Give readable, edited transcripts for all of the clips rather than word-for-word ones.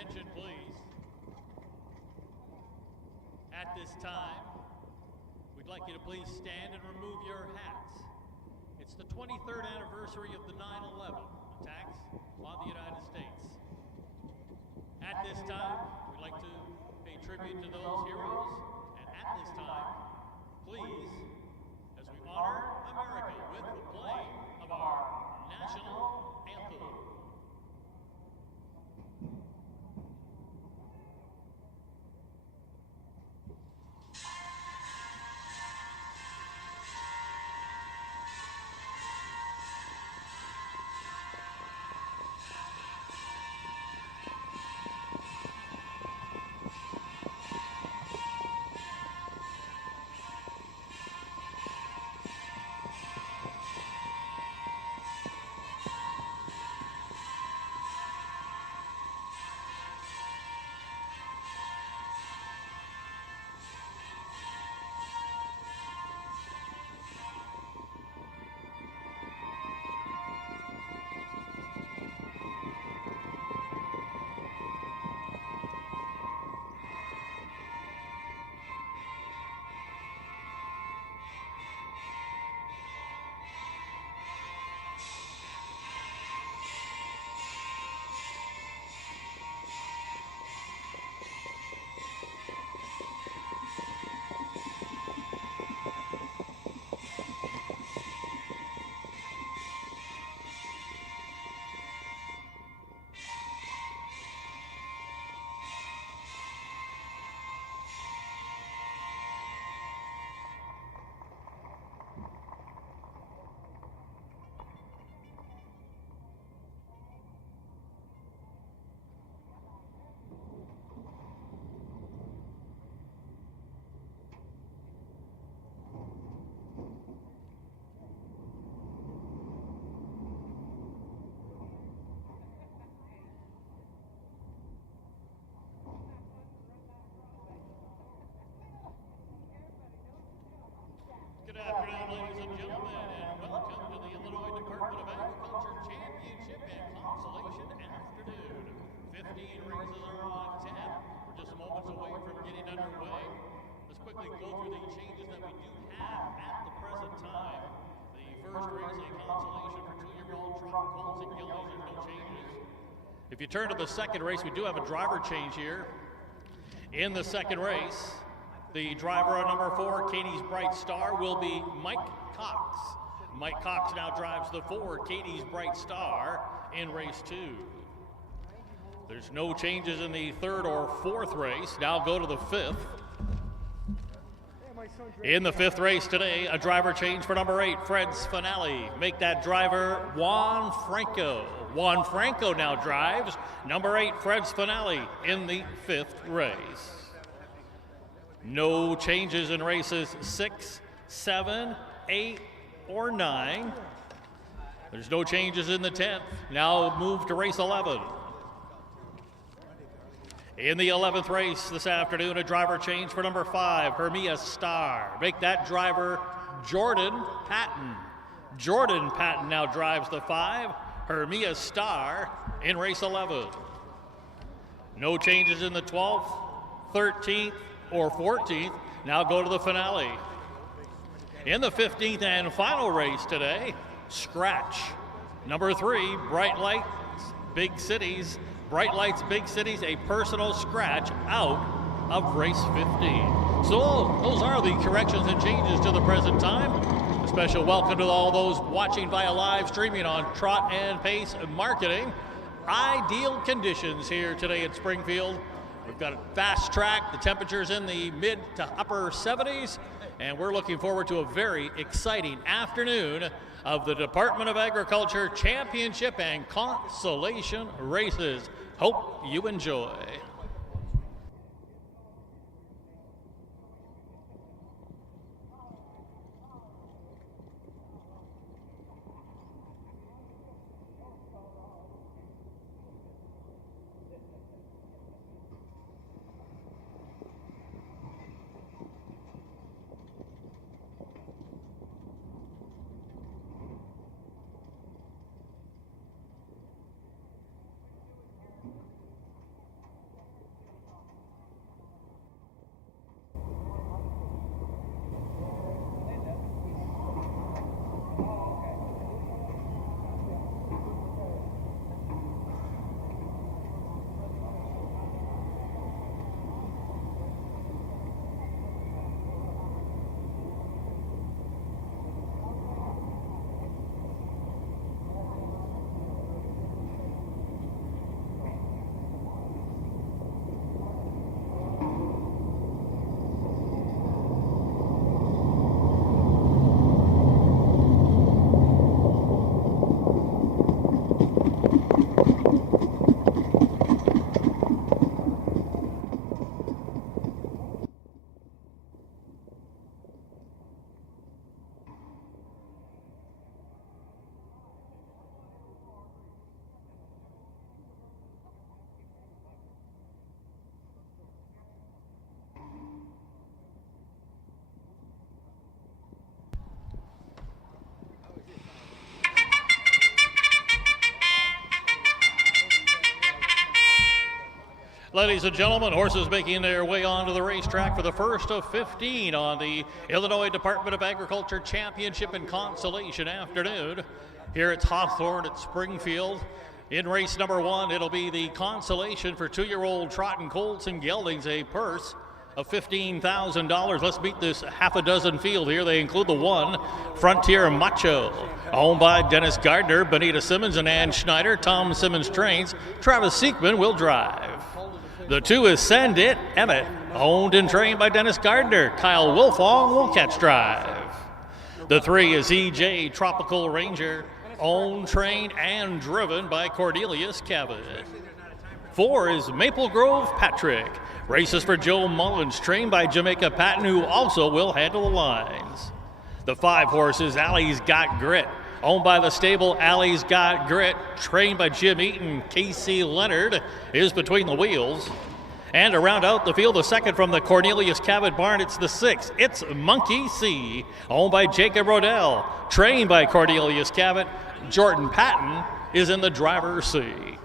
attention, please. At this time, we'd like you to please stand and remove your hats. It's the 23rd anniversary of the 9/11 attacks on the United States. At this time, we'd like to pay tribute to those heroes, and at this time, please, as we honor America with the playing of our national anthem. Good afternoon, ladies and gentlemen, and welcome to the Illinois Department of Agriculture Championship and Consolation afternoon. 15 races are on tap. We're just moments away from getting underway. Let's quickly go through the changes that we do have at the present time. The first race, a consolation for 2-year-old trot colts and geldings. There's no changes. If you turn to the second race, we do have a driver change here. In the second race, the driver on number 4, Katie's Bright Star, will be Mike Cox. Mike Cox now drives the 4, Katie's Bright Star, in race 2. There's no changes in the third or fourth race. Now go to the fifth. In the fifth race today, a driver change for number 8, Fred's Finale. Make that driver Juan Franco. Juan Franco now drives number 8, Fred's Finale, in the fifth race. No changes in races 6, 7, 8, or 9. There's no changes in the 10th. Now move to race 11. In the 11th race this afternoon, a driver change for number 5, Hermia Star. Make that driver Jordan Patton. Jordan Patton now drives the 5, Hermia Star, in race 11. No changes in the 12th, 13th, or 14th. Now go to the finale. In the 15th and final race today, Scratch. Number 3, Bright Lights, Big Cities. Bright Lights, Big Cities, a personal scratch out of race 15. So those are the corrections and changes to the present time. A special welcome to all those watching via live streaming on Trot and Pace Marketing. Ideal conditions here today at Springfield. We've got a fast track, the temperature's in the mid to upper 70s, and we're looking forward to a very exciting afternoon of the Department of Agriculture Championship and Consolation races. Hope you enjoy. Ladies and gentlemen, horses making their way onto the racetrack for the first of 15 on the Illinois Department of Agriculture Championship in Consolation afternoon. Here it's Hawthorne at Springfield. In race number 1, it'll be the Consolation for 2-year-old trotting colts and geldings, a purse of $15,000. Let's meet this half a dozen field here. They include the 1, Frontier Macho, owned by Dennis Gardner, Benita Simmons, and Ann Schneider. Tom Simmons trains. Travis Siekman will drive. The 2 is Send It Emmett, owned and trained by Dennis Gardner. Kyle Wolfong will catch drive. The 3 is EJ Tropical Ranger, owned, trained, and driven by Cornelius Cabot. 4 is Maple Grove Patrick, races for Joe Mullins, trained by Jamaica Patton, who also will handle the lines. The 5 horse is Allie's Got Grit, owned by the stable Allie's Got Grit, trained by Jim Eaton. Casey Leonard is between the wheels. And to round out the field, the 2nd from the Cornelius Cabot barn, it's the 6. It's Monkey C, owned by Jacob Rodell, trained by Cornelius Cabot. Jordan Patton is in the driver's seat.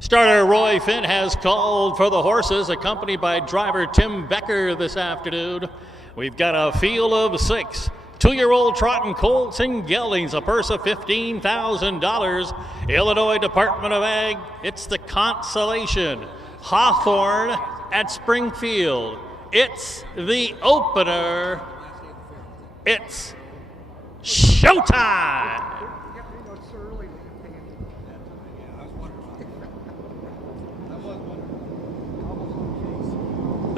Starter Roy Finn has called for the horses, accompanied by driver Tim Becker this afternoon. We've got a field of 6 2-year-old trotting colts and geldings, a purse of $15,000. Illinois Department of Ag, it's the Consolation. Hawthorne at Springfield. It's the opener. It's showtime.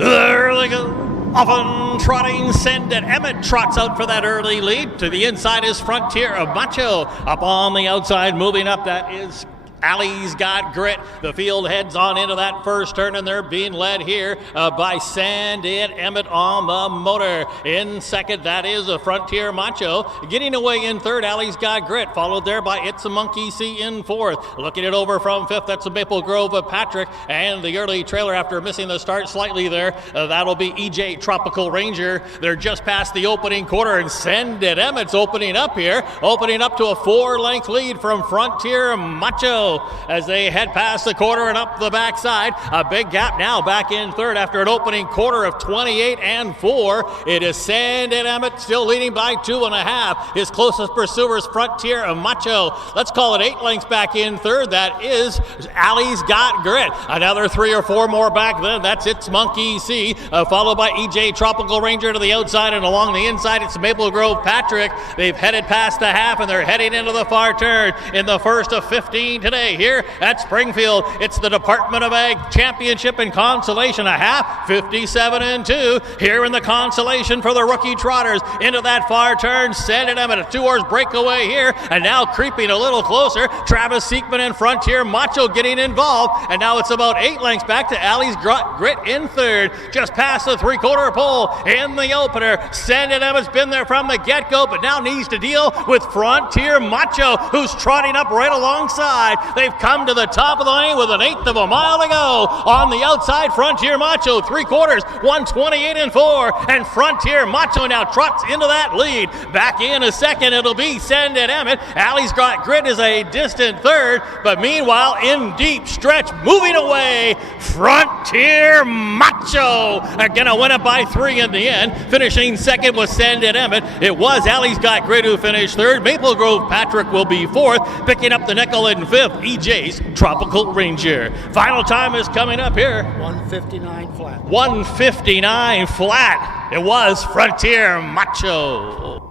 There they go. Often trotting, Send It. Emmett trots out for that early lead. To the inside is Frontier of Macho. Up on the outside, moving up, that is Allie's Got Grit. The field heads on into that first turn, and they're being led here by Send It Emmett on the motor. In second, that is a Frontier Macho. Getting away in third, Allie's Got Grit, followed there by It's a Monkey C in fourth. Looking it over from fifth, that's a Maple Grove of Patrick, and the early trailer after missing the start slightly there, that'll be EJ Tropical Ranger. They're just past the opening quarter, and Send It Emmett's opening up here, opening up to a 4-length lead from Frontier Macho as they head past the quarter and up the backside. A big gap now back in third after an opening quarter of 28 and 4. It is Send It Emmett still leading by 2.5. His closest pursuer is Frontier Macho. Let's call it 8 lengths back in third. That is Allie's Got Grit. Another 3 or 4 more back then. That's It's Monkey C, followed by EJ Tropical Ranger to the outside, and along the inside it's Maple Grove Patrick. They've headed past the half and they're heading into the far turn in the first of 15 today. Here at Springfield, it's the Department of Ag Championship in Consolation, a half, 57 and 2. Here in the Consolation for the rookie trotters, into that far turn, Send It Emmett, a 2-horse breakaway here, and now creeping a little closer, Travis Seekman and Frontier Macho getting involved, and now it's about 8 lengths back to Allie's Grit in third, just past the 3/4 pole in the opener. Send It Emmett's been there from the get-go, but now needs to deal with Frontier Macho, who's trotting up right alongside. They've come to the top of the lane with 1/8 of a mile to go. On the outside, Frontier Macho, 3/4, 128 and 4, and Frontier Macho now trots into that lead. Back in a second, it'll be Send It Emmett. Allie's Got Grit is a distant third, but meanwhile, in deep stretch, moving away, Frontier Macho are gonna win it by 3 in the end. Finishing second was Send It Emmett. It was Allie's Got Grit who finished third. Maple Grove Patrick will be fourth, picking up the nickel in fifth. EJ's Tropical Ranger. Final time is coming up here. 159 flat. 159 flat. It was Frontier Macho.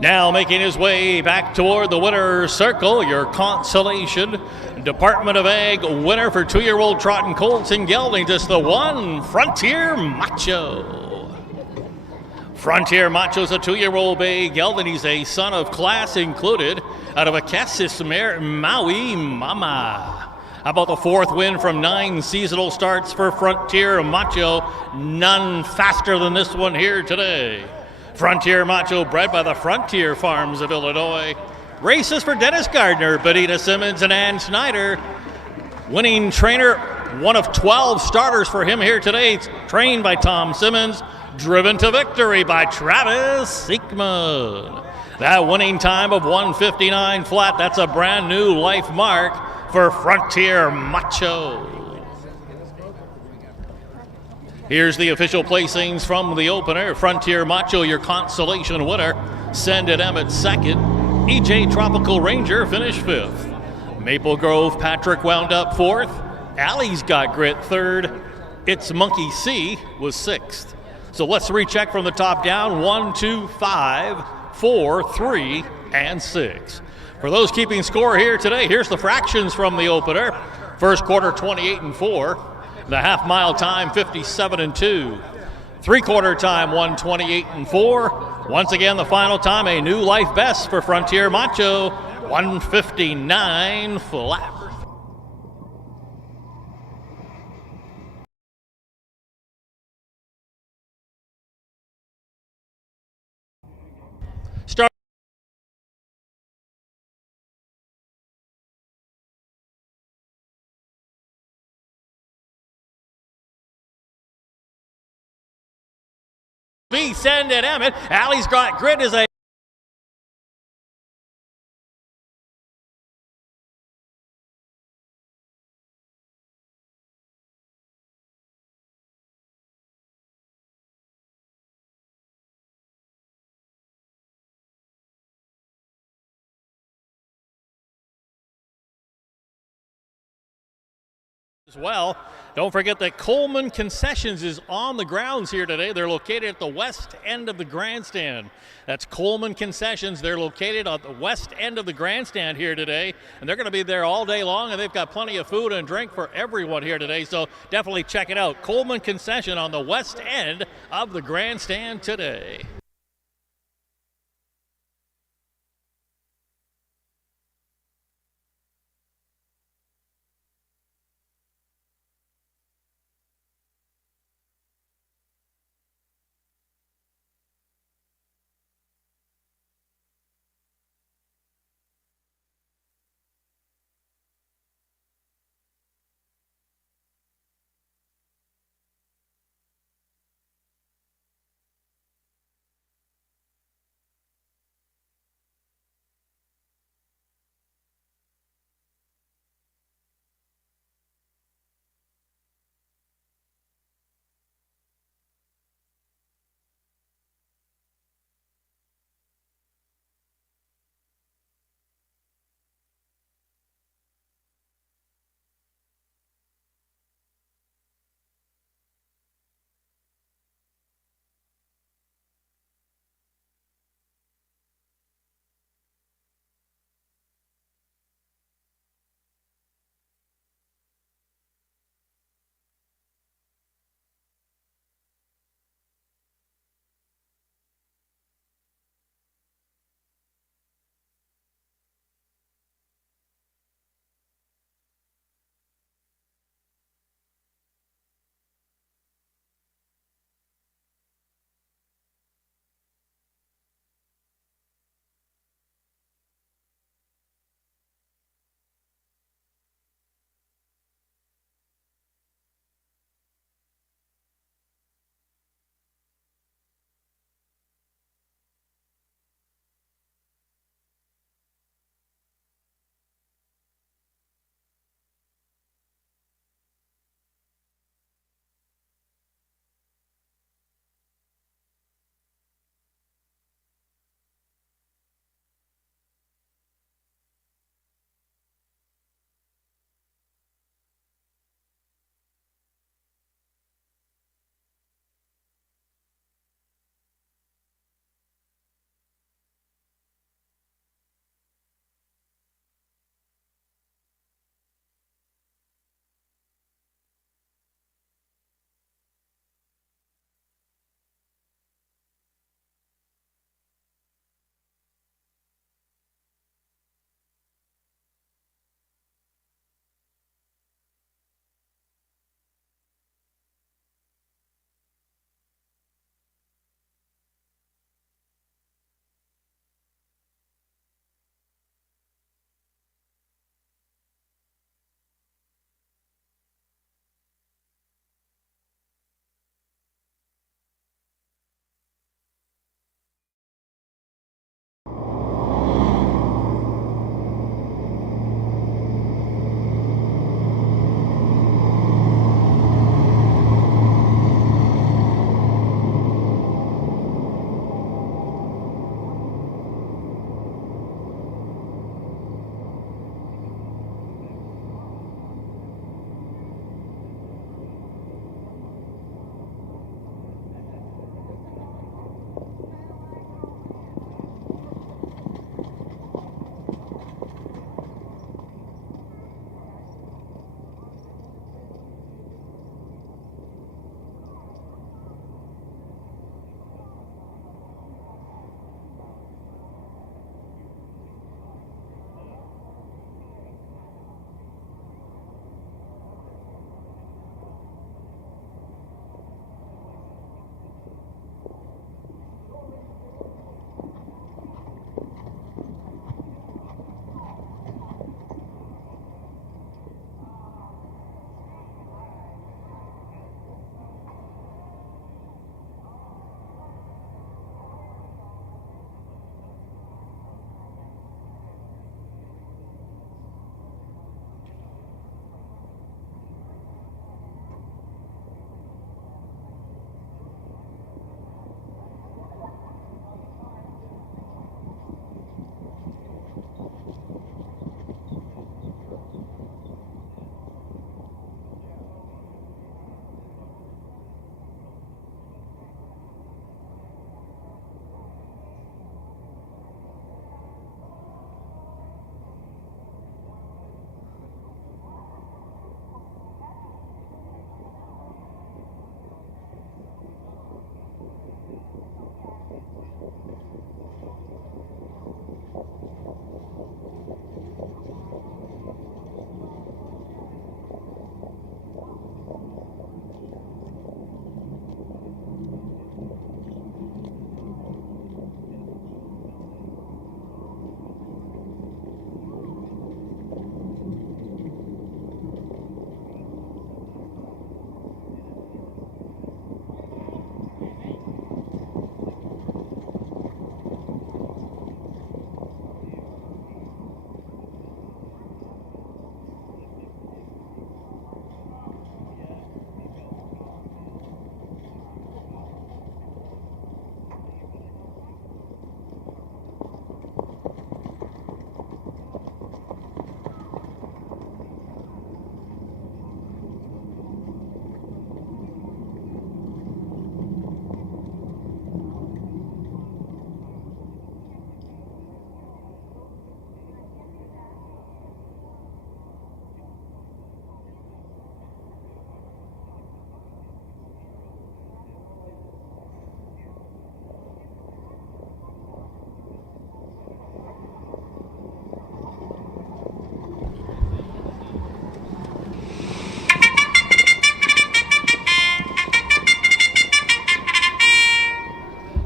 Now making his way back toward the winner's circle, your Consolation Department of Ag winner for 2-year-old trotting colts in gelding, just the one, Frontier Macho. Frontier Macho's a 2-year-old bay gelding. He's a son of class included out of a Cassis mare, Maui Mama. How about the 4th win from 9 seasonal starts for Frontier Macho? None faster than this one here today. Frontier Macho, bred by the Frontier Farms of Illinois. Races for Dennis Gardner, Benita Simmons, and Ann Schneider. Winning trainer, one of 12 starters for him here today. It's trained by Tom Simmons, driven to victory by Travis Seekman. That winning time of 159 flat, that's a brand new life mark for Frontier Macho. Here's the official placings from the opener. Frontier Macho, your Consolation winner. Send It Emmett second. EJ Tropical Ranger finished 5th. Maple Grove Patrick wound up 4th. Allie's Got Grit 3rd. It's Monkey C was 6th. So let's recheck from the top down. 1, 2, 5, 4, 3, and 6. For those keeping score here today, here's the fractions from the opener. First quarter 28-4. The half mile time 57-2. Three-quarter time 128-4. Once again, the final time a new life best for Frontier Macho, 159 flat. Start. Send it, Emmett. Alley's got grid as a as well. Don't forget that Coleman Concessions is on the grounds here today. They're located at the west end of the grandstand. That's Coleman Concessions. They're located on the west end of the grandstand here today, and they're going to be there all day long, and they've got plenty of food and drink for everyone here today, so definitely check it out. Coleman Concession on the west end of the grandstand today.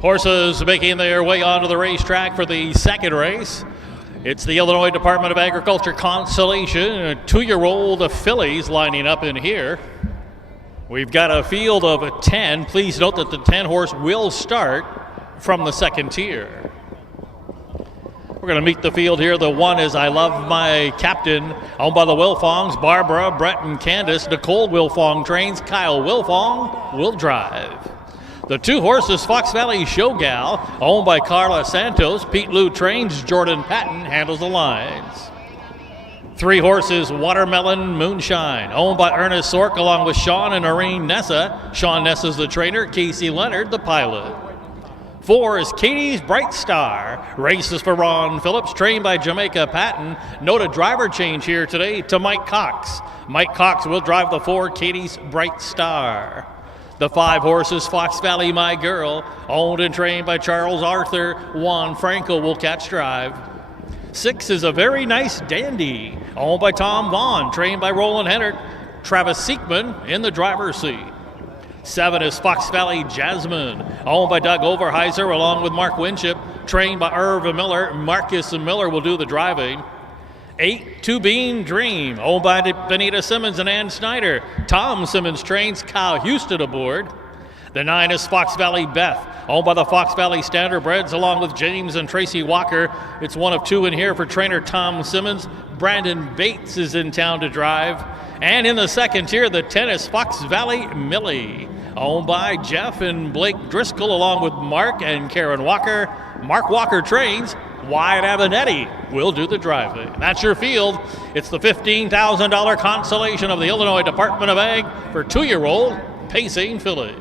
Horses making their way onto the racetrack for the second race. It's the Illinois Department of Agriculture Consolation, 2-year-old fillies lining up in here. We've got a field of 10. Please note that the 10 horse will start from the second tier. We're going to meet the field here. The 1 is I Love My Captain, owned by the Wilfongs, Barbara, Brett, and Candace. Nicole Wilfong trains. Kyle Wilfong will drive. The 2 horses, Fox Valley Showgal, owned by Carla Santos. Pete Lou trains. Jordan Patton handles the lines. 3 horses, Watermelon Moonshine, owned by Ernest Sork, along with Sean and Irene Nessa. Sean Nessa's the trainer. Casey Leonard, the pilot. 4 is Katie's Bright Star. Races for Ron Phillips, trained by Jamaica Patton. Note a driver change here today to Mike Cox. Mike Cox will drive the 4, Katie's Bright Star. The 5 horses, Fox Valley My Girl, owned and trained by Charles Arthur. Juan Franco will catch drive. 6 is A Very Nice Dandy, owned by Tom Vaughn, trained by Roland Hennert. Travis Siekman in the driver's seat. 7 is Fox Valley Jasmine, owned by Doug Overheiser, along with Mark Winship, trained by Irv Miller. Marcus Miller will do the driving. 8, Two Bean Dream, owned by Benita Simmons and Ann Snyder. Tom Simmons trains. Kyle Houston aboard. The 9 is Fox Valley Beth, owned by the Fox Valley Standardbreds, along with James and Tracy Walker. It's 1 of 2 in here for trainer Tom Simmons. Brandon Bates is in town to drive. And in the second tier, the 10 is Fox Valley Millie, owned by Jeff and Blake Driscoll, along with Mark and Karen Walker. Mark Walker trains. Wyatt Avenatti will do the driving. That's your field. It's the $15,000 consolation of the Illinois Department of Ag for 2-year-old pacing fillies.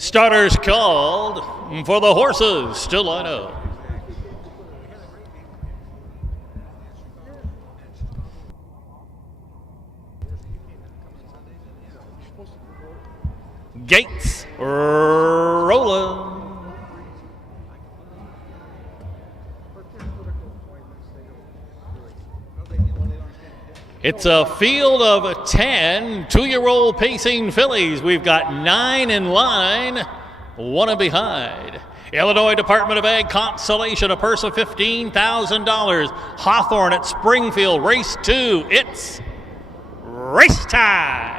Starters called for the horses to line up. Gates rolling. It's a field of 10 2-year-old pacing fillies. We've got 9 in line, 1 in behind. Illinois Department of Ag consolation, a purse of $15,000. Hawthorne at Springfield, race 2. It's race time.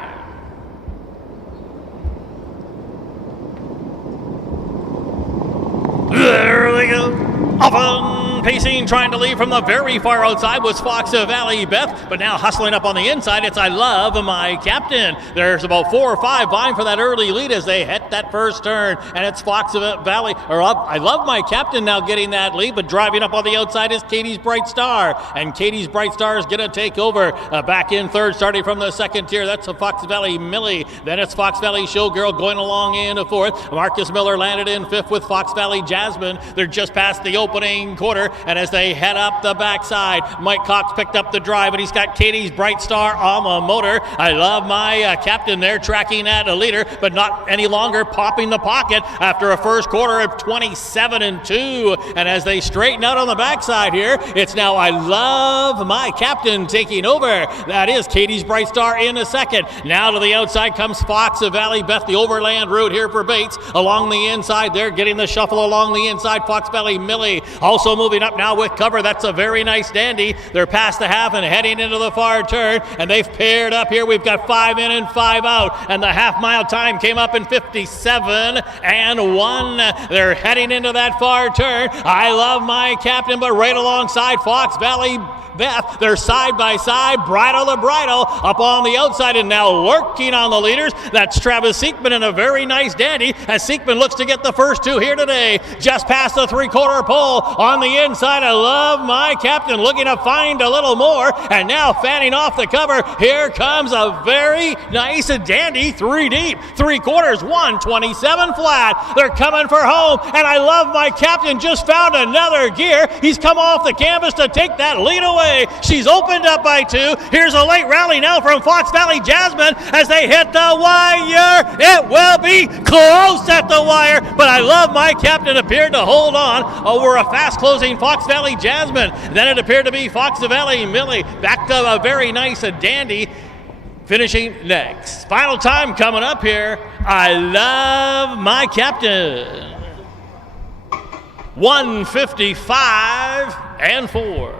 There they go. Off and Pacing, trying to lead from the very far outside was Fox Valley Beth, but now hustling up on the inside, it's I Love My Captain. There's about 4 or 5 vying for that early lead as they hit that first turn, and it's Fox Valley, or I Love My Captain now getting that lead, but driving up on the outside is Katie's Bright Star, and Katie's Bright Star is going to take over. Back in third, starting from the second tier, that's a Fox Valley Millie, then it's Fox Valley Showgirl going along in fourth. Marcus Miller landed in fifth with Fox Valley Jasmine. They're just past the opening quarter, and as they head up the backside, Mike Cox picked up the drive, and he's got Katie's Bright Star on the motor. I Love My Captain there tracking at a leader, but not any longer popping the pocket after a first quarter of 27-2. And as they straighten out on the backside here, it's now I Love My Captain taking over. That is Katie's Bright Star in a second. Now to the outside comes Fox Valley Beth, the overland route here for Bates. Along the inside, they're getting the shuffle along the inside. Fox Valley Millie also moving up now with cover. That's a very nice dandy. They're past the half and heading into the far turn, and they've paired up here. We've got 5 in and 5 out, and the half-mile time came up in 57-1. They're heading into that far turn. I Love My Captain, but right alongside Fox Valley Beth, they're side by side, bridle to bridle, up on the outside, and now lurking on the leaders. That's Travis Seekman in a very nice dandy, as Seekman looks to get the first 2 here today. Just past the 3/4 pole on the inside, I Love My Captain looking to find a little more, and now fanning off the cover. Here comes a very nice dandy 3 deep, 3/4, 127 flat. They're coming for home, and I Love My Captain just found another gear. He's come off the canvas to take that lead away. She's opened up by 2. Here's a late rally now from Fox Valley Jasmine as they hit the wire. It will be close at the wire, but I Love My Captain appeared to hold on over a fast-closing Fox Valley Jasmine. Then it appeared to be Fox Valley Millie. Back to a very nice dandy finishing next. Final time coming up here. I Love My Captain. 155-4.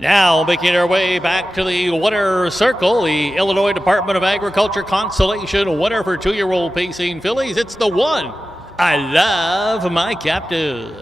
Now making our way back to the winner's circle, the Illinois Department of Agriculture Consolation winner for 2-year-old pacing fillies. It's the one, I Love My Captain.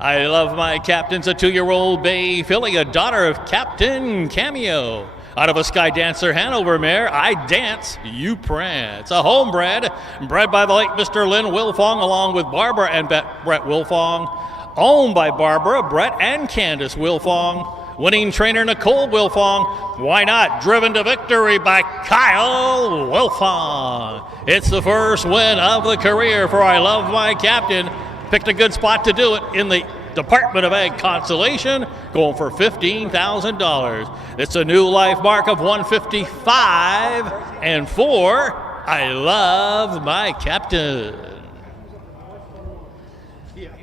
I Love My Captain's a 2-year-old bay filly, a daughter of Captain Cameo. Out of a Sky Dancer Hanover mare, I Dance, You Prance. A homebred, bred by the late Mr. Lynn Wilfong along with Barbara and Brett Wilfong. Owned by Barbara, Brett, and Candace Wilfong. Winning trainer Nicole Wilfong. Why not? Driven to victory by Kyle Wilfong. It's the first win of the career for I Love My Captain. Picked a good spot to do it in the Department of Ag Consolation, going for $15,000. It's a new life mark of 155-4. I Love My Captain.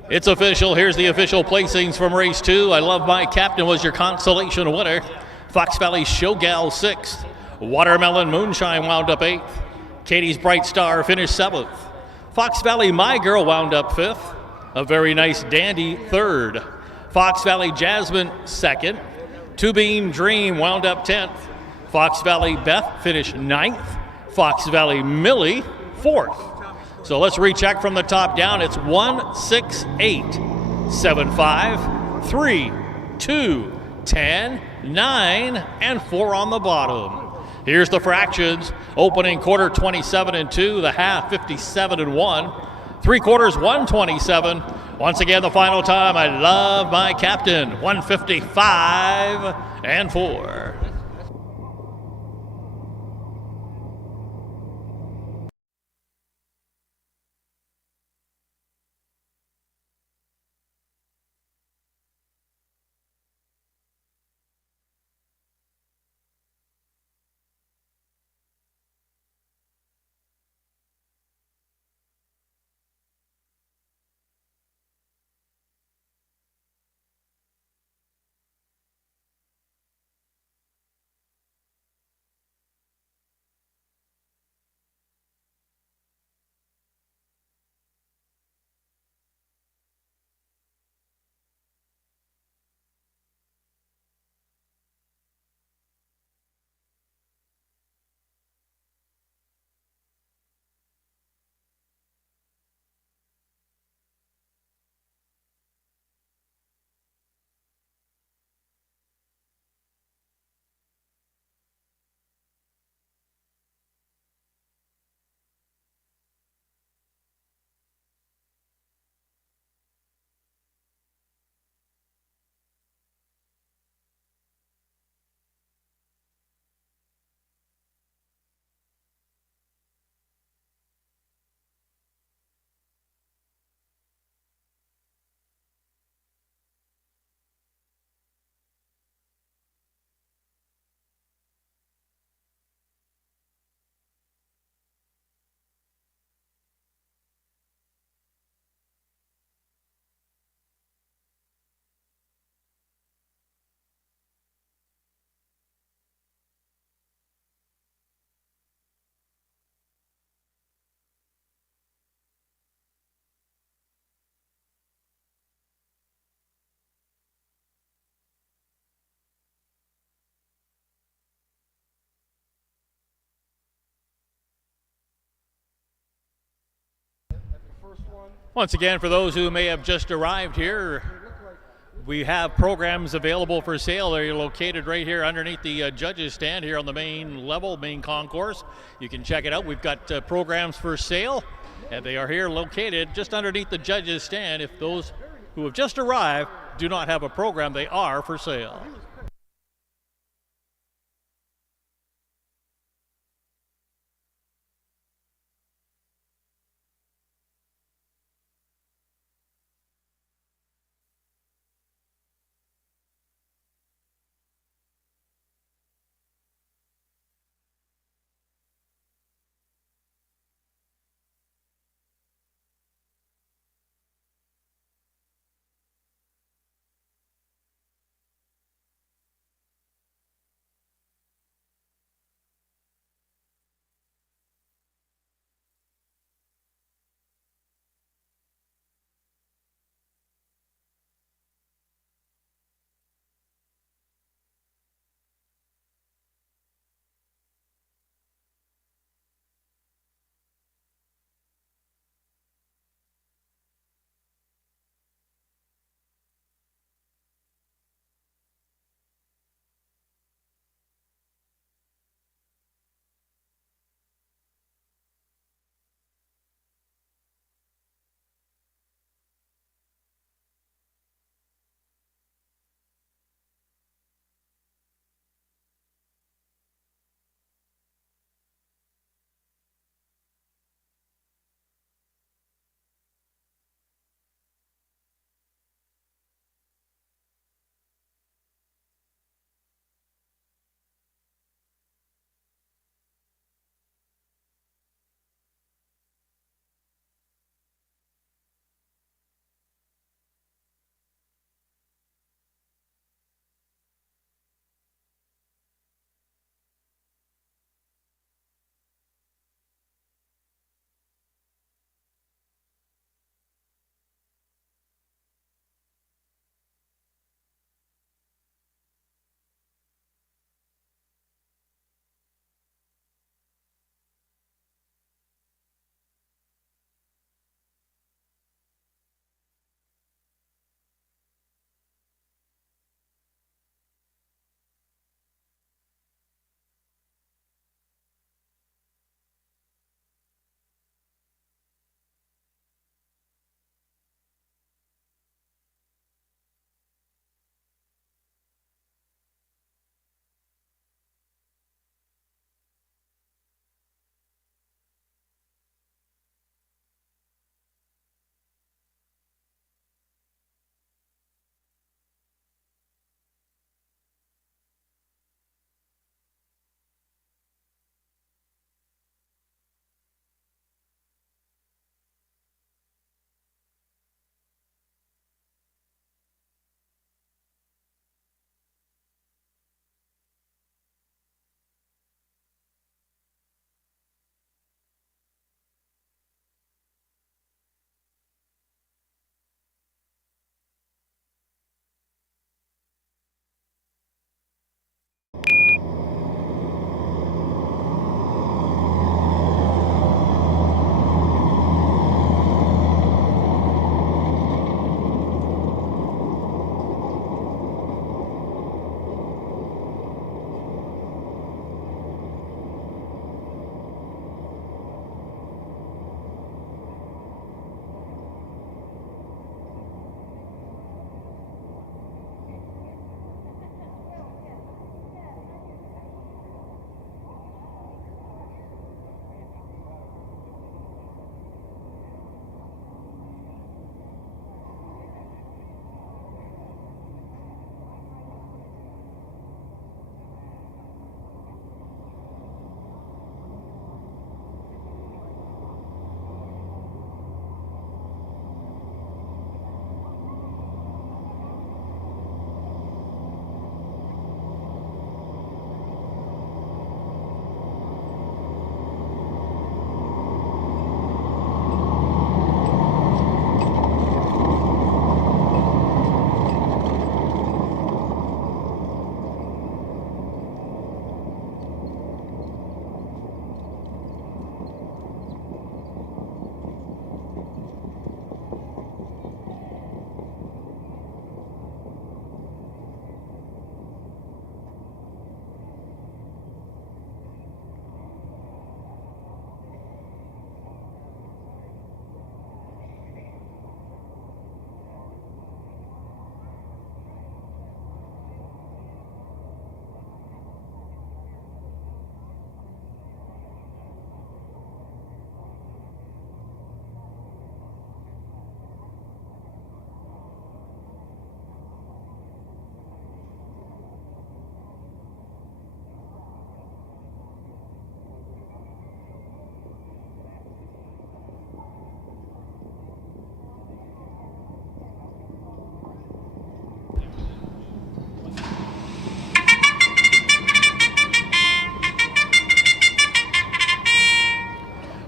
It's official. Here's the official placings from race 2. I Love My Captain was your consolation winner. Fox Valley Showgal 6th. Watermelon Moonshine wound up 8th. Katie's Bright Star finished 7th. Fox Valley My Girl wound up 5th. A Very Nice Dandy 3rd. Fox Valley Jasmine 2nd. Two Beam Dream wound up 10th. Fox Valley Beth finished 9th. Fox Valley Millie 4th. So let's recheck from the top down. It's 1, 6, 8, 7, 5, 3, 2, 10, 9, and 4 on the bottom. Here's the fractions. Opening quarter 27 and 2, the half 57 and 1, three quarters 127. Once again, the final time, I Love My Captain, 155 and 4. Once again, for those who may have just arrived here, we have programs available for sale. They're located right here underneath the judges stand here on the main level, main concourse. You can check it out. We've got programs for sale, and they are here located just underneath the judges stand. If those who have just arrived do not have a program, they are for sale.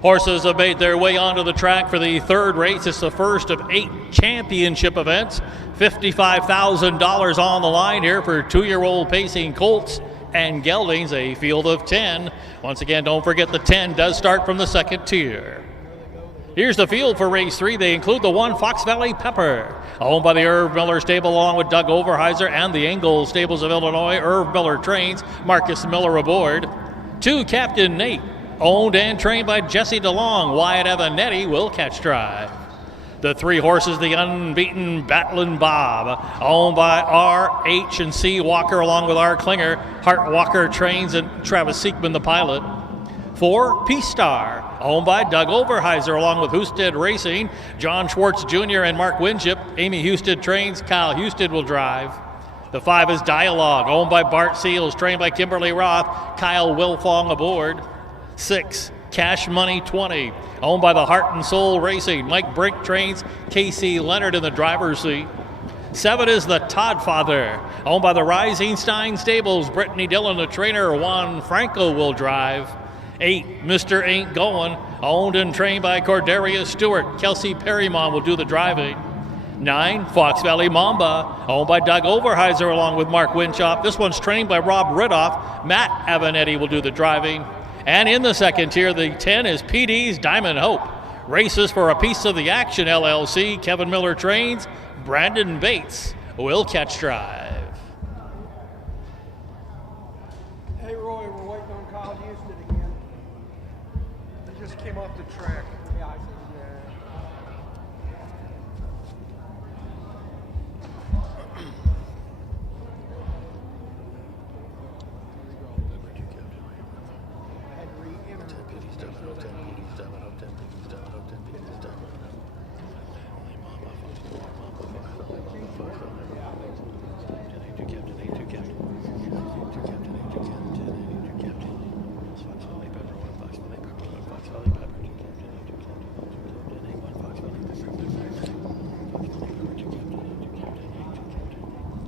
Horses have made their way onto the track for the third race. It's the first of 8 championship events. $55,000 on the line here for 2-year-old pacing colts and geldings, a field of 10. Once again, don't forget the 10 does start from the second tier. Here's the field for race 3. They include the 1 Fox Valley Pepper, owned by the Irv Miller Stable along with Doug Overheiser and the Engel Stables of Illinois. Irv Miller trains, Marcus Miller aboard. 2 Captain Nate, owned and trained by Jesse DeLong. Wyatt Avanetti will catch drive. The 3 horses, the unbeaten Battlin' Bob, owned by R.H.C. Walker along with R. Klinger. Hart Walker trains and Travis Siekman the pilot. 4 Peace Star, owned by Doug Overheiser along with Husted Racing. John Schwartz Jr. and Mark Winship. Amy Husted trains, Kyle Husted will drive. The 5 is Dialogue, owned by Bart Seals, trained by Kimberly Roth. Kyle Wilfong aboard. 6 Cash Money 20, owned by the Heart and Soul Racing. Mike Brink trains, Casey Leonard in the driver's seat. 7 is the Todd Father, owned by the Rising Stein Stables. Brittany Dillon, the trainer. Juan Franco will drive. 8 Mr. Ain't Goin', owned and trained by Cordarius Stewart. Kelsey Perrymon will do the driving. 9 Fox Valley Mamba, owned by Doug Overheiser along with Mark Winchop. This one's trained by Rob Ridoff. Matt Avanetti will do the driving. And in the second tier, the 10 is PD's Diamond Hope. Races for a piece of the action, LLC. Kevin Miller trains. Brandon Bates will catch drive. Hey, Roy, we're waiting on Kyle Houston again. They just came off the track. Yeah, I think,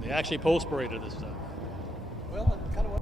They actually post-paraded this time. well, it kind of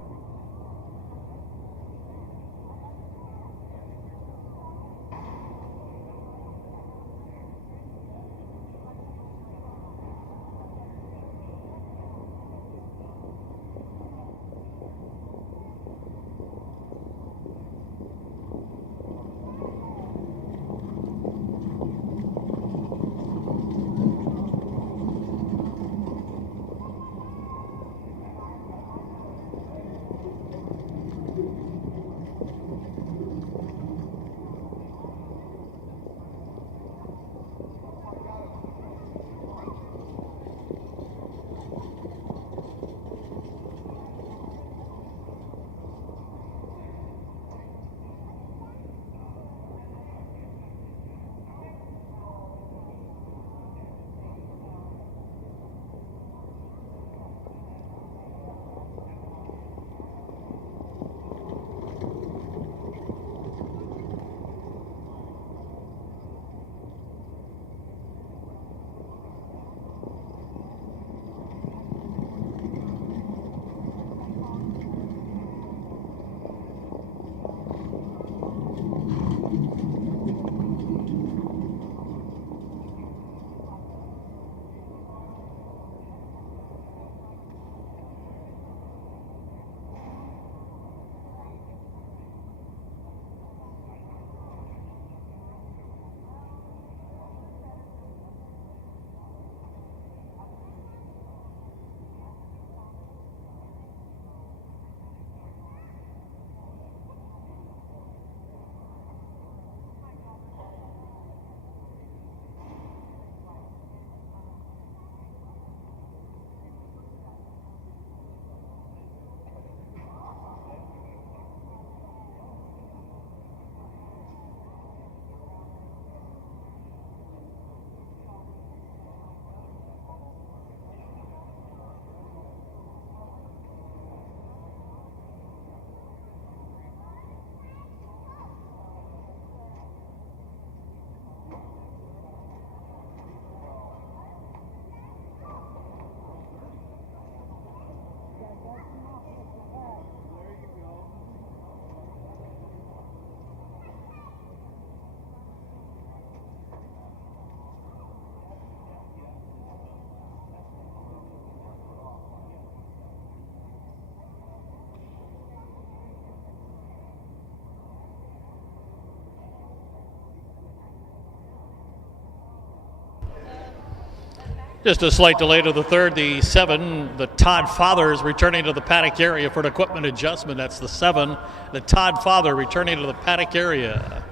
Just a slight delay to the third. The 7, the Todd Father, is returning to the paddock area for an equipment adjustment. That's the 7, the Todd Father, returning to the paddock area.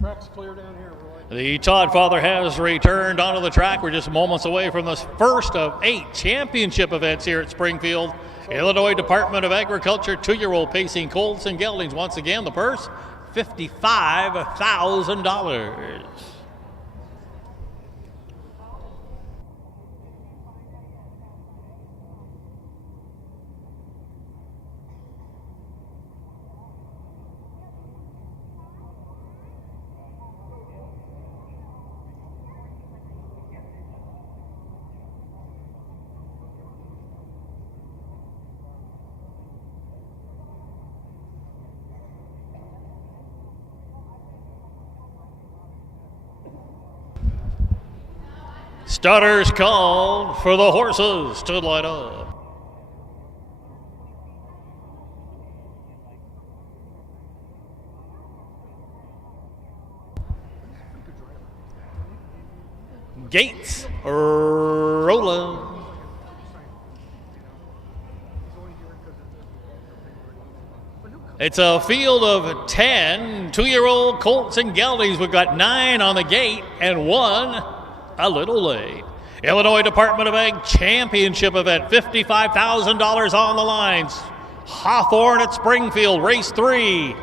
Track's clear down here, Roy. The Todd Father has returned onto the track. We're just moments away from the first of 8 championship events here at Springfield. Illinois Department of Agriculture 2-year-old pacing colts and geldings. Once again, the purse, $55,000. Starters called for the horses to line up. Gates rolling. It's a field of 10 2-year-old colts and geldings. We've got 9 on the gate and 1 a little late. Illinois Department of Ag Championship event, $55,000 on the lines. Hawthorne at Springfield, race 3.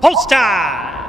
Post time.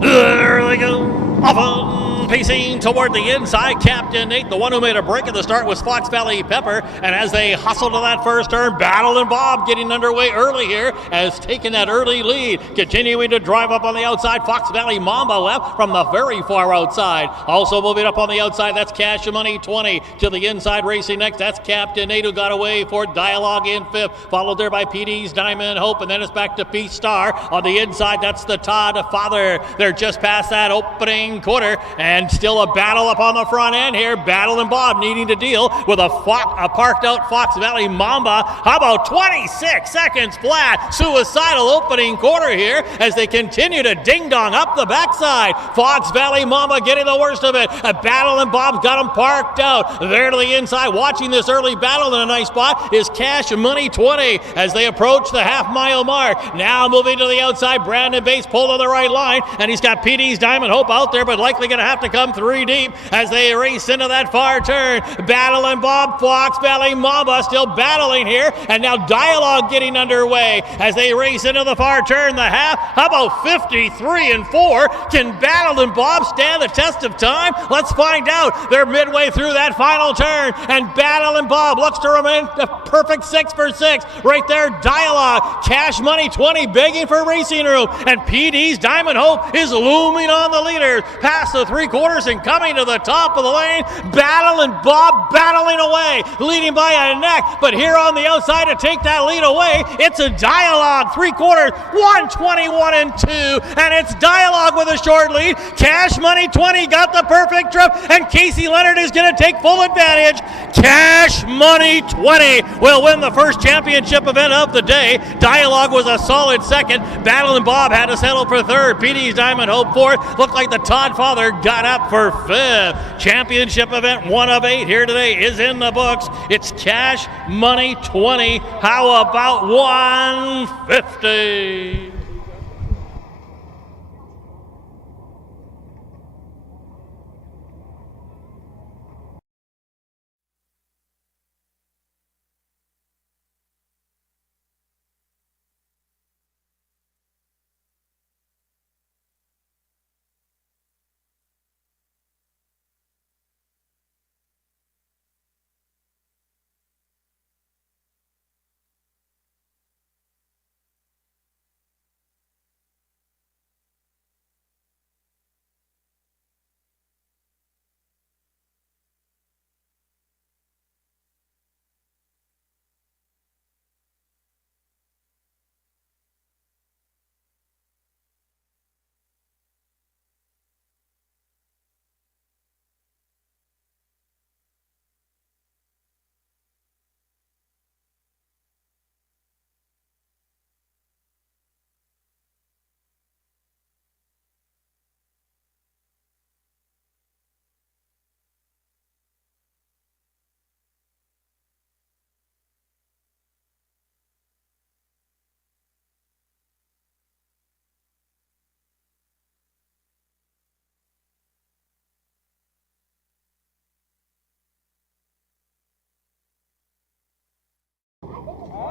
There they go. Often pacing toward the inside, Captain Nate. The one who made a break at the start was Fox Valley Pepper. And as they hustle to that first turn, Battle and Bob getting underway early here has taken that early lead. Continuing to drive up on the outside, Fox Valley Mamba left from the very far outside. Also moving up on the outside, that's Cash Money 20. To the inside racing next, that's Captain Nate, who got away for Dialogue in 5th. Followed there by PD's Diamond Hope, and then it's back to Peace Star. On the inside, that's the Todd Father. They're just past that opening quarter, and still a battle up on the front end here. Battle and Bob needing to deal with a parked out Fox Valley Mamba. How about 26 seconds flat? Suicidal opening quarter here as they continue to ding-dong up the backside. Fox Valley Mamba getting the worst of it. A Battle and Bob's got them parked out. There to the inside, watching this early battle in a nice spot, is Cash Money 20 as they approach the half-mile mark. Now moving to the outside, Brandon Bates pulled on the right line, and he's got PD's Diamond Hope out there, but likely going to have to come 3 deep as they race into that far turn. Battle and Bob, Fox Valley Mamba still battling here, and now Dialogue getting underway as they race into the far turn, the half. How about 53-4? Can Battle and Bob stand the test of time? Let's find out. They're midway through that final turn, and Battle and Bob looks to remain a perfect 6 for 6. Right there, Dialogue, Cash Money 20 begging for racing room, and PD's Diamond Hope is looming on the leader past the 3/4 quarters and coming to the top of the lane. Battle and Bob battling away, leading by a neck. But here on the outside to take that lead away, it's a Dialogue. 3/4, 121 and 2. And it's Dialogue with a short lead. Cash Money 20 got the perfect trip. And Casey Leonard is going to take full advantage. Cash Money 20 will win the first championship event of the day. Dialogue was a solid second. Battle and Bob had to settle for third. PD's Diamond Hope fourth. Looked like the Todd father got up for fifth. Championship event 1 of 8 here today is in the books. It's Cash Money 20. How about 150?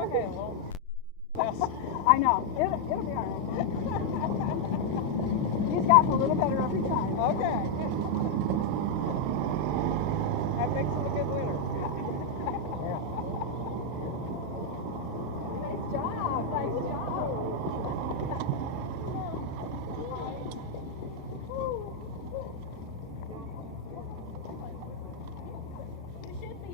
Okay, well, I know. It'll be all right. He's gotten a little better every time. Okay. That makes him a good winner. Nice job. Nice job. You should be.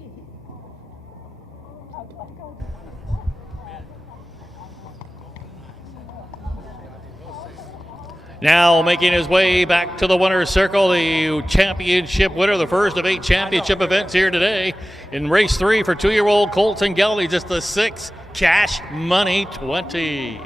Now making his way back to the winner's circle, the championship winner, the first of 8 championship events here today. In race 3 for 2-year-old Colton Geldy, just the 6 Cash Money 20.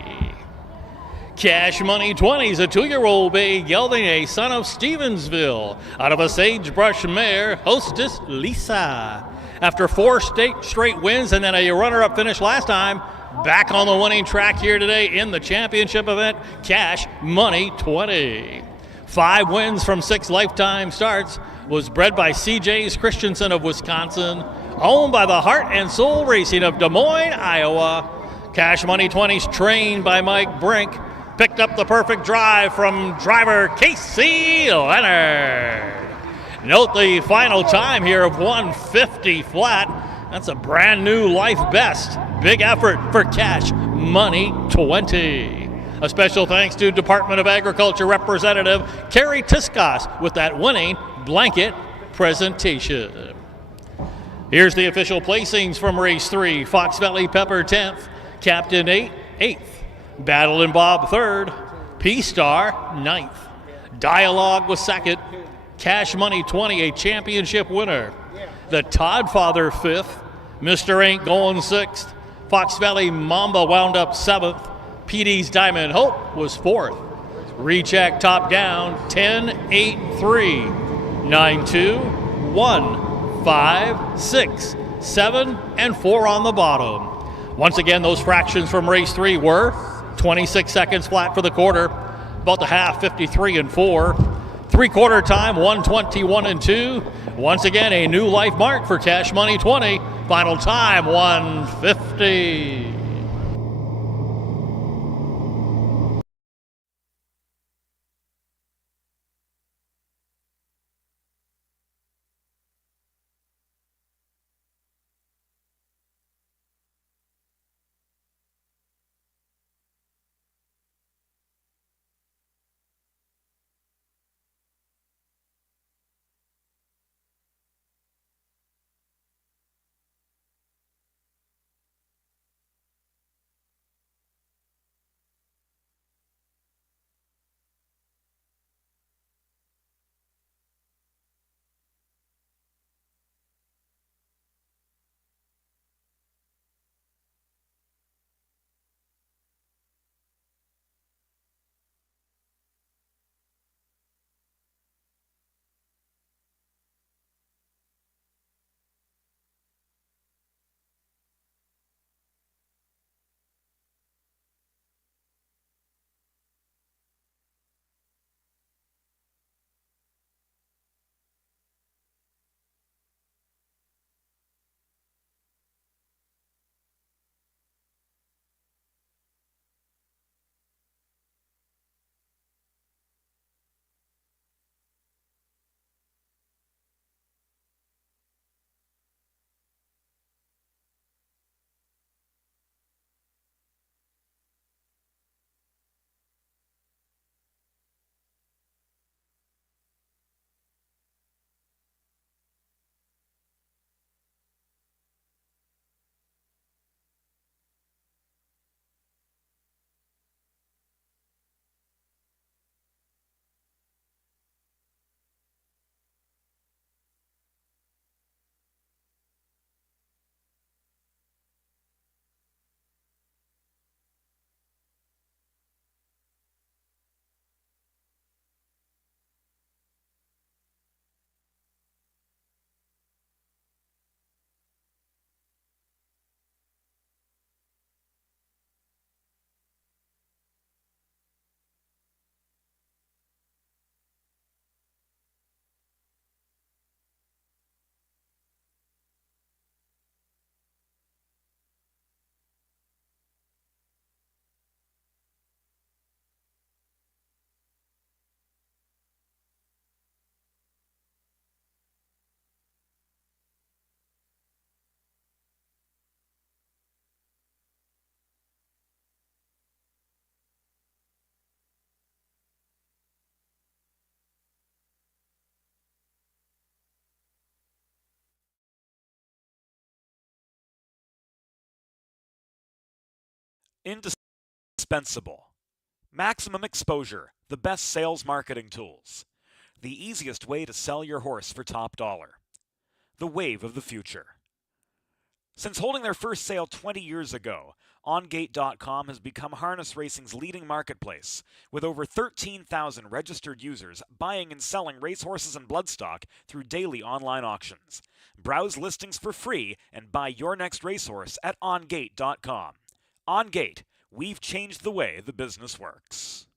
Cash Money 20 is a 2-year-old bay gelding, a son of Stevensville, out of a sagebrush mare, Hostess Lisa. After 4 straight wins and then a runner-up finish last time, back on the winning track here today in the championship event, Cash Money 20. 5 wins from 6 lifetime starts, was bred by CJ's Christensen of Wisconsin, owned by the Heart and Soul Racing of Des Moines, Iowa. Cash Money 20's trained by Mike Brink, picked up the perfect drive from driver Casey Leonard. Note the final time here of 150 flat. That's a brand new life best. Big effort for Cash Money 20. A special thanks to Department of Agriculture Representative Carrie Tiskas with that winning blanket presentation. Here's the official placings from race 3. Fox Valley Pepper 10th, Captain 8th, Battle and Bob 3rd, P-Star 9th. Dialogue was 2nd, Cash Money 20, a championship winner. The Todd Father 5th, Mr. Ain't Going 6th, Fox Valley Mamba wound up 7th, PD's Diamond Hope was 4th. Recheck top down 10, 8, 3, 9, 2, 1, 5, 6, 7, and 4 on the bottom. Once again, those fractions from race 3 were 26 seconds flat for the quarter, about the half 53 and 4. 3/4 time 121 and 2. Once again, a new life mark for Cash Money 20. Final time 150. Indispensable. Maximum exposure, the best sales marketing tools. The easiest way to sell your horse for top dollar. The wave of the future. Since holding their first sale 20 years ago, OnGate.com has become harness racing's leading marketplace, with over 13,000 registered users buying and selling racehorses and bloodstock through daily online auctions. Browse listings for free and buy your next racehorse at OnGate.com. OnGate, we've changed the way the business works.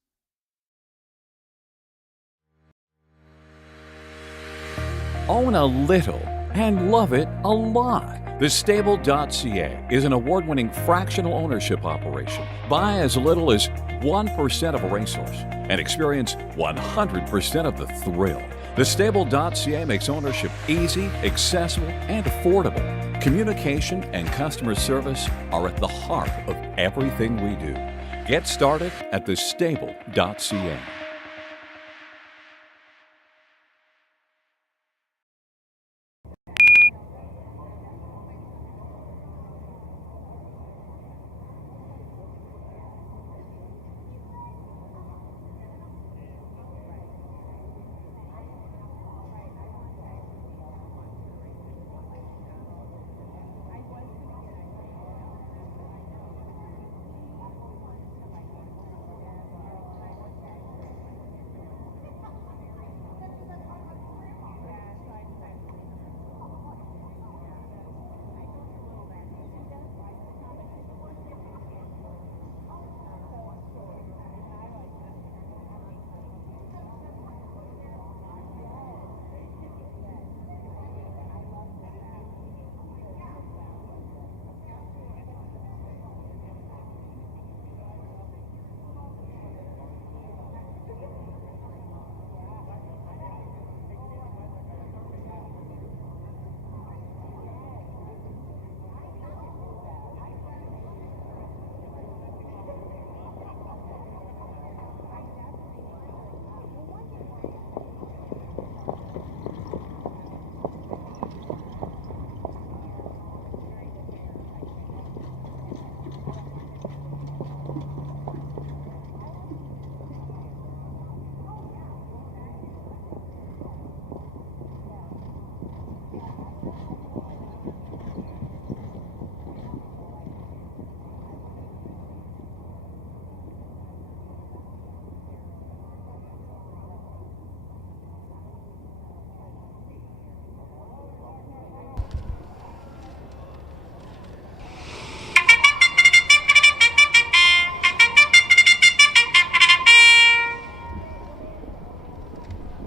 Own a little and love it a lot. TheStable.ca is an award-winning fractional ownership operation. Buy as little as 1% of a racehorse and experience 100% of the thrill. TheStable.ca makes ownership easy, accessible, and affordable. Communication and customer service are at the heart of everything we do. Get started at TheStable.ca.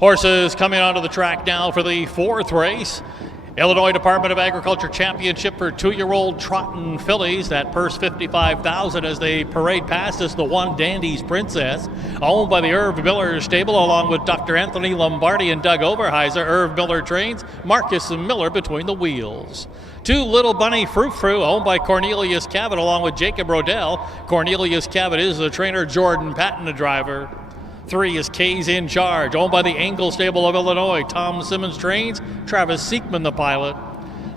Horses coming onto the track now for the fourth race. Illinois Department of Agriculture Championship for 2-year-old trotting fillies. That purse $55,000 as they parade past us. The one Dandy's Princess, owned by the Irv Miller stable, along with Dr. Anthony Lombardi and Doug Overheiser. Irv Miller trains, Marcus Miller between the wheels. 2 Little Bunny Frou Frou, owned by Cornelius Cabot, along with Jacob Rodell. Cornelius Cabot is the trainer, Jordan Patton the driver. 3 is K's in Charge, owned by the Engel Stable of Illinois. Tom Simmons trains, Travis Seekman the pilot.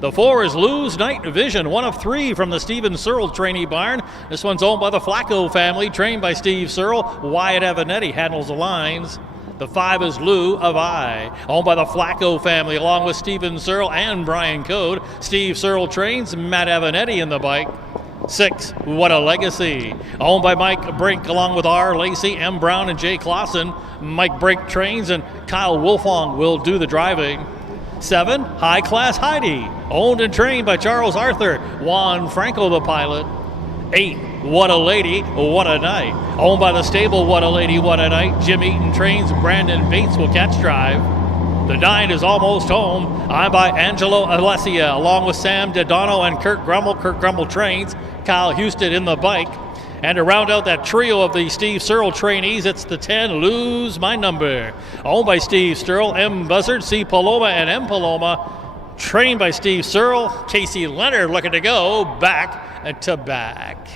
The 4 is Lou's Night Vision, one of 3 from the Stephen Searle trainee barn. This one's owned by the Flacco family, trained by Steve Searle. Wyatt Avanetti handles the lines. The 5 is Lou of I, owned by the Flacco family, along with Stephen Searle and Brian Code. Steve Searle trains, Matt Avanetti in the bike. 6, What a Legacy, owned by Mike Brink, along with R. Lacey, M. Brown, and Jay Clausen. Mike Brink trains, and Kyle Wolfong will do the driving. 7, High Class Heidi, owned and trained by Charles Arthur, Juan Franco the pilot. 8, What a Lady, What a Night, owned by the stable What a Lady, What a Night. Jim Eaton trains, Brandon Bates will catch drive. The 9 is Almost Home. I'm by Angelo Alessia, along with Sam Dedano and Kurt Grummel. Kurt Grummel trains, Kyle Houston in the bike. And to round out that trio of the Steve Searle trainees, it's the 10, Lose My Number, owned by Steve Searle, M. Buzzard, C. Paloma, and M. Paloma, trained by Steve Searle. Casey Leonard looking to go back to back.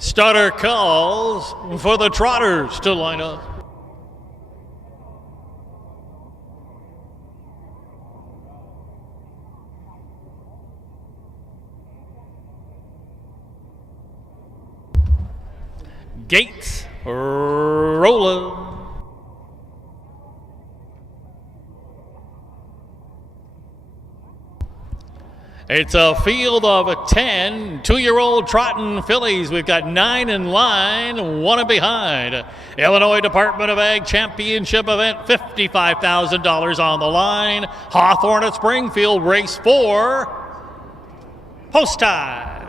Starter calls for the Trotters to line up. Gates rolling. It's a field of 10 two-year-old trotting fillies. We've got 9 in line, 1 behind. Illinois Department of Ag Championship event, $55,000 on the line. Hawthorne at Springfield, race 4. Post time.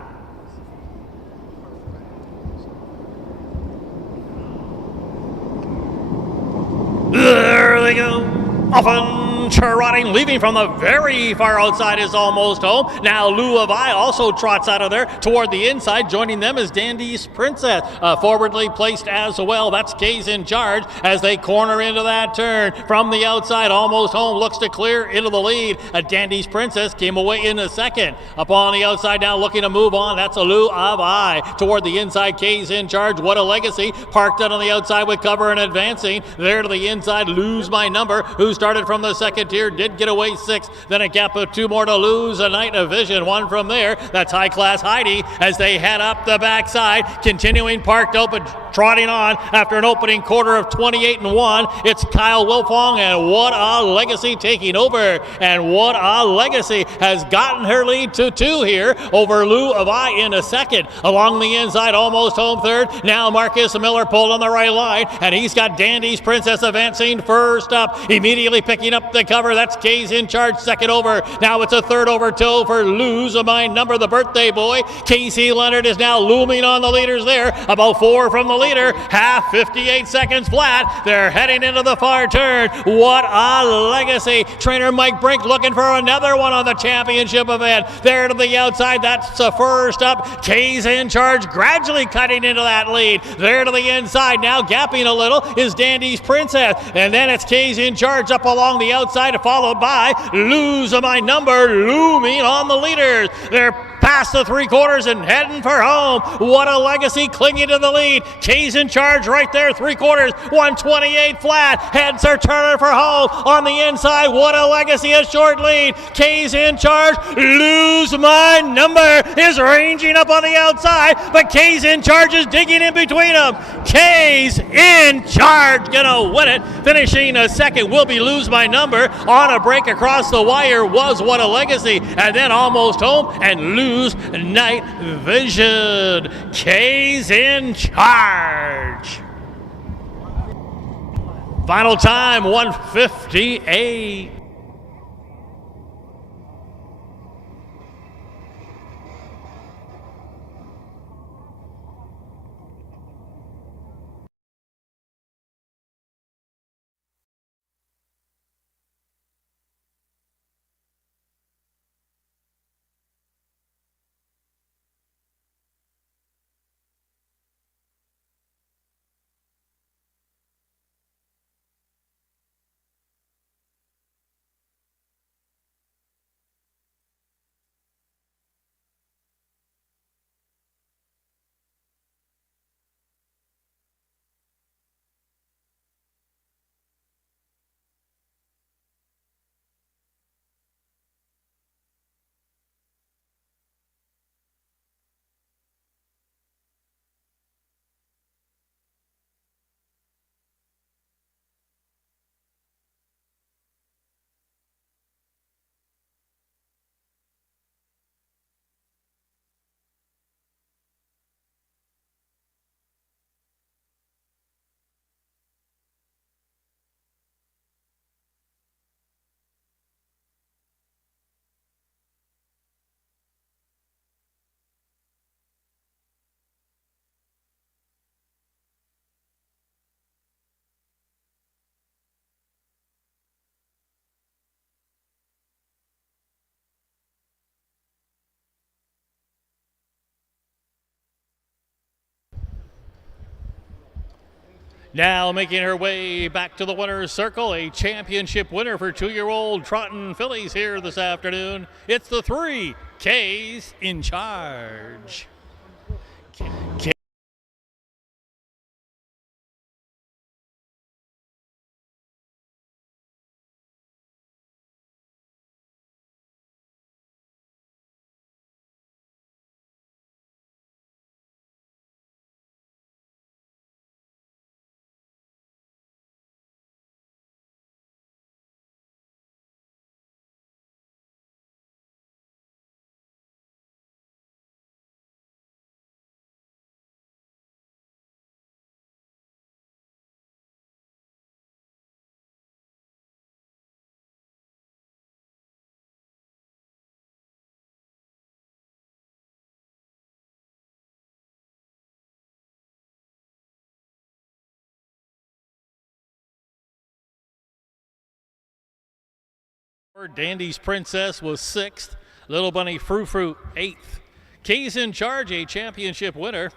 There they go. Often trotting, leaving from the very far outside is Almost Home. Now Lou of I also trots out of there toward the inside. Joining them is Dandy's Princess, forwardly placed as well. That's Kay's in charge as they corner into that turn. From the outside, Almost Home looks to clear into the lead. Dandy's Princess came away in a second. Up on the outside now looking to move on. That's a Lou of I. Toward the inside, Kay's in charge. What a Legacy. Parked out on the outside with cover and advancing. There to the inside, Lose My Number, who started from the second tier, did get away 6. Then a gap of 2 more to Lose a Night of Vision. 1 from there. That's High Class Heidi as they head up the backside. Continuing parked open, trotting on after an opening quarter of 28-1. It's Kyle Wilfong and What a Legacy taking over. And What a Legacy has gotten her lead to 2 here over Lou of I in a second. Along the inside, Almost Home third. Now Marcus Miller pulled on the right line, and he's got Dandy's Princess advancing first up. Immediately picking up the cover. That's Kay's in charge, second over. Now it's a third over toe for Lose My Number, the birthday boy. Casey Leonard is now looming on the leaders there. About 4 from the leader. Half 58 seconds flat. They're heading into the far turn. What a Legacy. Trainer Mike Brink looking for another one on the championship event. There to the outside. That's the first up. Kay's in charge, gradually cutting into that lead. There to the inside. Now gapping a little is Dandy's Princess. And then it's Kay's in charge up along the outside, followed by Lose My Number, looming on the leaders. They're past the 3/4 and heading for home. What a Legacy clinging to the lead. Kay's in charge right there, 3/4, 128 flat. Heads are turning for home on the inside. What a Legacy, a short lead. Kay's in charge. Lose My Number is ranging up on the outside, but Kay's in charge is digging in between them. Kay's in charge, gonna win it. Finishing a second will be Lose My Number. On a break across the wire was What a Legacy, and then Almost Home and Lose Night Vision. Kay's in charge. Final time, 1:58. Now making her way back to the winner's circle, a championship winner for 2-year-old trotting fillies here this afternoon. It's the 3 K's in charge. Dandy's Princess was 6th. Little Bunny Frou Frou 8th. K's in Charge, a championship winner.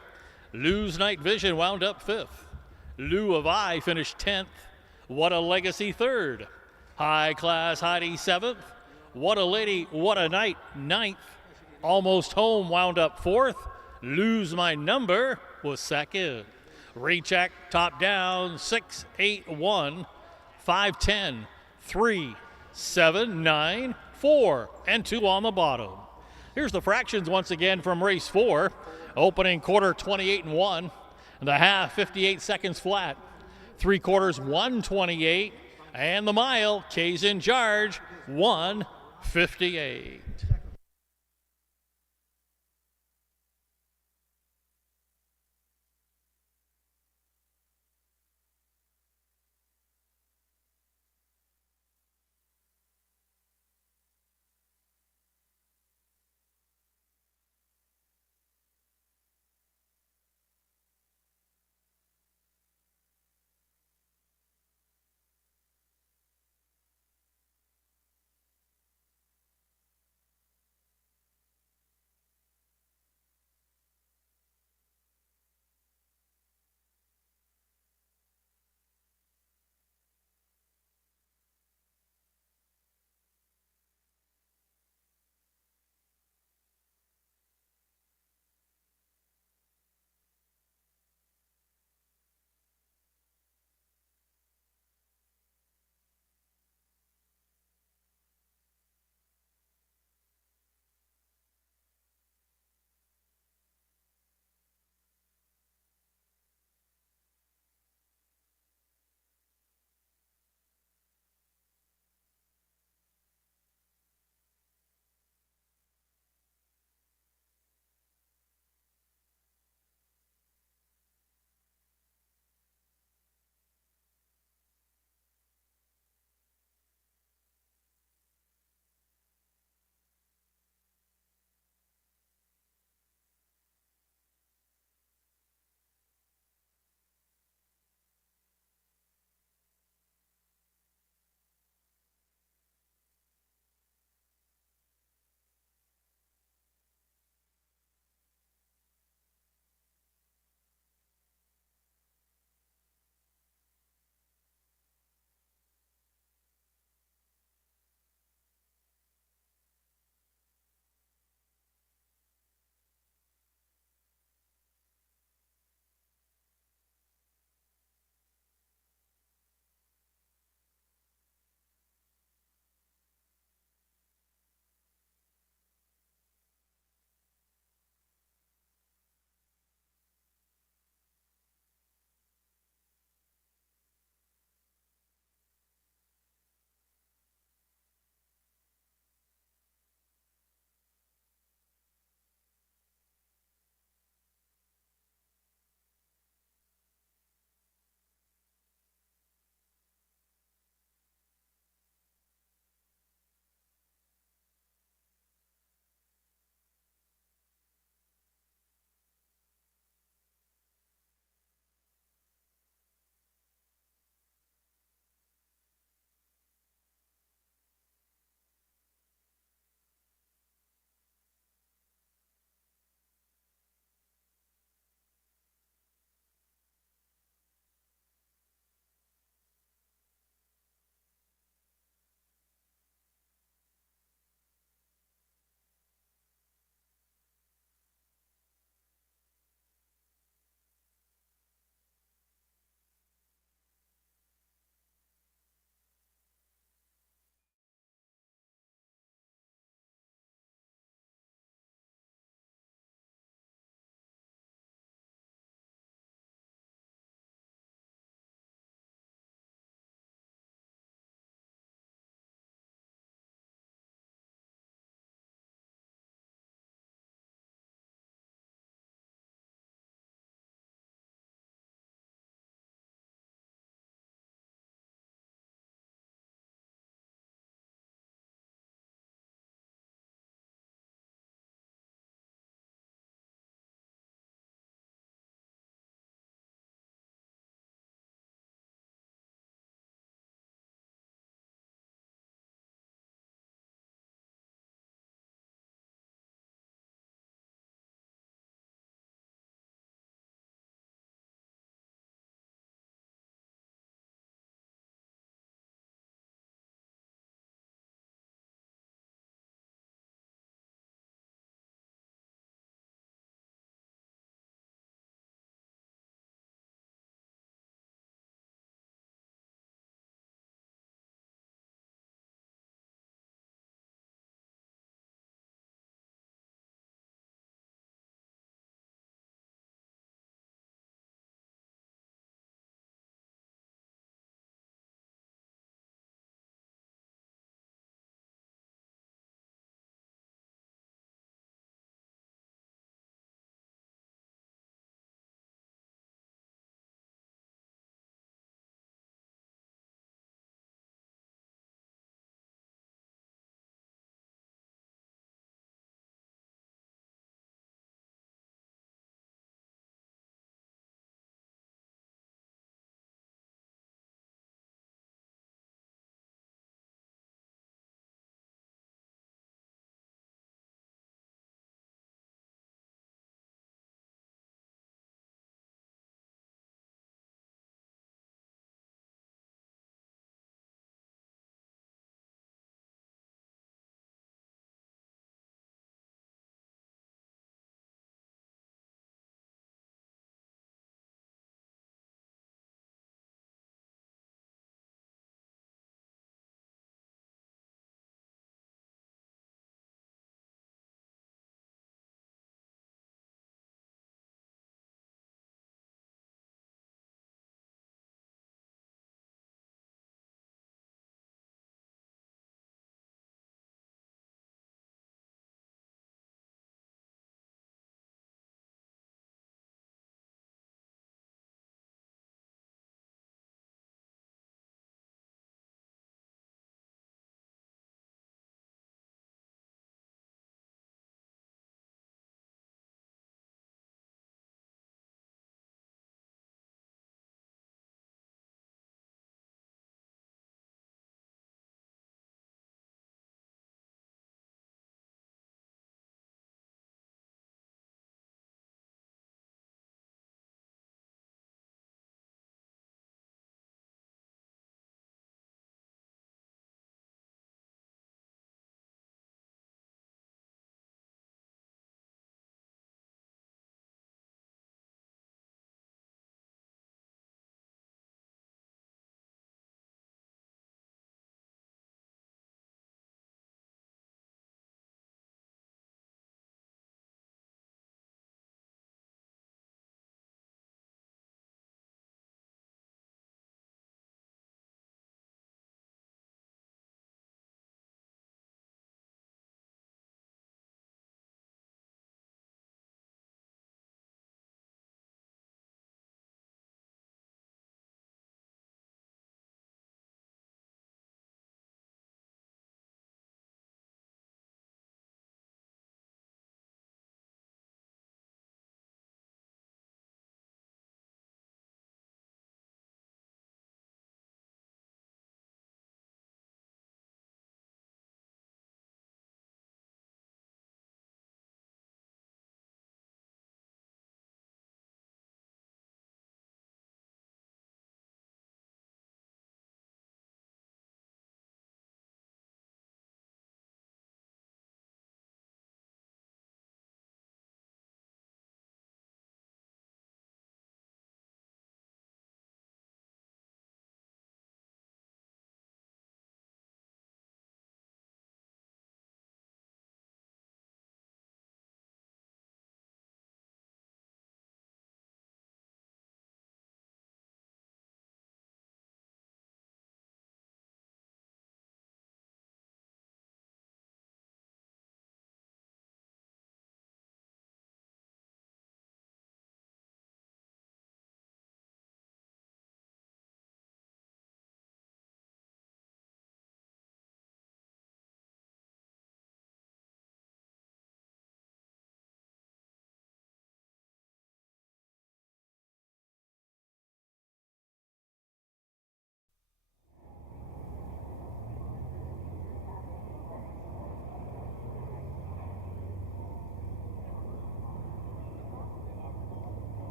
Lou's Night Vision wound up 5th. Lou of I finished 10th. What a Legacy 3rd. High Class Heidi 7th. What a Lady, What a Night 9th. Almost Home wound up 4th. Lose My Number was 2nd. Recheck top down 6, 8, 1, 5, 10, 3, 7, 9, 4, and 2 on the bottom. Here's the fractions once again from race 4. Opening quarter 28 and 1. And the half 58 seconds flat. 3/4 128. And the mile, K's in Charge, 158.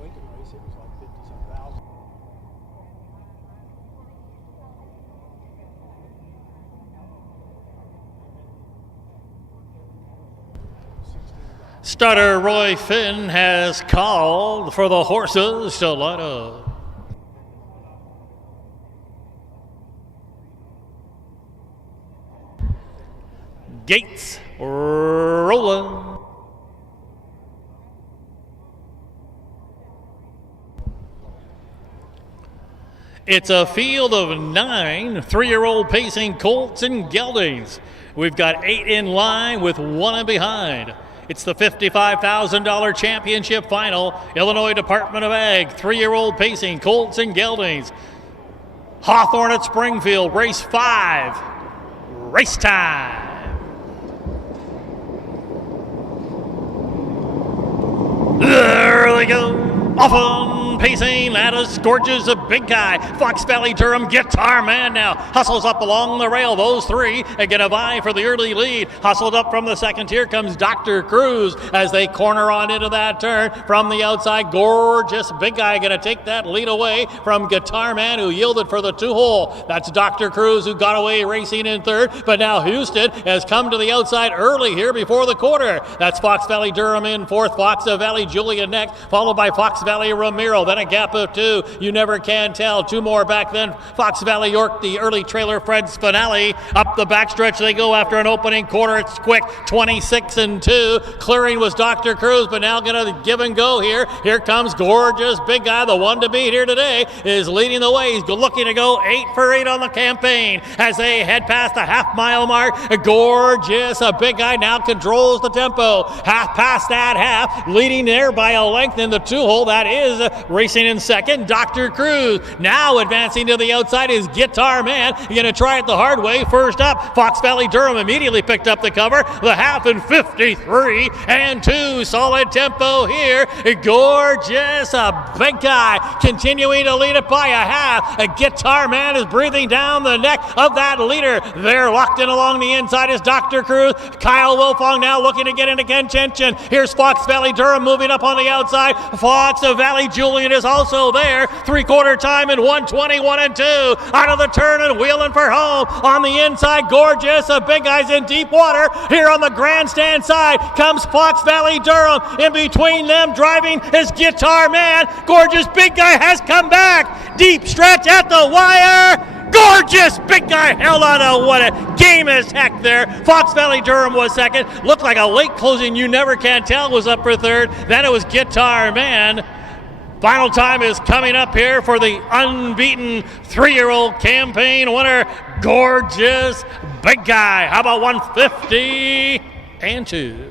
Lincoln race, it was like 50-some thousand. Starter Roy Finn has called for the horses to line up. Gates rolling. It's a field of 9 three-year-old pacing colts and geldings. We've got 8 in line with 1 in behind. It's the $55,000 championship final. Illinois Department of Ag, 3-year-old pacing colts and geldings. Hawthorne at Springfield, race 5. Race time. There they go. Often pacing, that is Gorgeous, a big guy. Fox Valley Durham, Guitar Man now hustles up along the rail. Those 3 get a vie for the early lead. Hustled up from the second. Here comes Dr. Cruz as they corner on into that turn from the outside. Gorgeous, big guy going to take that lead away from Guitar Man, who yielded for the 2-hole. That's Dr. Cruz, who got away racing in third, but now Houston has come to the outside early here before the quarter. That's Fox Valley Durham in fourth. Fox Valley Julia next, followed by Fox Valley Ramiro, then a gap of 2. You never can tell. 2 more back then. Fox Valley York, the early trailer, Fred Spinelli. Up the backstretch they go after an opening quarter. It's quick, 26-2. Clearing was Dr. Cruz, but now going to give and go here. Here comes Gorgeous, big guy, the one to beat here today, is leading the way. He's looking to go 8 for 8 on the campaign as they head past the half-mile mark. Gorgeous, a big guy, now controls the tempo. Half past that half, leading there by a length in the 2-hole. That is racing in second, Dr. Cruz. Now advancing to the outside is Guitar Man. You're going to try it the hard way. First up, Fox Valley Durham immediately picked up the cover. The half in 53-2. Solid tempo here. Gorgeous, a big guy, continuing to lead it by a half. A Guitar Man is breathing down the neck of that leader. They're locked in along the inside is Dr. Cruz. Kyle Wilfong now looking to get into contention. Here's Fox Valley Durham moving up on the outside. Fox Valley Julian is also there. 3/4 time in 1:21-2. Out of the turn and wheeling for home. On the inside, Gorgeous. A big guy's in deep water. Here on the grandstand side comes Fox Valley Durham. In between them driving is Guitar Man. Gorgeous, big guy has come back. Deep stretch at the wire. Gorgeous, big guy held on to what a game as heck there. Fox Valley Durham was second. Looked like a late closing, you never can tell, was up for third. Then it was Guitar Man. Final time is coming up here for the unbeaten 3-year-old campaign winner, Gorgeous, big guy. How about 150-2?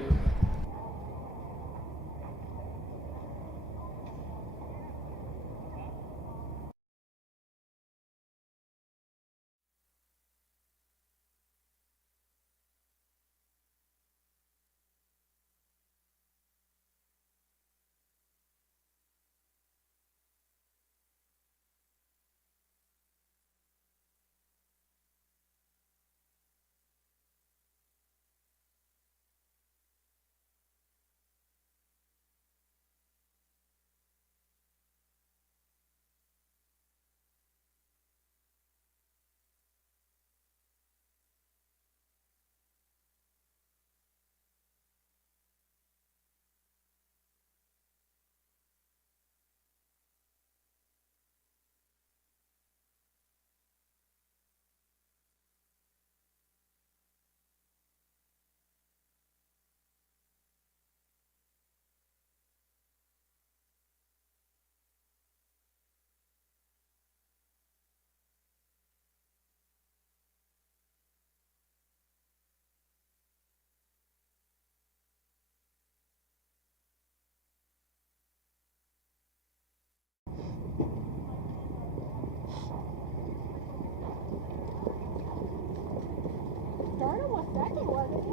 Durham was second, wasn't he?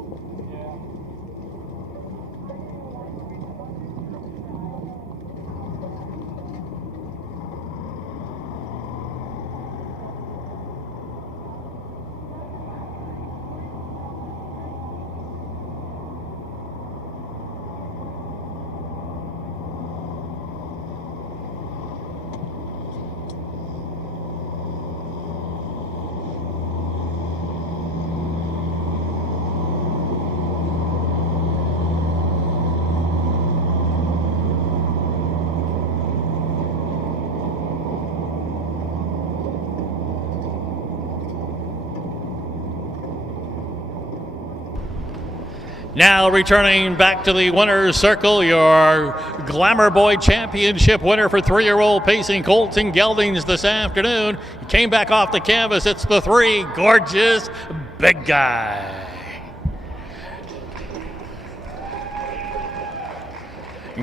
Now returning back to the winner's circle, your Glamour Boy Championship winner for 3-year-old pacing Colton Geldings this afternoon. He came back off the canvas. It's the 3, Gorgeous Big Guy.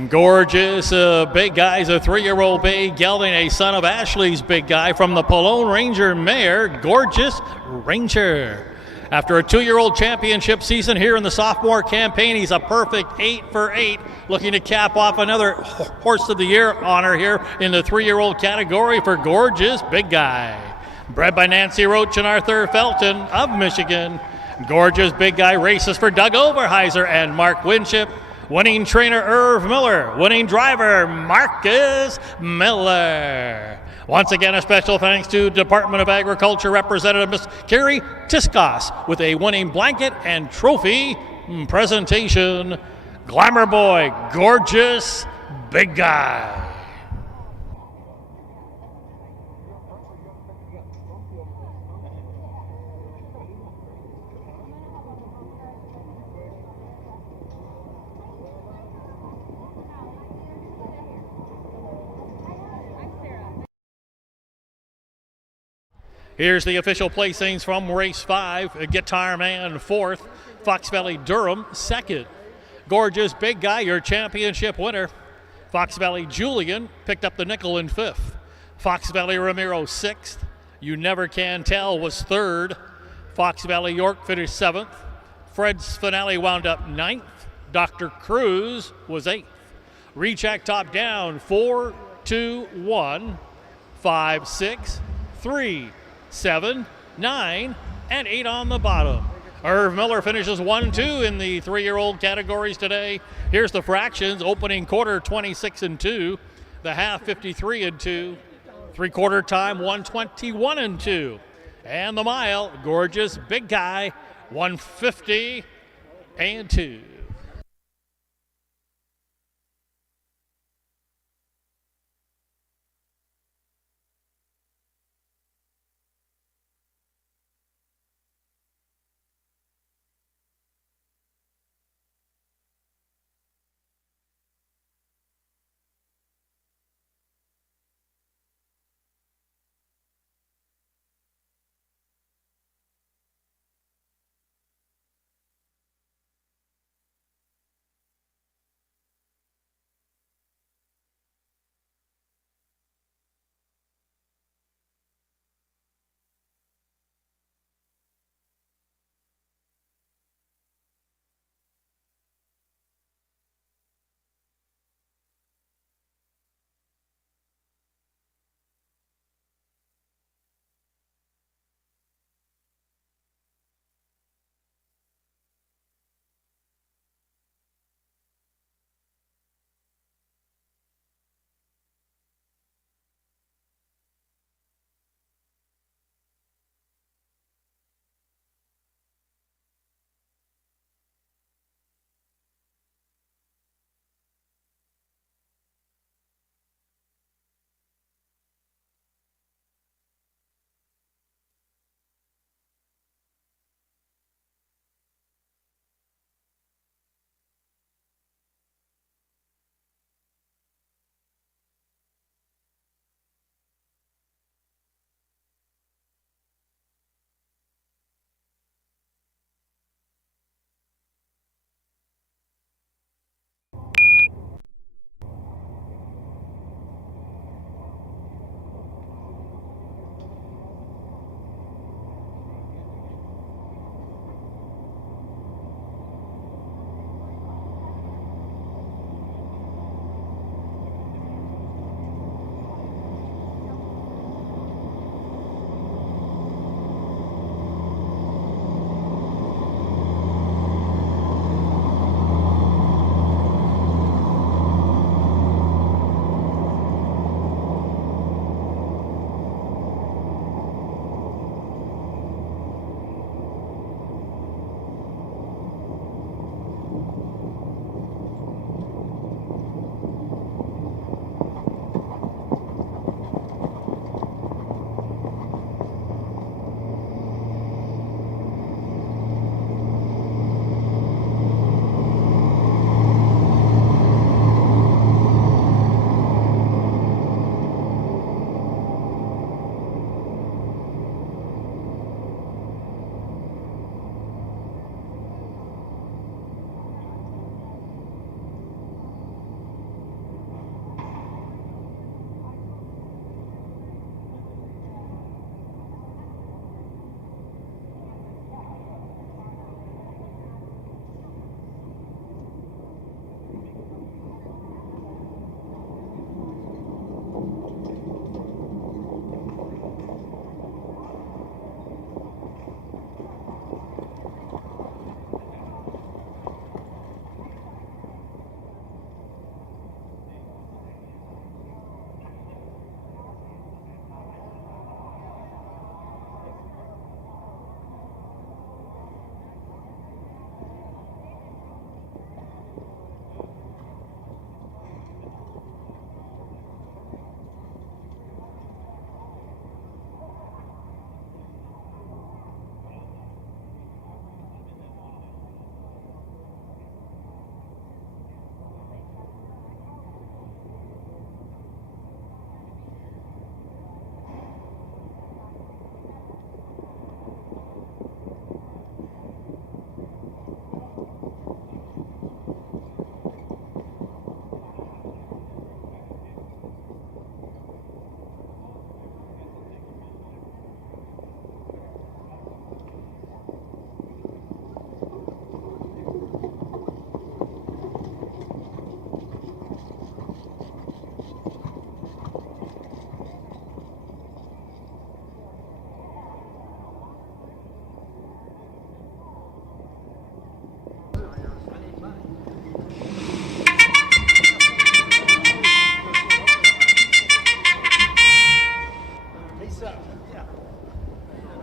Gorgeous Big Guy is a 3-year-old bay gelding, a son of Ashley's Big Guy from the Palone Ranger mare, Gorgeous Ranger. After a 2-year-old championship season here in the sophomore campaign, he's a perfect 8 for 8, looking to cap off another Horse of the Year honor here in the 3-year-old category for Gorgeous Big Guy. Bred by Nancy Roach and Arthur Felton of Michigan, Gorgeous Big Guy races for Doug Overheiser and Mark Winship. Winning trainer Irv Miller, winning driver Marcus Miller. Once again, a special thanks to Department of Agriculture Representative Ms. Carrie Tiskos with a winning blanket and trophy presentation. Glamour Boy, Gorgeous Big Guy. Here's the official placings from race 5. Guitar Man 4th, Fox Valley Durham 2nd. Gorgeous Big Guy, your championship winner. Fox Valley Julian picked up the nickel in 5th. Fox Valley Ramiro 6th. You Never Can Tell was 3rd. Fox Valley York finished 7th. Fred's Finale wound up 9th. Dr. Cruz was 8th. Recheck top down 4, 2, 1, 5, 6, 3, 7, 9, and 8 on the bottom. Irv Miller finishes 1-2 in the 3-year-old categories today. Here's the fractions. Opening quarter 26-2, the half 53-2, 3/4 time 121-2, and the mile Gorgeous Big Guy 150-2.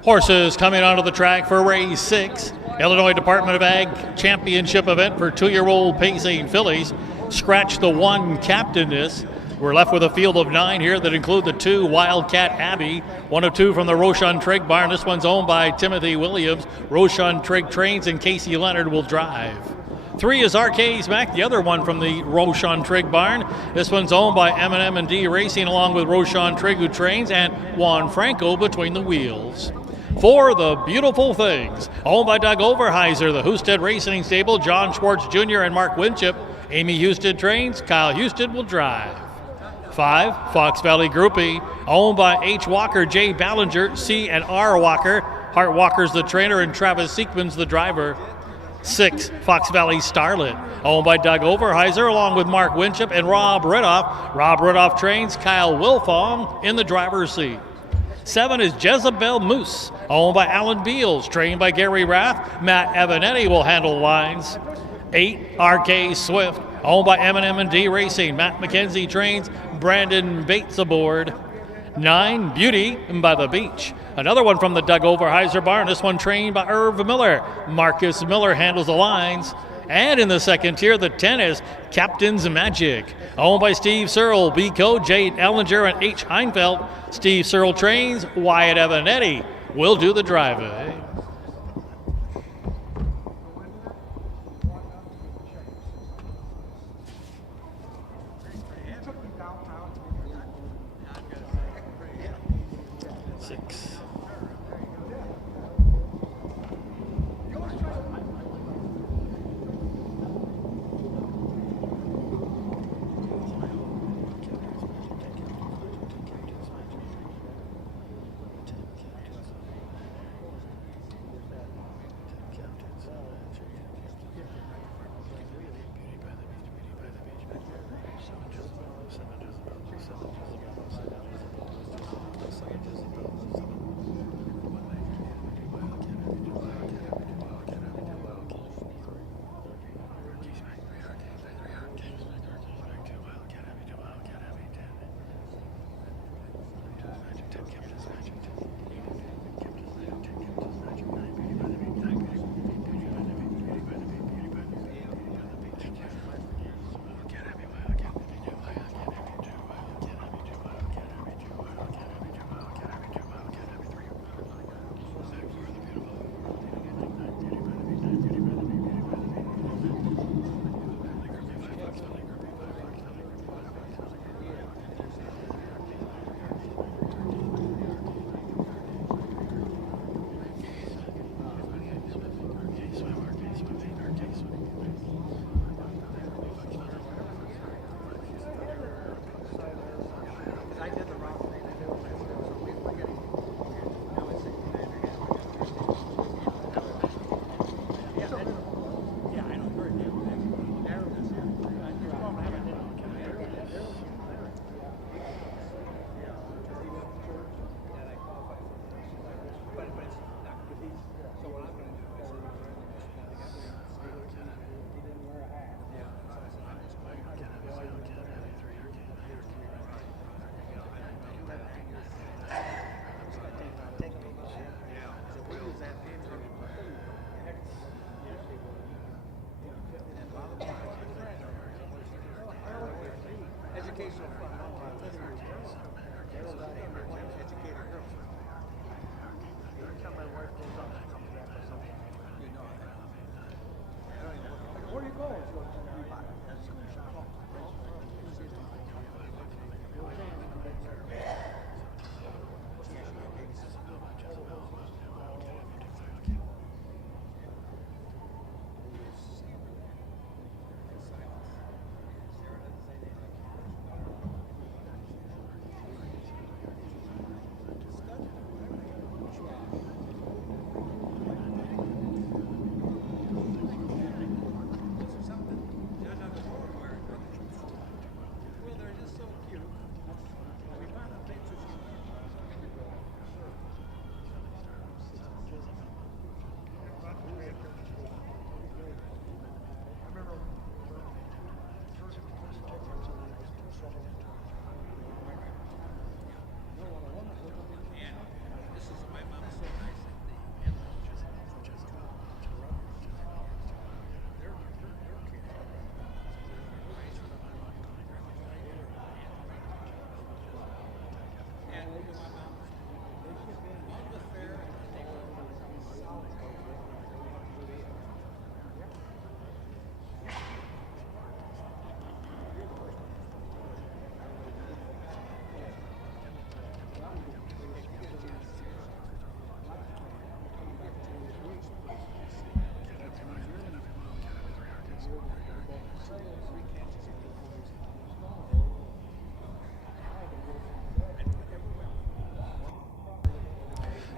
Horses coming onto the track for race 6. Illinois Department of Ag Championship event for 2-year-old pacing fillies. Scratch the 1 Captainess. We're left with a field of 9 here that include the 2 Wildcat Abbey, 1 of 2 from the Roshan Trigg barn. This one's owned by Timothy Williams. Roshan Trigg trains and Casey Leonard will drive. 3 is RK's Mac, the other one from the Roshan Trigg barn. This one's owned by M&M&D Racing along with Roshan Trigg who trains and Juan Franco between the wheels. 4, The Beautiful Things, owned by Doug Overheiser, the Husted Racing Stable, John Schwartz Jr. and Mark Winship. Amy Houston trains, Kyle Houston will drive. 5, Fox Valley Groupie, owned by H. Walker, J. Ballinger, C. and R. Walker. Hart Walker's the trainer and Travis Seekman's the driver. 6, Fox Valley Starlet, owned by Doug Overheiser along with Mark Winship and Rob Riddoff. Rob Riddoff trains, Kyle Wilfong in the driver's seat. 7 is Jezebel Moose, owned by Alan Beals, trained by Gary Rath. Matt Evanetti will handle lines. 8, RK Swift, owned by M&M&D Racing. Matt McKenzie trains, Brandon Bates aboard. 9, Beauty by the Beach, another one from the Doug Overheiser barn. This one trained by Irv Miller. Marcus Miller handles the lines. And in the second tier, the 10 is Captain's Magic, owned by Steve Searle, B. Code, Jade Ellinger, and H. Heinfeld. Steve Searle trains, Wyatt Evanetti will do the driving.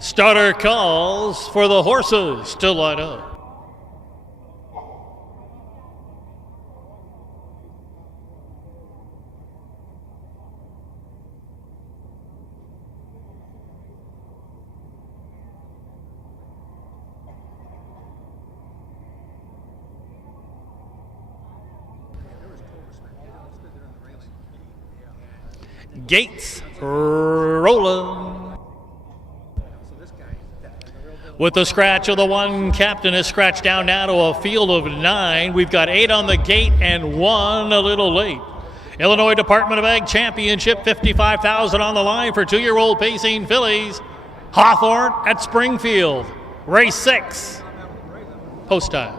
Starter calls for the horses to line up. Gates rolling. With the scratch of the one, captain is scratched down now to a field of 9. We've got 8 on the gate and 1 a little late. Illinois Department of Ag Championship, $55,000 on the line for 2-year-old pacing fillies. Hawthorne at Springfield. Race 6. Post time.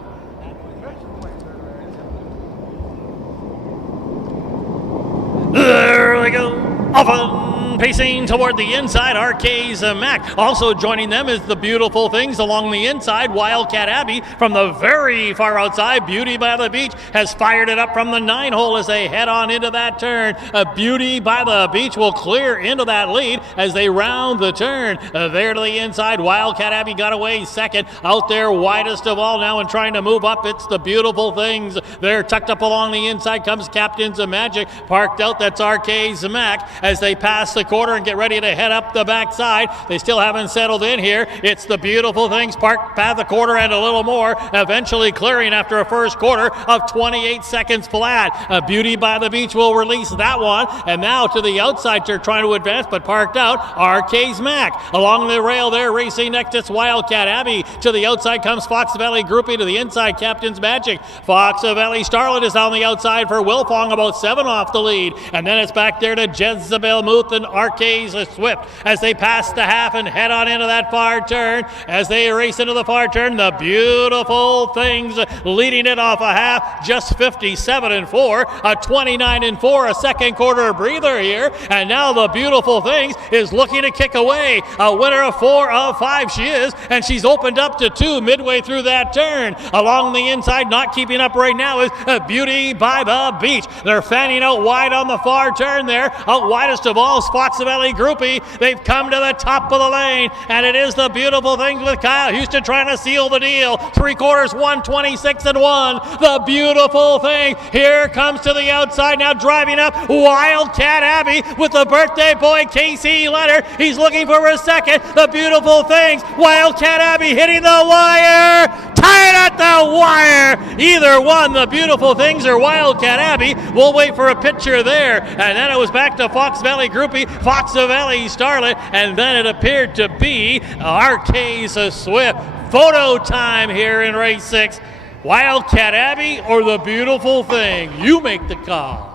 There we go. Often pacing toward the inside, RK's Mac. Also joining them is the beautiful things along the inside. Wildcat Abbey from the very far outside. Beauty by the Beach has fired it up from the 9 hole as they head on into that turn. Beauty by the Beach will clear into that lead as they round the turn. There to the inside, Wildcat Abbey got away second. Out there, widest of all now and trying to move up, it's the beautiful things. They're tucked up along the inside comes Captain's Magic. Parked out, that's RK's Mac as they pass the quarter and get ready to head up the backside. They still haven't settled in here. It's the beautiful things parked past the quarter and a little more, eventually clearing after a first quarter of 28 seconds flat. Beauty by the Beach will release that one, and now to the outside they're trying to advance but parked out. RK's Mac along the rail there racing next. It's Wildcat Abbey. To the outside comes Fox Valley Groupie. To the inside, Captain's Magic. Fox Valley Starlet is on the outside for Wilfong, about 7 off the lead, and then it's back there to Jezebel Muth and RK's Swift as they pass the half and head on into that far turn. As they race into the far turn, the beautiful things leading it off a half, just 57-4, a 29-4, a second quarter breather here, and now the beautiful things is looking to kick away. A winner of 4 of 5 she is, and she's opened up to 2 midway through that turn. Along the inside, not keeping up right now, is Beauty by the Beach. They're fanning out wide on the far turn there. Out widest of all, Fox Valley Groupie. They've come to the top of the lane, and it is the beautiful things with Kyle Houston trying to seal the deal. 3 quarters, 1:26-1. The beautiful thing here comes to the outside now, driving up Wildcat Abbey with the birthday boy Casey Leonard. He's looking for a second. The beautiful things, Wildcat Abbey hitting the wire, tied at the wire. Either one, the beautiful things or Wildcat Abbey. We'll wait for a picture there, and then it was back to Fox Valley Groupie, Fox Valley Starlet, and then it appeared to be RK's Swift. Photo time here in race 6. Wildcat Abbey or the beautiful thing? You make the call.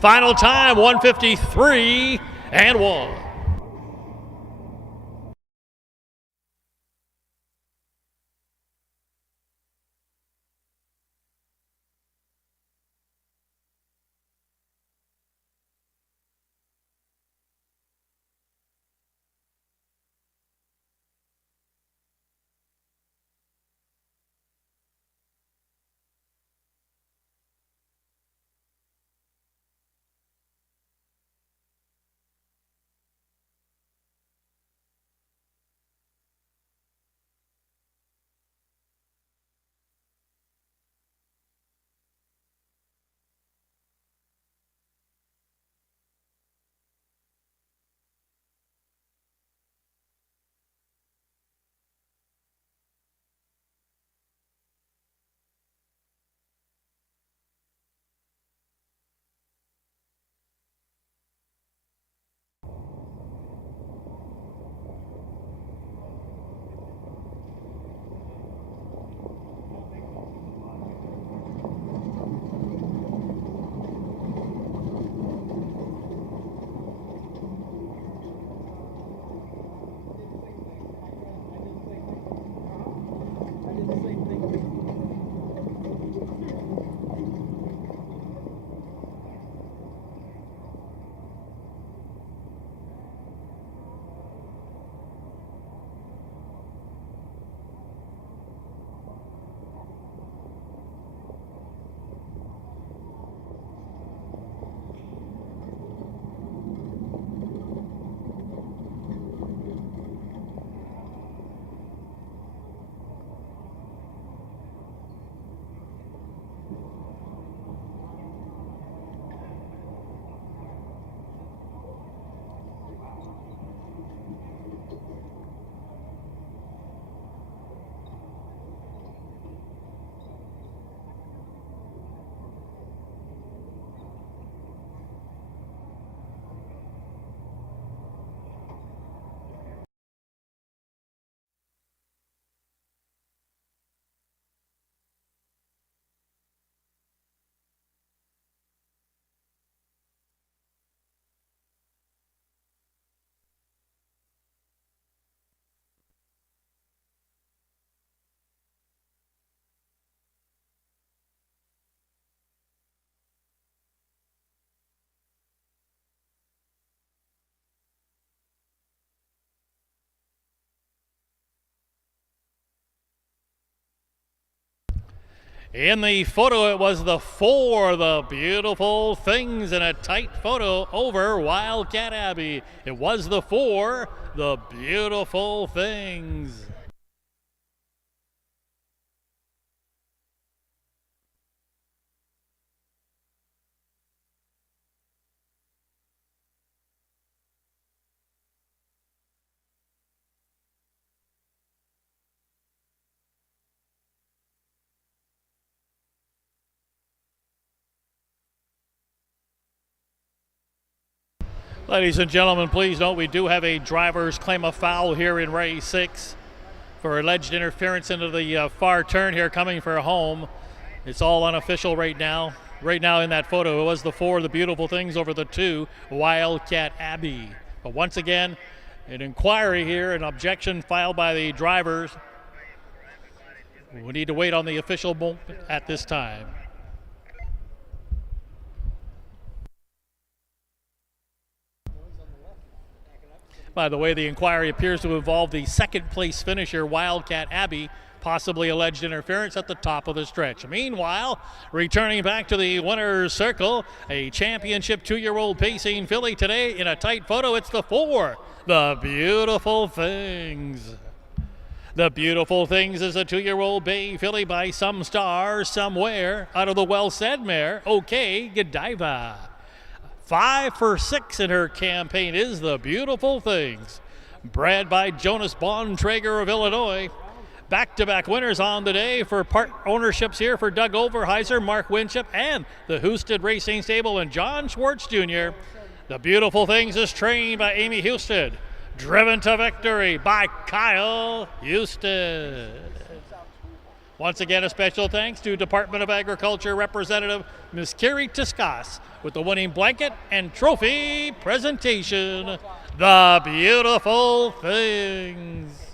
Final time, 1:53-1. In the photo, it was the 4, the beautiful things, in a tight photo over Wildcat Abbey. It was the 4, the beautiful things. Ladies and gentlemen, please note we do have a driver's claim of foul here in race 6 for alleged interference into the far turn here coming for home. It's all unofficial right now. Right now in that photo, it was the 4, the beautiful things, over the 2, Wildcat Abbey. But once again, an inquiry here, an objection filed by the drivers. We need to wait on the official moment at this time. By the way, the inquiry appears to involve the second place finisher, Wildcat Abbey, possibly alleged interference at the top of the stretch. Meanwhile, returning back to the winner's circle, a championship 2-year-old pacing filly today in a tight photo. It's the 4, the beautiful things. The beautiful things is a 2-year-old bay filly by Some Star Somewhere out of the well-said mare, OK Godiva. 5 for 6 in her campaign is the beautiful things. Bred by Jonas Bontrager of Illinois. Back-to-back winners on the day for part ownerships here for Doug Overheiser, Mark Winship, and the Houston Racing Stable and John Schwartz Jr. The beautiful things is trained by Amy Houston. Driven to victory by Kyle Houston. Once again, a special thanks to Department of Agriculture Representative Ms. Carrie Tiskas with the winning blanket and trophy presentation. The beautiful things.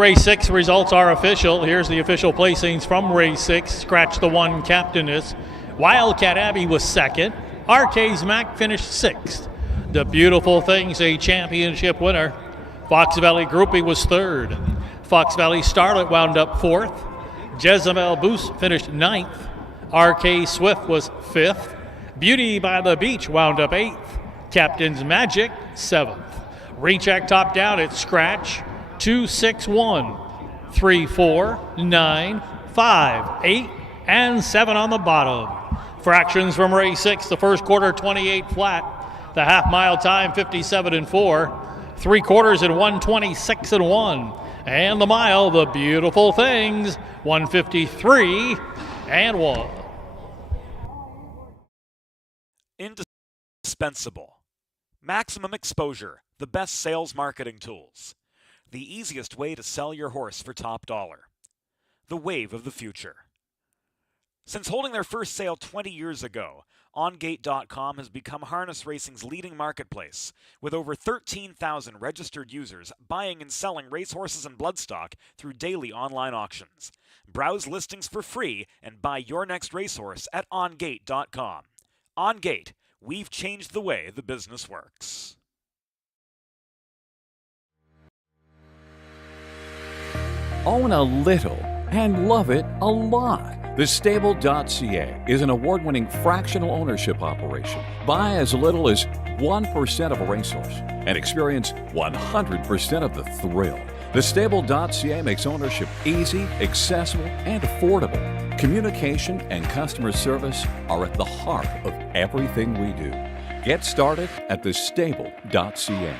Race 6 results are official. Here's the official placings from Race 6. Scratch the 1 captainess. Wildcat Abbey was second. RK's Mac finished 6th. The Beautiful Thing's a championship winner. Fox Valley Groupie was 3rd. Fox Valley Starlet wound up 4th. Jezebel Boost finished 9th. RK Swift was 5th. Beauty by the Beach wound up 8th. Captain's Magic 7th. Recheck top down at Scratch 2, 6, 1, 3, 4, 9, 5, 8, and 7 on the bottom. Fractions from race 6, the first quarter 28 flat. The half mile time 57 and 4. 3 quarters at 126 and 1. And the mile, the Beautiful Things, 153 and 1. Indispensable. Maximum exposure, the best sales marketing tools. The easiest way to sell your horse for top dollar. The wave of the future. Since holding their first sale 20 years ago, OnGate.com has become harness racing's leading marketplace, with over 13,000 registered users buying and selling racehorses and bloodstock through daily online auctions. Browse listings for free and buy your next racehorse at OnGate.com. OnGate, we've changed the way the business works. Own a little and love it a lot. Thestable.ca is an award-winning fractional ownership operation. Buy as little as 1% of a racehorse and experience 100% of the thrill. Thestable.ca makes ownership easy, accessible, and affordable. Communication and customer service are at the heart of everything we do. Get started at thestable.ca.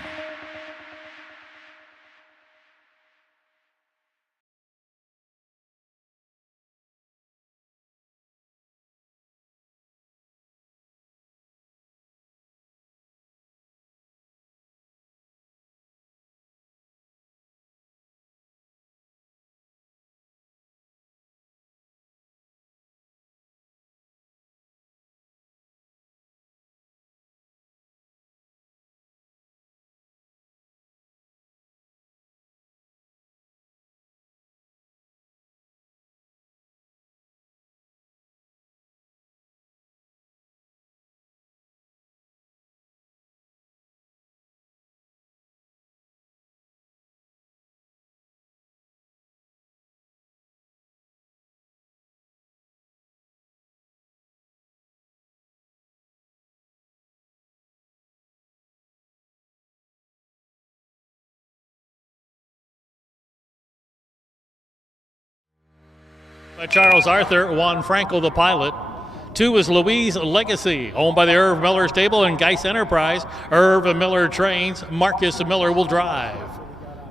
Charles Arthur, Juan Franco the pilot. 2 is Louise Legacy, owned by the Irv Miller Stable and Geis Enterprise. Irv Miller trains, Marcus Miller will drive.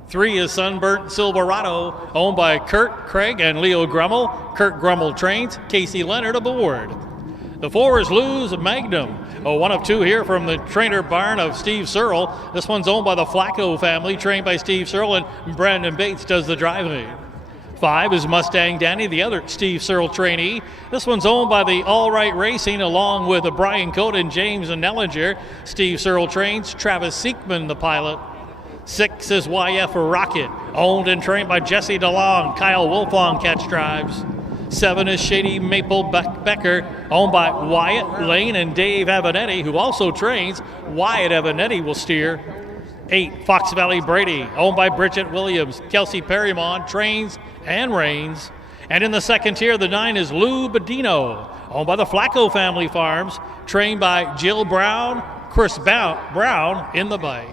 3 is Sunburnt Silverado, owned by Kurt Craig and Leo Grummel. Kurt Grummel trains, Casey Leonard aboard. The 4 is Luz Magnum, one of 2 here from the trainer barn of Steve Searle. This one's owned by the Flacco family, trained by Steve Searle, and Brandon Bates does the driving. 5 is Mustang Danny, the other Steve Searle trainee. This one's owned by the All Right Racing, along with Brian Cote and James Nellinger. Steve Searle trains, Travis Seekman the pilot. 6 is YF Rocket, owned and trained by Jesse DeLong. Kyle Wolfong catch drives. 7 is Shady Maple Becker, owned by Wyatt Lane and Dave Avanetti, who also trains. Wyatt Avanetti will steer. 8, Fox Valley Brady, owned by Bridget Williams. Kelsey Perrymon trains and reigns. And in the second tier, the 9 is Lou Bedino, owned by the Flacco family farms, trained by Jill Brown, Chris Brown in the bike.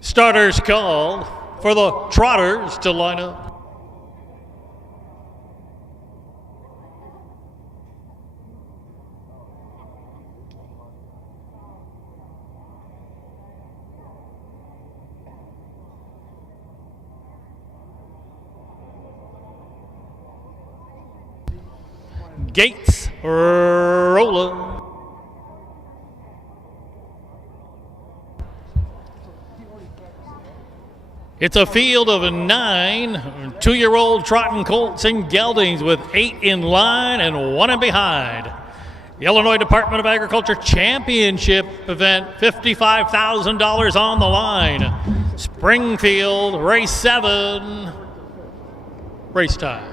Starters called for the Trotters to line up. Gates rolling. It's a field of 9 two-year-old trotting colts and geldings with 8 in line and 1 in behind. The Illinois Department of Agriculture Championship event, $55,000 on the line. Springfield, race 7, race time.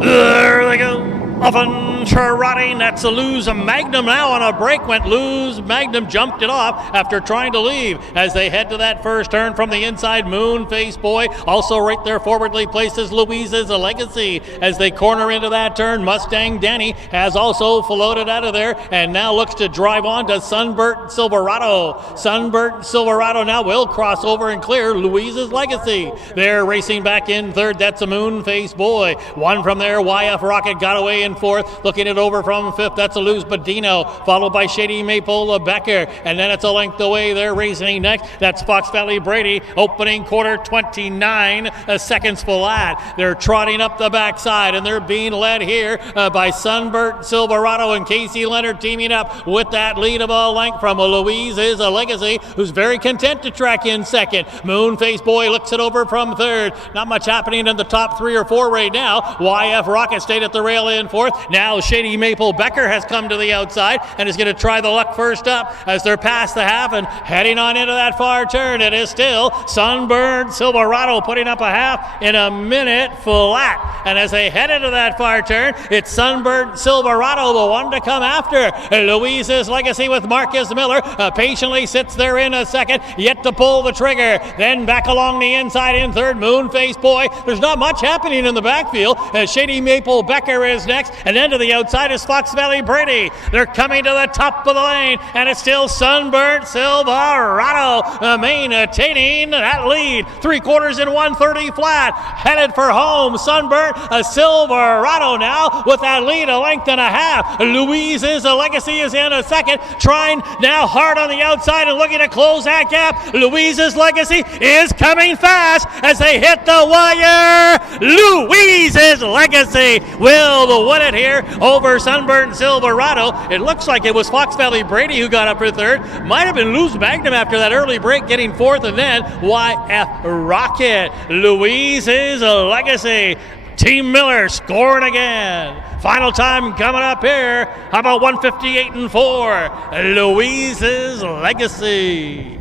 There they go. Often trotting, that's a lose. A Magnum now on a break went loose. Magnum jumped it off after trying to leave as they head to that first turn from the inside. Moonface Boy also right there forwardly places Louise's Legacy as they corner into that turn. Mustang Danny has also floated out of there and now looks to drive on to Sunburnt Silverado. Sunburnt Silverado now will cross over and clear Louise's Legacy. They're racing back in third. That's a Moonface Boy. One from there. YF Rocket got away in fourth. Looking it over from fifth. That's a Luz Badino, followed by Shady Maple Becker. And then it's a length away. They're racing next. That's Fox Valley Brady. Opening quarter 29 seconds flat. They're trotting up the backside and they're being led here by Sunburnt Silverado and Casey Leonard teaming up with that lead of a length from Louise's Legacy, who's very content to track in second. Moonface Boy looks it over from third. Not much happening in the top 3 or 4 right now. YF Rocket stayed at the rail in fourth. Now Shady Maple Becker has come to the outside and is going to try the luck first up as they're past the half and heading on into that far turn. It is still Sunburnt Silverado putting up a half in a minute flat. And as they head into that far turn, it's Sunburnt Silverado, the one to come after. Louise's Legacy with Marcus Miller patiently sits there in a second, yet to pull the trigger. Then back along the inside in third, Moonface Boy. There's not much happening in the backfield. Shady Maple Becker is next, and then to the outside is Fox Valley Brady. They're coming to the top of the lane, and it's still Sunburnt Silverado maintaining that lead. 3/4 in 130 flat, headed for home. Sunburnt Silverado now with that lead a length and a half. Louise's Legacy is in a second, trying now hard on the outside and looking to close that gap. Louise's Legacy is coming fast as they hit the wire. Louise's Legacy will win it here over Sunburnt Silverado. It looks like it was Fox Valley Brady who got up for third. Might have been Luz Magnum after that early break getting fourth, and then YF Rocket. Louise's Legacy. Team Miller scoring again. Final time coming up here. How about 158-4? Louise's Legacy.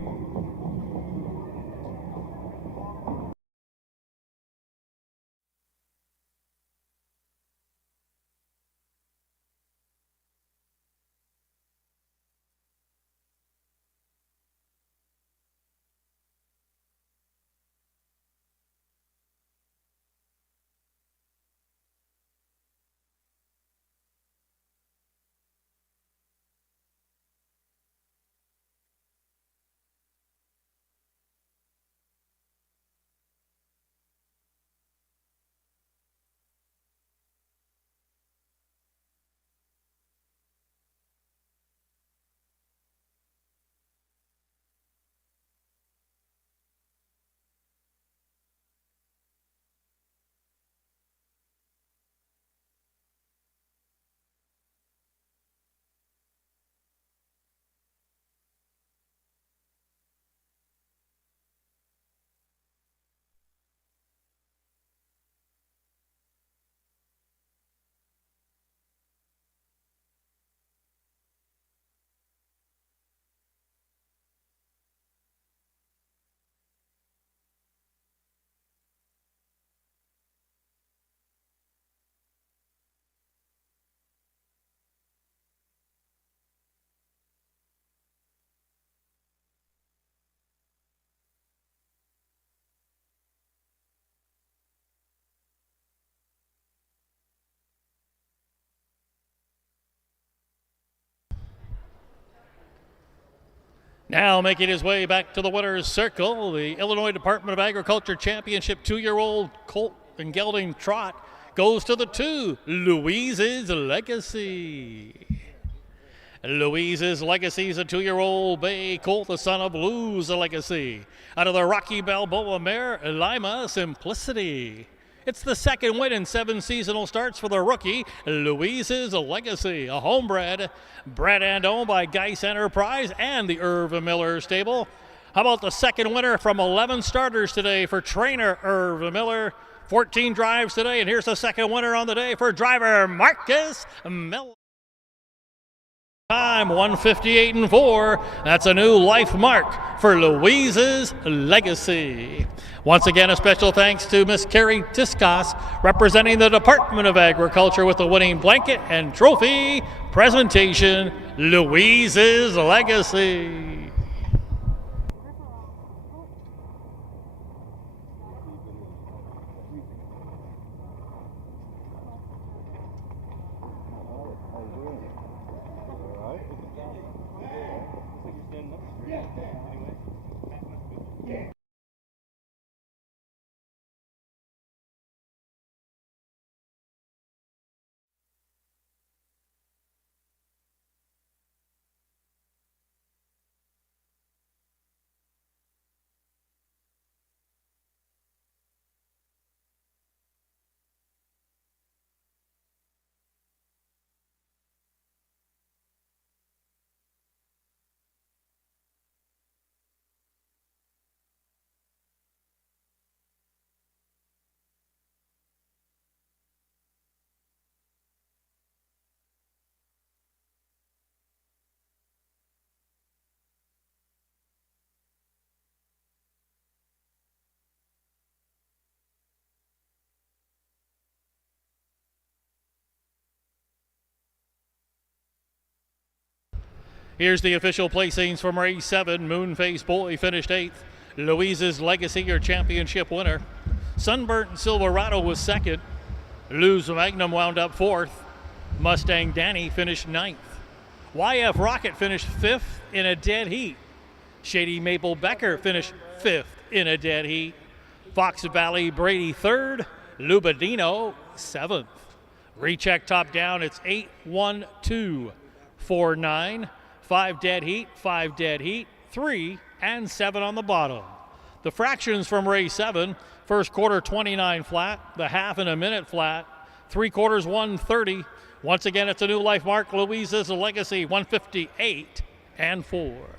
Now making his way back to the winner's circle, the Illinois Department of Agriculture Championship 2-year-old colt and gelding trot goes to the 2, Louise's Legacy. Louise's Legacy is a 2-year-old bay colt, the son of Lou's Legacy. Out of the Rocky Balboa mare, Lima Simplicity. It's the second win in 7 seasonal starts for the rookie, Louise's Legacy, a homebred, bred and owned by Geis Enterprise and the Irv Miller stable. How about the second winner from 11 starters today for trainer Irv Miller? 14 drives today, and here's the second winner on the day for driver Marcus Miller. Time 1:58.4. That's a new life mark for Louise's Legacy. Once again, a special thanks to Miss Carrie Tiskas, representing the Department of Agriculture with the winning blanket and trophy presentation, Louise's Legacy. Here's the official placings from race 7. Moonface Boy finished 8th. Louise's Legacy, your championship winner. Sunburnt Silverado was 2nd. Lou's Magnum wound up 4th. Mustang Danny finished 9th. YF Rocket finished 5th in a dead heat. Shady Maple Becker finished 5th in a dead heat. Fox Valley Brady 3rd. Lubadino 7th. Recheck top down, it's 8, 1, 2, 4, 9. 5 dead heat, 5 dead heat, 3 and 7 on the bottom. The fractions from race 7, first quarter 29 flat, the half in a minute flat, 3 quarters 130. Once again, it's a new life mark, Louise's Legacy, 158 and 4.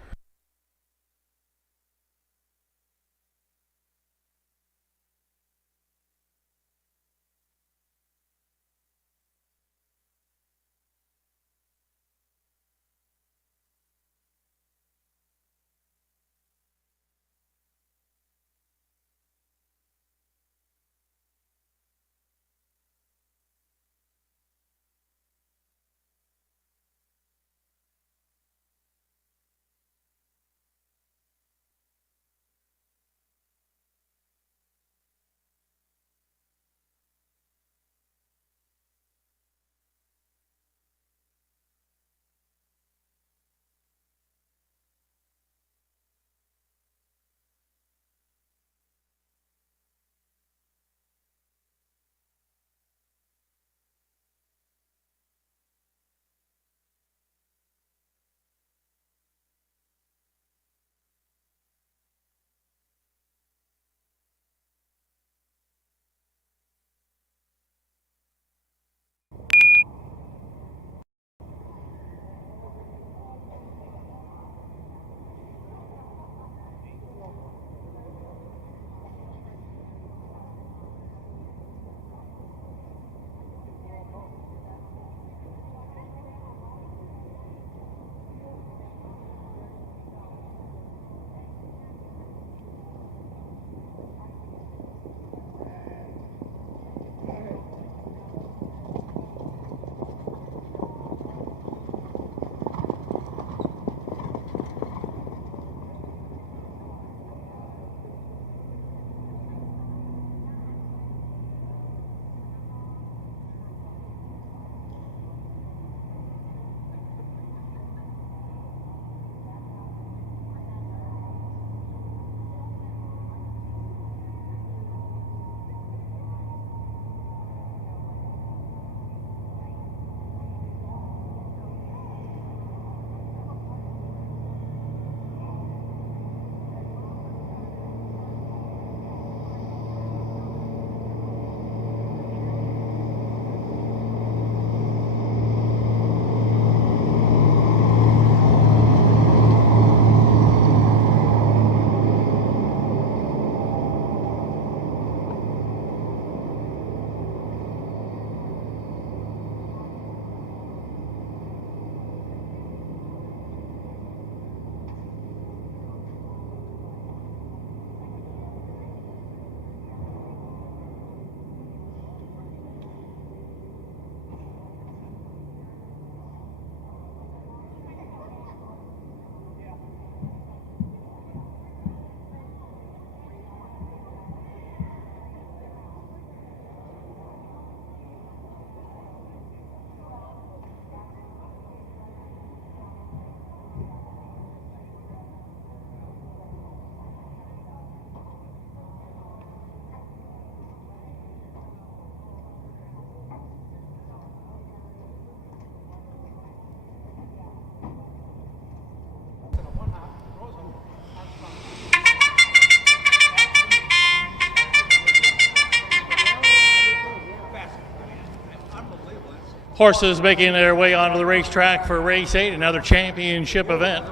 Horses making their way onto the racetrack for race 8, another championship event.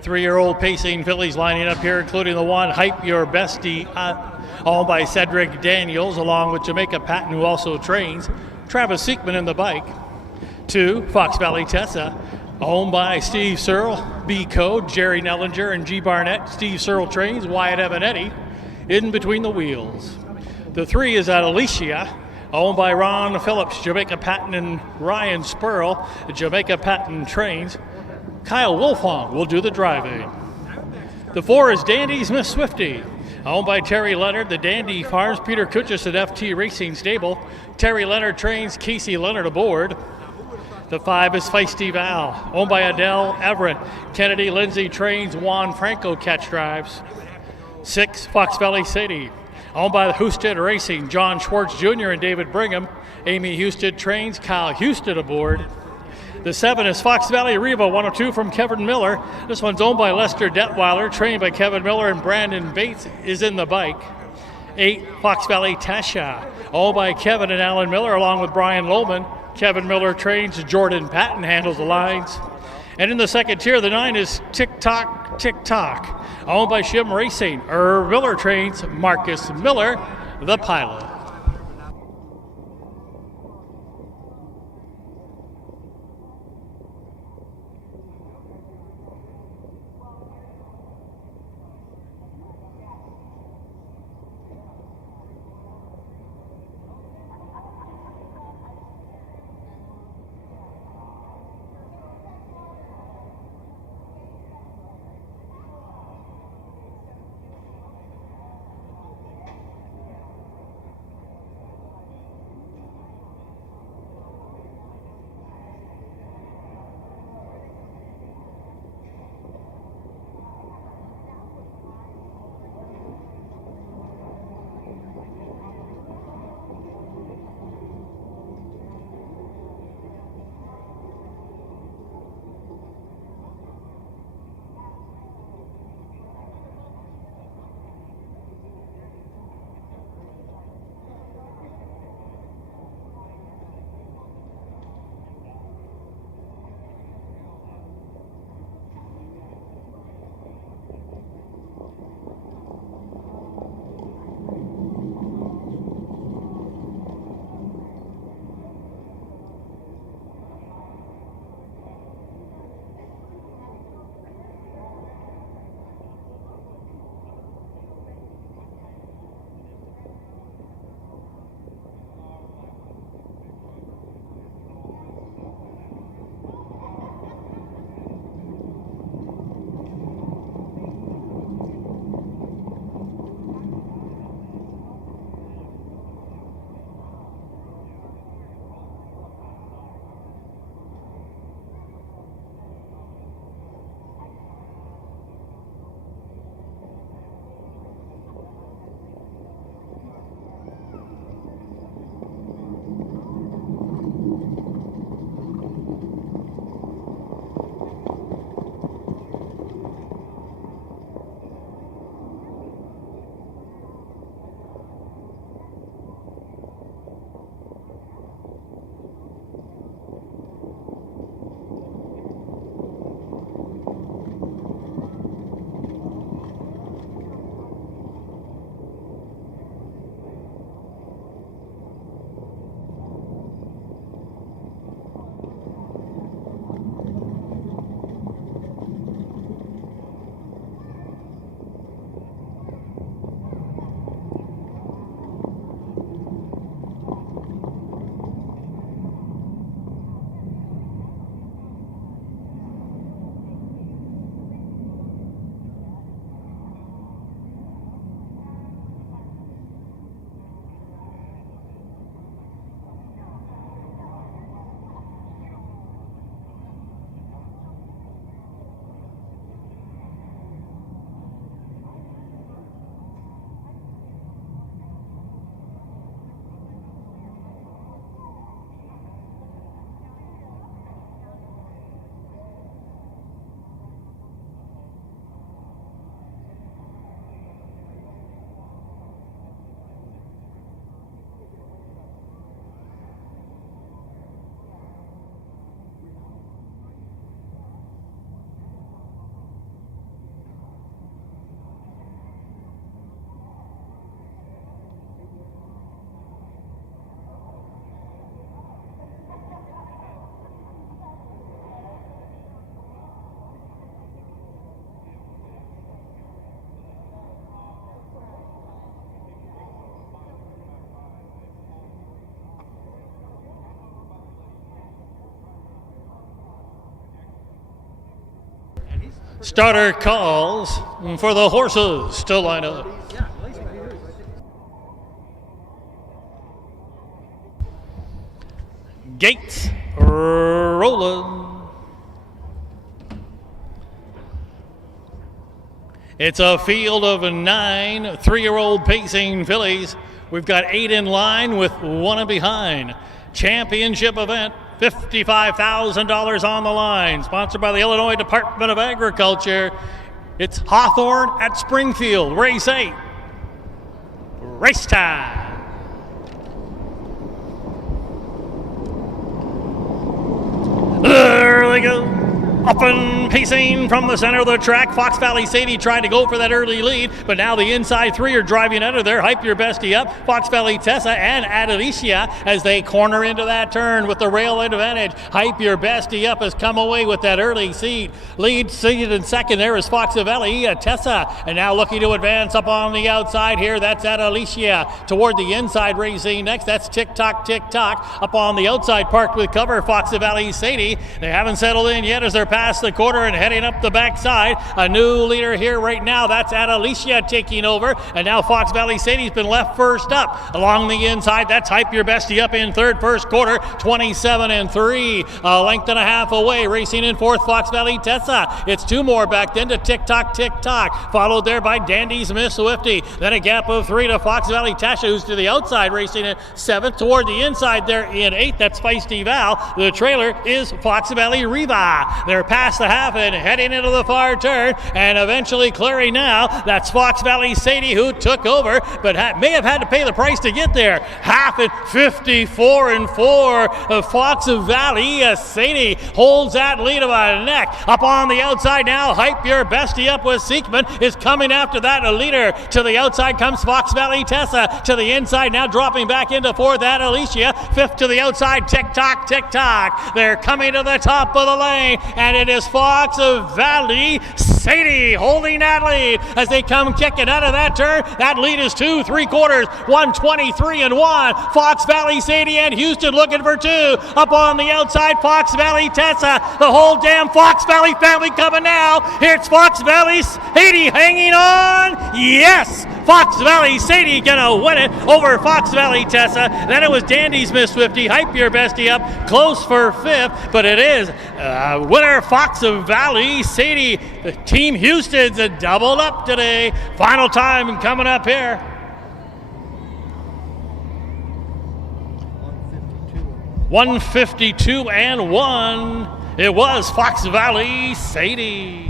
3-year-old pacing fillies lining up here, including the one Hype Your Bestie, owned by Cedric Daniels, along with Jamaica Patton, who also trains. Travis Seekman in the bike. 2, Fox Valley Tessa, owned by Steve Searle, B. Code, Jerry Nellinger, and G. Barnett. Steve Searle trains. Wyatt Evanetti in between the wheels. The 3 is at Alicia, owned by Ron Phillips, Jamaica Patton, and Ryan Spurl. Jamaica Patton trains. Kyle Wolfong will do the driving. The 4 is Dandy's Miss Swifty, owned by Terry Leonard, the Dandy Farms, Peter Kutchis at FT Racing Stable. Terry Leonard trains, Casey Leonard aboard. The 5 is Feisty Val, owned by Adele Everett. Kennedy Lindsay trains, Juan Franco catch drives. 6, Fox Valley City, owned by the Houston Racing, John Schwartz Jr. and David Brigham. Amy Houston trains, Kyle Houston aboard. The 7 is Fox Valley Reva, 102 from Kevin Miller. This one's owned by Lester Detweiler, trained by Kevin Miller, and Brandon Bates is in the bike. 8, Fox Valley Tasha, owned by Kevin and Alan Miller, along with Brian Lohman. Kevin Miller trains, Jordan Patton handles the lines. And in the second tier, the 9 is Tick Tock, Tick Tock, owned by Shim Racing. Irv Miller trains, Marcus Miller, the pilot. Starter calls for the horses to line up. Gates rolling. It's a field of 9 3-year-old pacing fillies. We've got 8 in line with 1 in behind. Championship event, $55,000 on the line. Sponsored by the Illinois Department of Agriculture. It's Hawthorne at Springfield. Race 8. Race time. There they go. Up and pacing from the center of the track. Fox Valley Sadie tried to go for that early lead, but now the inside 3 are driving out of there. Hype Your Bestie up. Fox Valley Tessa and Adelicia as they corner into that turn with the rail advantage. Hype Your Bestie up has come away with that early seat. Lead seated in second there is Fox Valley Tessa, and now looking to advance up on the outside here. That's Adelicia toward the inside racing next. That's Tick Tock up on the outside parked with cover. Fox Valley Sadie. They haven't settled in yet as they're past the quarter and heading up the backside. A new leader here right now. That's Adelicia taking over. And now Fox Valley Sadie's been left first up. Along the inside, that's Hype Your Bestie up in third, first quarter, 27-3. A length and a half away. Racing in fourth, Fox Valley Tessa. It's 2 more back then to Tick Tock. Followed there by Dandy's Miss Swifty. Then a gap of 3 to Fox Valley Tasha, who's to the outside, racing in 7th. Toward the inside there in 8th, that's Feisty Val. The trailer is Fox Valley Reva. They're past the half and heading into the far turn, and eventually clearing now. That's Fox Valley Sadie who took over, but may have had to pay the price to get there. Half at 54-4. Fox Valley Sadie holds that lead of a neck. Up on the outside now, Hype Your Bestie up with Seekman is coming after that. A leader to the outside comes Fox Valley Tessa. To the inside now, dropping back into fourth, Adelicia. 5th to the outside, Tick Tock. They're coming to the top of the lane, and it is Fox Valley Sadie holding that lead as they come kicking out of that turn. That lead is 2 3/4, 123-1. Fox Valley Sadie and Houston looking for 2. Up on the outside, Fox Valley Tessa. The whole damn Fox Valley family coming now. Here's Fox Valley Sadie hanging on. Yes! Fox Valley Sadie gonna win it over Fox Valley Tessa. Then it was Dandy's Miss Swifty. Hype Your Bestie up close for 5th, but it is winner Fox Valley Sadie. The Team Houston's doubled up today. Final time coming up here. 152-1. It was Fox Valley Sadie.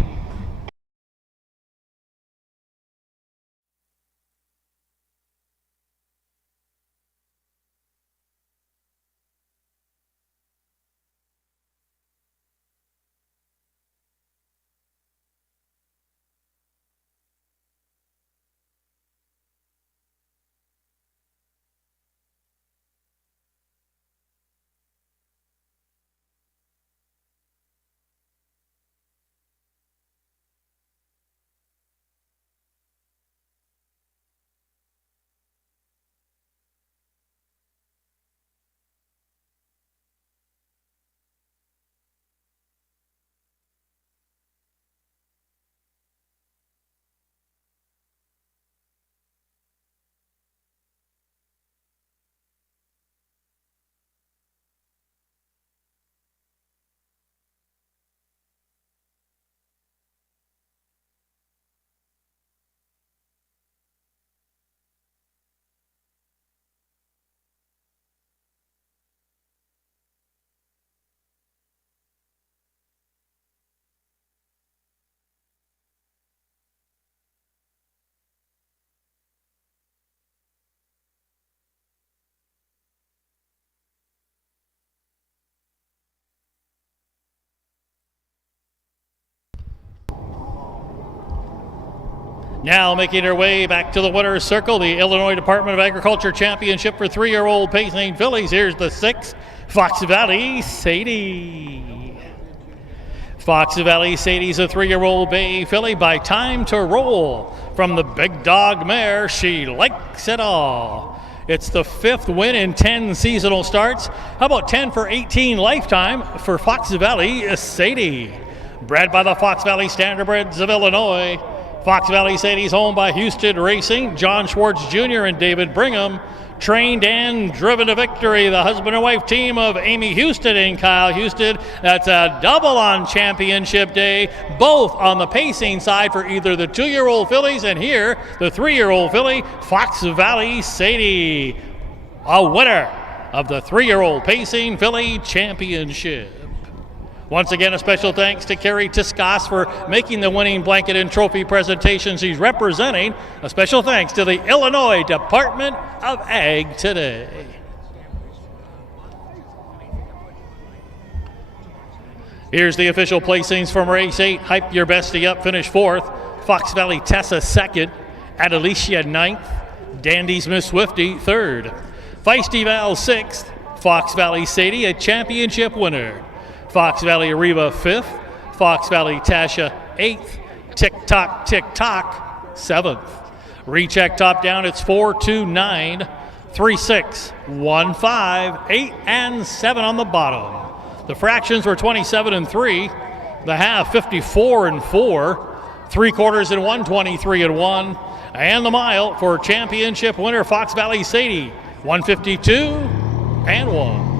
Now making her way back to the winner's circle, the Illinois Department of Agriculture Championship for 3-year-old pacing fillies. Here's the 6th, Fox Valley Sadie. Fox Valley Sadie's a 3-year-old bay filly by Time to Roll. From the big dog mare, She Likes It All. It's the 5th win in 10 seasonal starts. How about 10 for 18 lifetime for Fox Valley Sadie? Bred by the Fox Valley Standardbreds of Illinois. Fox Valley Sadie's owned by Houston Racing, John Schwartz Jr. and David Brigham. Trained and driven to victory, the husband and wife team of Amy Houston and Kyle Houston. That's a double on championship day, both on the pacing side for either the 2-year-old fillies and here, the 3-year-old filly, Fox Valley Sadie, a winner of the 3-year-old pacing filly championship. Once again, a special thanks to Carrie Tiskas for making the winning blanket and trophy presentation she's representing. A special thanks to the Illinois Department of Ag today. Here's the official placings from race 8. Hype Your Bestie Up finished 4th. Fox Valley Tessa 2nd. Adelicia 9th. Dandy's Miss Swifty 3rd. Feisty Val 6th. Fox Valley Sadie, a championship winner. Fox Valley Reba 5th, Fox Valley Tasha 8th, Tick Tock 7th. Recheck top down, it's 4, 2, 9, 3, 6, 1, 5, 8, and 7 on the bottom. The fractions were 27 and 3, the half 54 and 4, 3/4 and 1, 23 and 1, and the mile for championship winner Fox Valley Sadie, 152 and 1.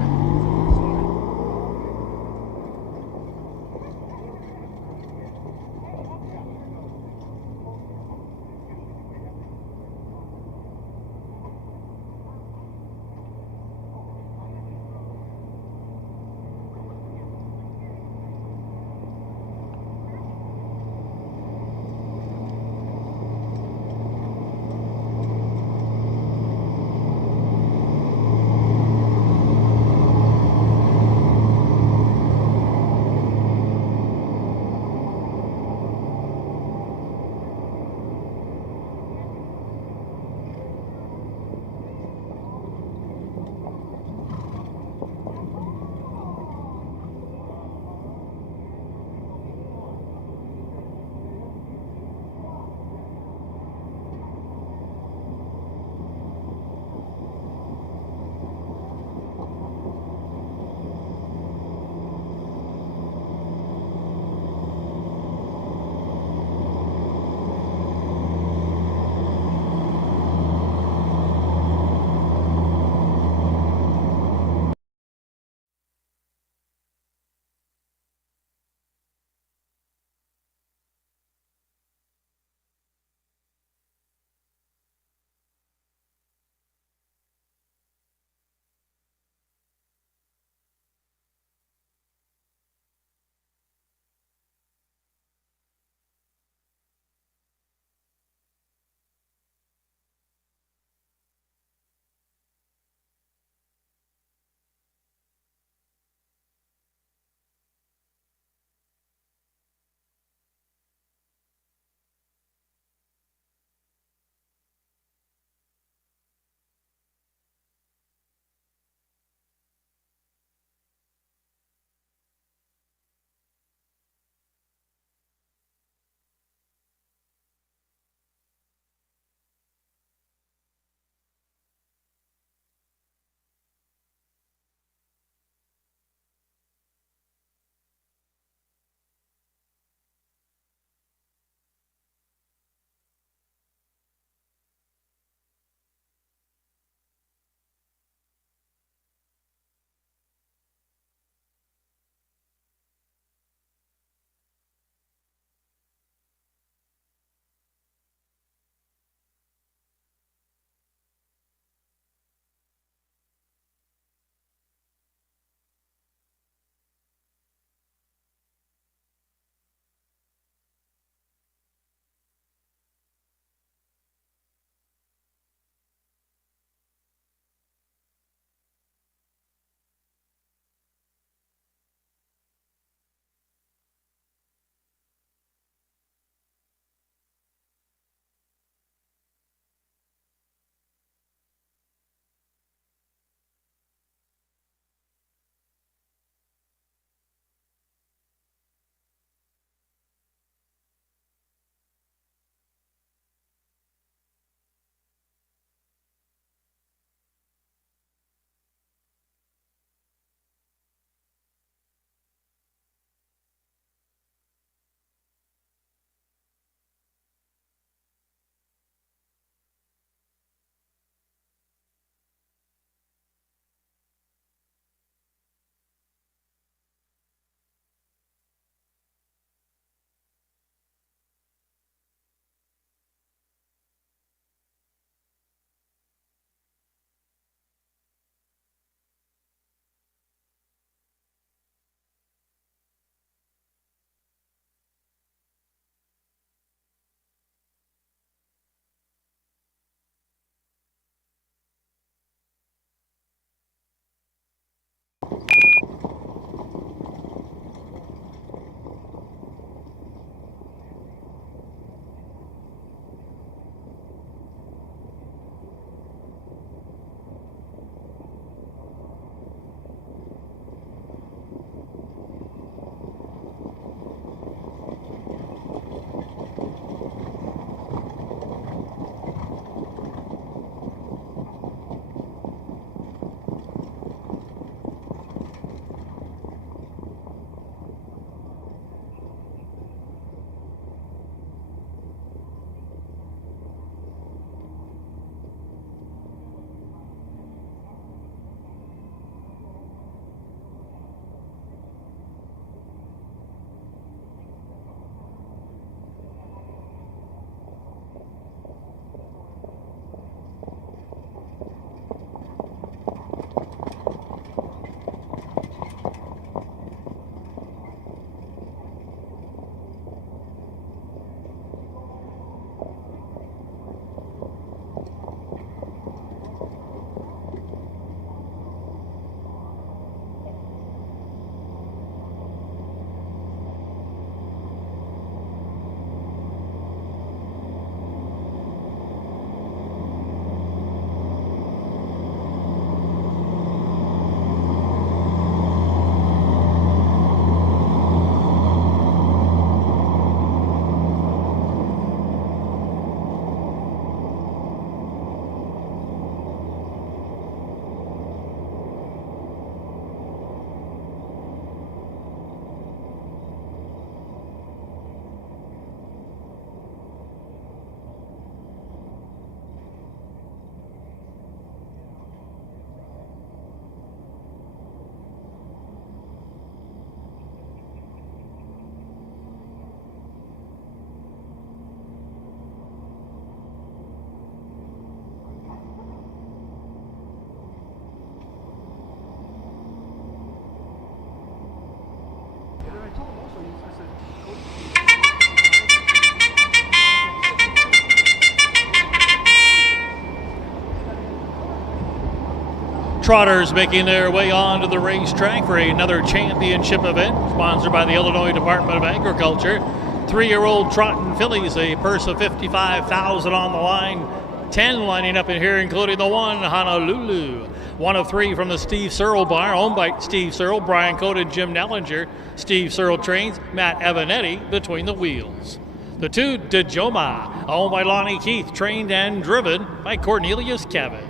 Trotters making their way onto the racetrack for another championship event sponsored by the Illinois Department of Agriculture. 3-year-old trotting fillies, a purse of $55,000 on the line. 10 lining up in here, including the one, Honolulu. One of 3 from the Steve Searle barn, owned by Steve Searle, Brian Cote, and Jim Nellinger. Steve Searle trains, Matt Evanetti between the wheels. The 2, Dejoma, owned by Lonnie Keith, trained and driven by Cornelius Kevin.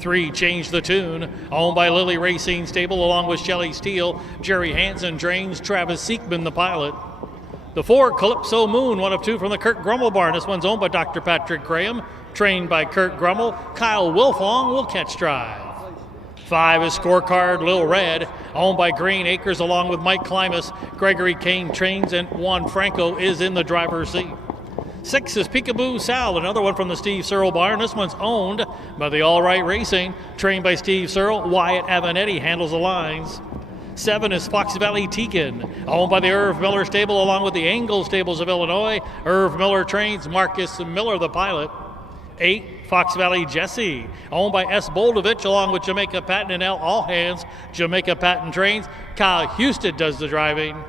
3, Change the Tune, owned by Lily Racing Stable along with Shelley Steele. Jerry Hansen trains, Travis Siekman the pilot. The 4, Calypso Moon, one of 2 from the Kurt Grummel barn. This one's owned by Dr. Patrick Graham, trained by Kurt Grummel. Kyle Wilfong will catch drive. 5 is Scorecard Lil Red, owned by Green Acres along with Mike Klimas. Gregory Kane trains, and Juan Franco is in the driver's seat. 6 is Peekaboo Sal, another one from the Steve Searle barn. This one's owned by the All Right Racing, trained by Steve Searle. Wyatt Avanetti handles the lines. 7 is Fox Valley Tegan, owned by the Irv Miller Stable along with the Engel Stables of Illinois. Irv Miller trains, Marcus Miller the pilot. 8, Fox Valley Jesse, owned by S. Boldovich along with Jamaica Patton and Al Allhands. Jamaica Patton trains, Kyle Houston does the driving.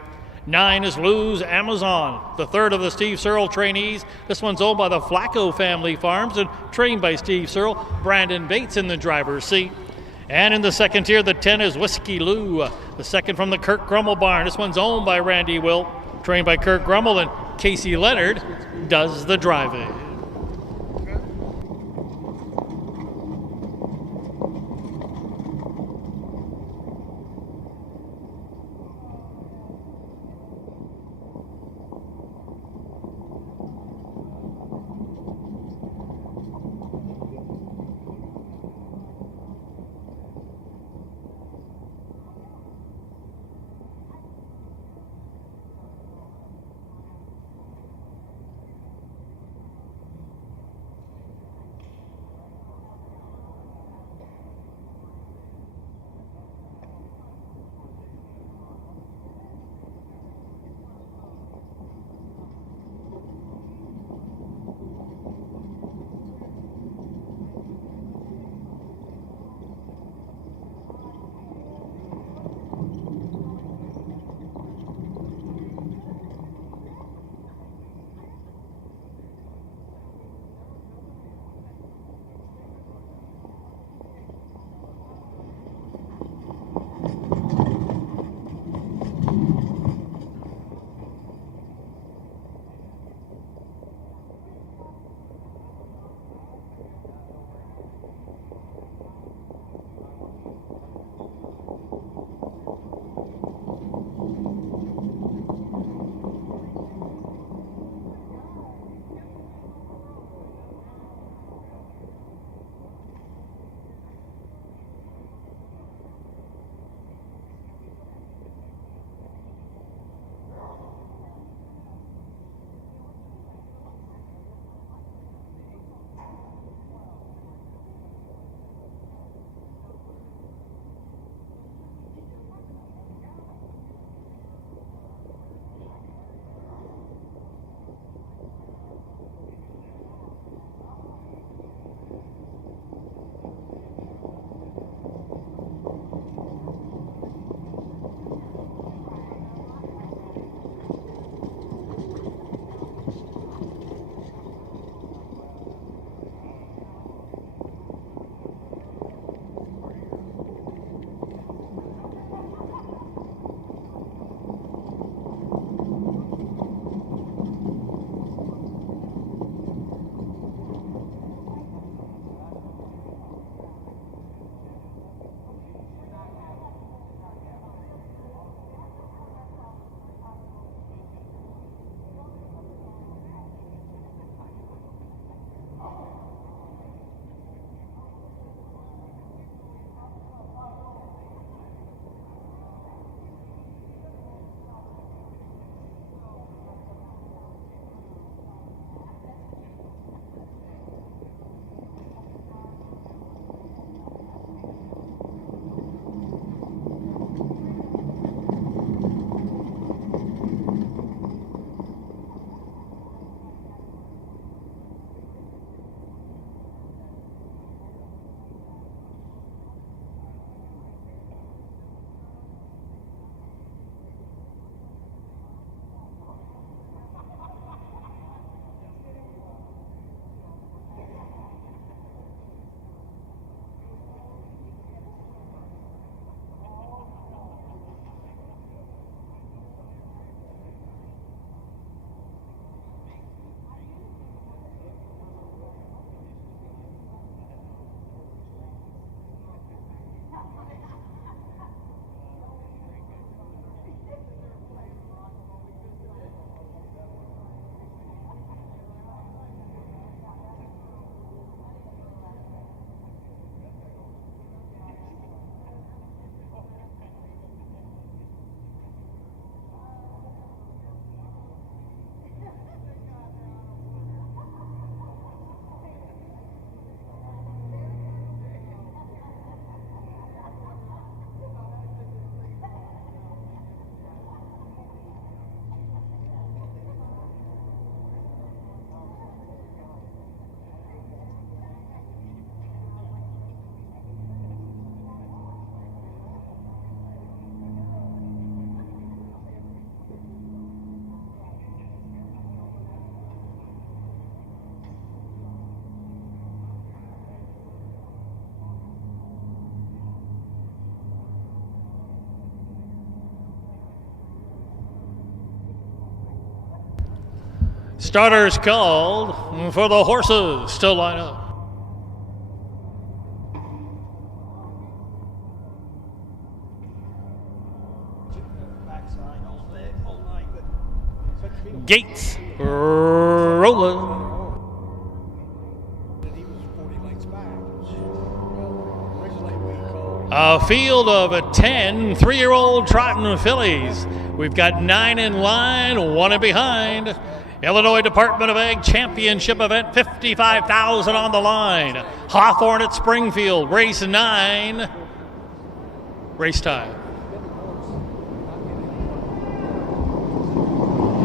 9 is Lou's Amazon, the 3rd of the Steve Searle trainees. This one's owned by the Flacco family farms and trained by Steve Searle. Brandon Bates in the driver's seat. And in the second tier, the 10 is Whiskey Lou, the 2nd from the Kurt Grummel barn. This one's owned by Randy Wilt, trained by Kurt Grummel, and Casey Leonard does the driving. Starters called for the horses to line up. Gates rolling. A field of 10 three-year-old trotting fillies. We've got 9 in line, 1 in behind. Illinois Department of Ag Championship event, $55,000 on the line. Hawthorne at Springfield, race 9. Race time.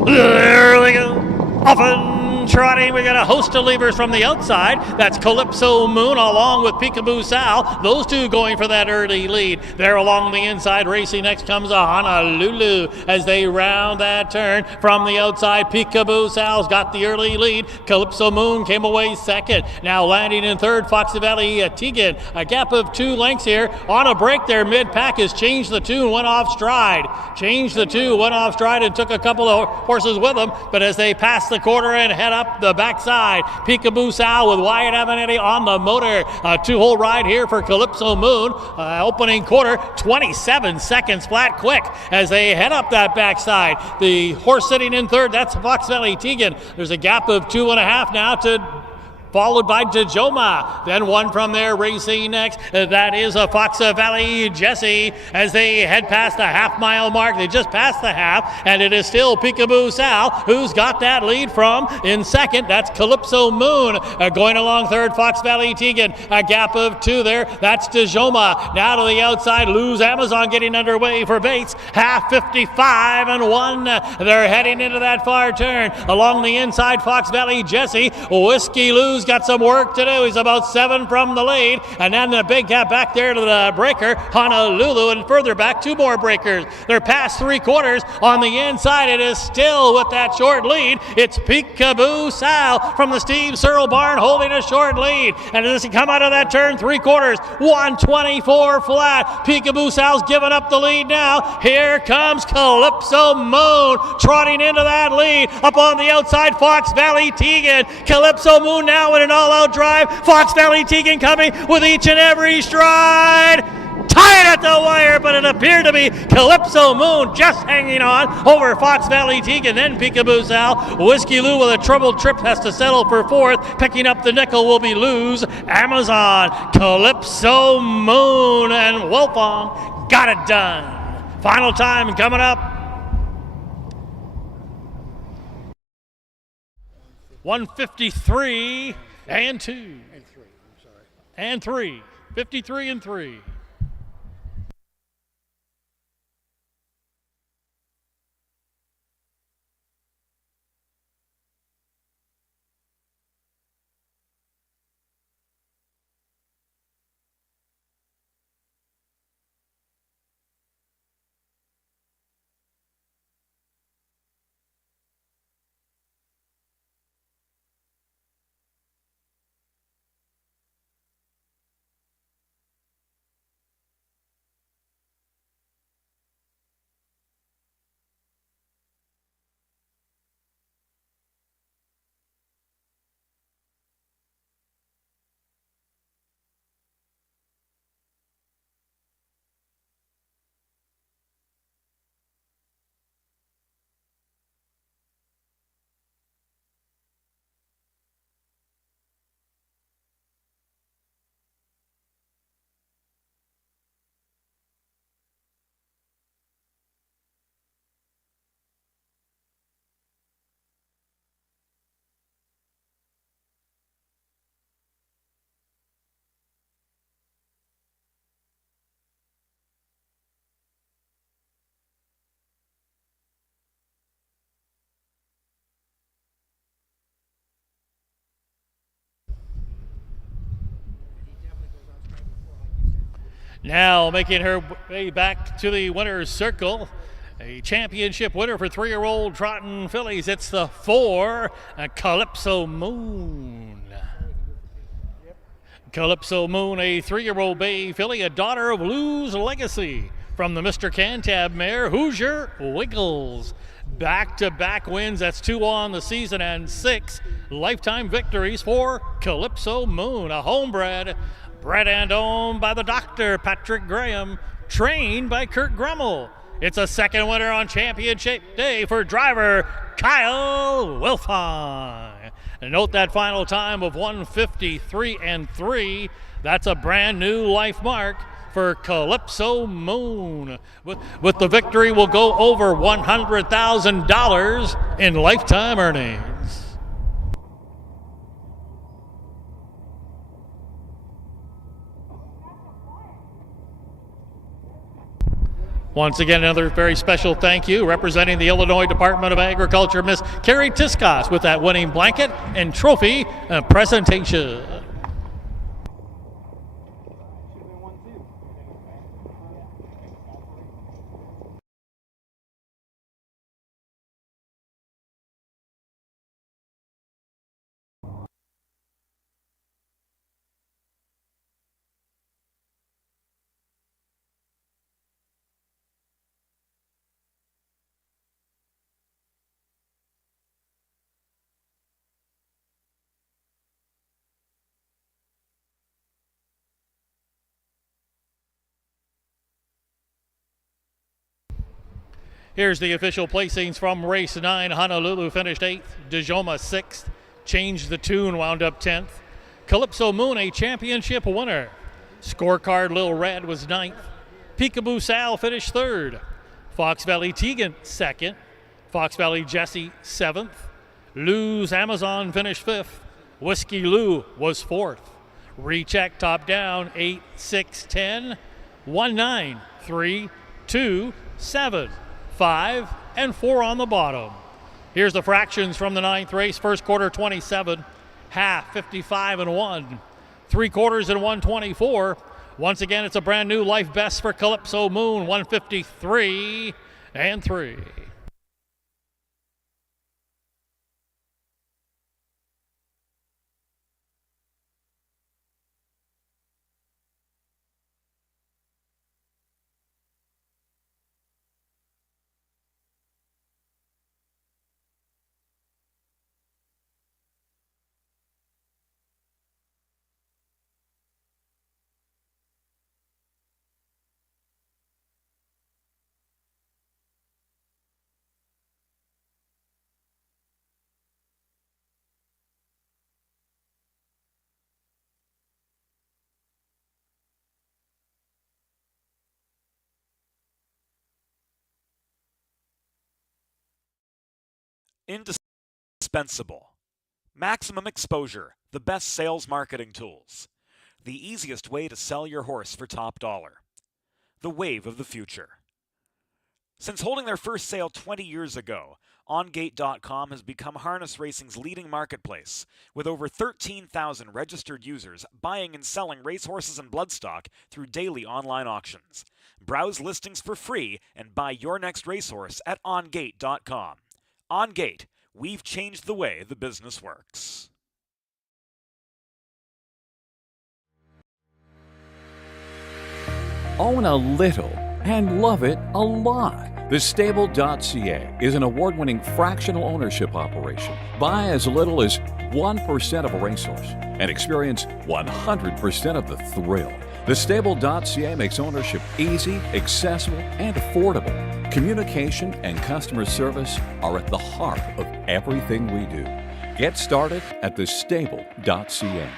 There they go. Off and trotting. We got a host of levers from the outside. That's Calypso Moon along with Peekaboo Sal. Those two going for that early lead. There along the inside, racing next comes a Honolulu as they round that turn from the outside. Peekaboo Sal's got the early lead. Calypso Moon came away second. Now landing in third, Fox Valley Tegan. A gap of 2 lengths here. On a break there, mid-pack has changed the tune, went off stride. Changed the tune, went off stride and took a couple of horses with them. But as they pass the quarter and head up the backside, Peekaboo Sal with Wyatt Avenetti on the motor. A 2-hole ride here for Calypso Moon. Opening quarter, 27 seconds flat quick as they head up that backside. The horse sitting in third, that's Fox Valley Tegan. There's a gap of 2.5 now to followed by Dejoma. Then one from there racing next. That is a Fox Valley Jesse as they head past the half-mile mark. They just passed the half, and it is still Peekaboo Sal who's got that lead from in second. That's Calypso Moon. Going along third, Fox Valley Tegan. A gap of 2 there. That's Dejoma. Now to the outside, Lose Amazon getting underway for Bates. Half 55 and 1. They're heading into that far turn. Along the inside, Fox Valley Jesse. Whiskey Lou's got some work to do. He's about 7 from the lead. And then the big gap back there to the breaker, Honolulu, and further back 2 more breakers. They're past 3/4. On the inside, it is still with that short lead. It's Peekaboo Sal from the Steve Searle barn holding a short lead. And as he come out of that turn, 3/4, 124 flat. Peekaboo Sal's giving up the lead now. Here comes Calypso Moon trotting into that lead. Up on the outside, Fox Valley Tegan. Calypso Moon now in an all-out drive. Fox Valley Tegan coming with each and every stride. Tied at the wire, but it appeared to be Calypso Moon just hanging on over Fox Valley Tegan. Then Peekaboo Sal. Whiskey Lou with a troubled trip has to settle for 4th. Picking up the nickel will be Lose Amazon. Calypso Moon and Wolfong got it done. Final time coming up. 153 and 2. And 3. 53 and 3. Now making her way back to the winner's circle, a championship winner for 3-year-old trotting fillies. It's the 4, Calypso Moon. Calypso Moon, a 3-year-old bay filly, a daughter of Lou's Legacy from the Mr. Cantab mare, Hoosier Wiggles. Back-to-back wins, that's 2 on the season, and 6 lifetime victories for Calypso Moon, a homebred, bred and owned by the doctor, Patrick Graham, trained by Kurt Gremmel. It's a second winner on championship day for driver Kyle Wilfong. And note that final time of 1:53 and 3. That's a brand new life mark for Calypso Moon. With the victory, will go over $100,000 in lifetime earnings. Once again, another very special thank you, representing the Illinois Department of Agriculture, Miss Carrie Tiscos, with that winning blanket and trophy presentation. Here's the official placings from race 9. Honolulu finished 8th. Dejoma 6th. Changed the Tune wound up 10th. Calypso Moon, a championship winner. Scorecard Lil Red was 9th. Peekaboo Sal finished 3rd. Fox Valley Tegan 2nd. Fox Valley Jesse 7th. Lou's Amazon finished 5th. Whiskey Lou was 4th. Recheck top down 8, 6, 10, 1, 9, 3, 2, 7. 5 and 4 on the bottom. Here's the fractions from the 9th race. First quarter 27, half 55 and 1, 3/4 and 124. Once again, it's a brand new life best for Calypso Moon, 153 and 3. Indispensable. Maximum exposure, the best sales marketing tools. The easiest way to sell your horse for top dollar. The wave of the future. Since holding their first sale 20 years ago, OnGate.com has become harness racing's leading marketplace, with over 13,000 registered users buying and selling racehorses and bloodstock through daily online auctions. Browse listings for free and buy your next racehorse at OnGate.com. OnGate, we've changed the way the business works. Own a little and love it a lot. TheStable.ca is an award-winning fractional ownership operation. Buy as little as 1% of a racehorse and experience 100% of the thrill. TheStable.ca makes ownership easy, accessible, and affordable. Communication and customer service are at the heart of everything we do. Get started at TheStable.ca.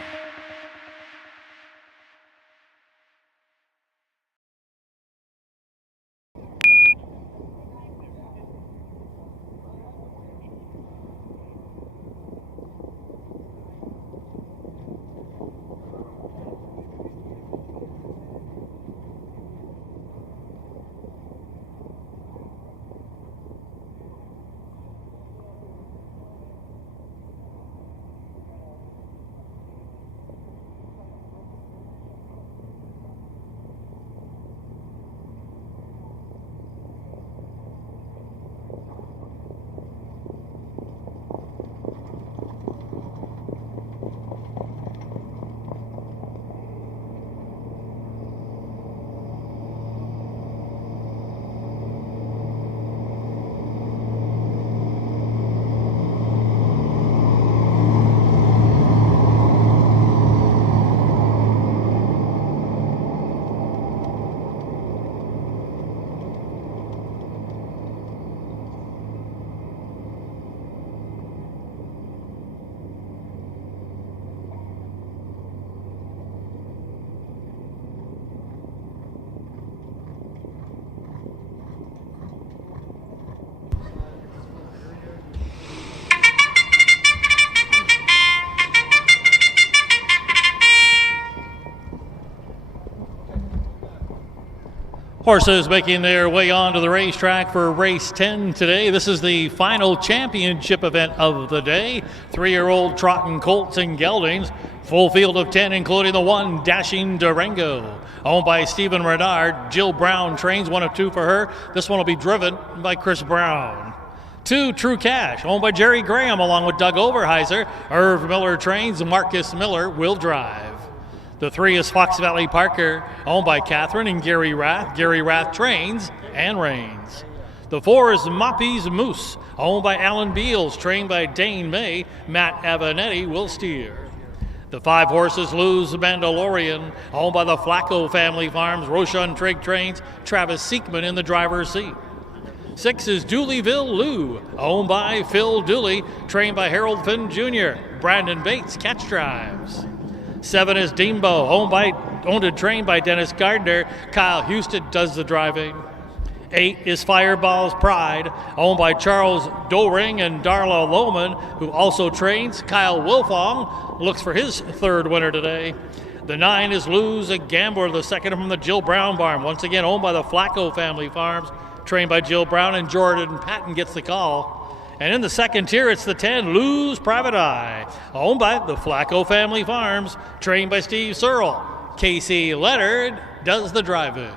Horses making their way onto the racetrack for race 10 today. This is the final championship event of the day. 3-year-old trotting colts and geldings. Full field of 10, including the one Dashing Durango. Owned by Stephen Renard. Jill Brown trains, 1 of 2 for her. This one will be driven by Chris Brown. 2, True Cash, owned by Jerry Graham along with Doug Overheiser. Irv Miller trains, Marcus Miller will drive. The 3 is Fox Valley Parker, owned by Catherine and Gary Rath. Gary Rath trains and reigns. The 4 is Moppy's Moose, owned by Alan Beals, trained by Dane May. Matt Avanetti will steer. The 5 horses Lou's Mandalorian, owned by the Flacco Family Farms. Roshan Trigg trains, Travis Seekman in the driver's seat. 6 is Dooleyville Lou, owned by Phil Dooley, trained by Harold Finn Jr. Brandon Bates catch drives. 7 is Deembo, owned and trained by Dennis Gardner. Kyle Houston does the driving. 8 is Fireball's Pride, owned by Charles Doring and Darla Lohman, who also trains. Kyle Wilfong looks for his 3rd winner today. The 9 is Lou's a Gambler, the 2nd from the Jill Brown barn, once again owned by the Flacco Family Farms, trained by Jill Brown, and Jordan Patton gets the call. And in the 2nd tier, it's the 10, Lou's Private Eye, owned by the Flacco Family Farms, trained by Steve Searle. Casey Leonard does the driving.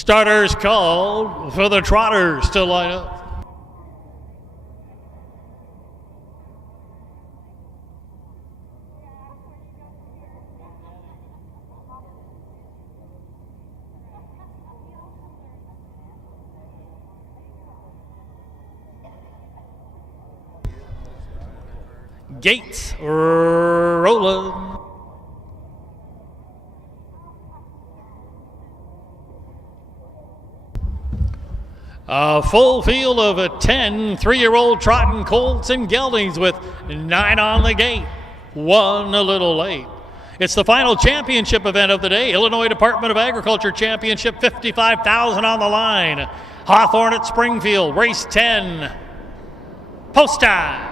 Starters called for the Trotters to line up. Gates rolling. A full field of 10 3-year-old trotting colts and geldings with 9 on the gate. 1 a little late. It's the final championship event of the day. Illinois Department of Agriculture Championship, $55,000 on the line. Hawthorne at Springfield, race 10. Post time.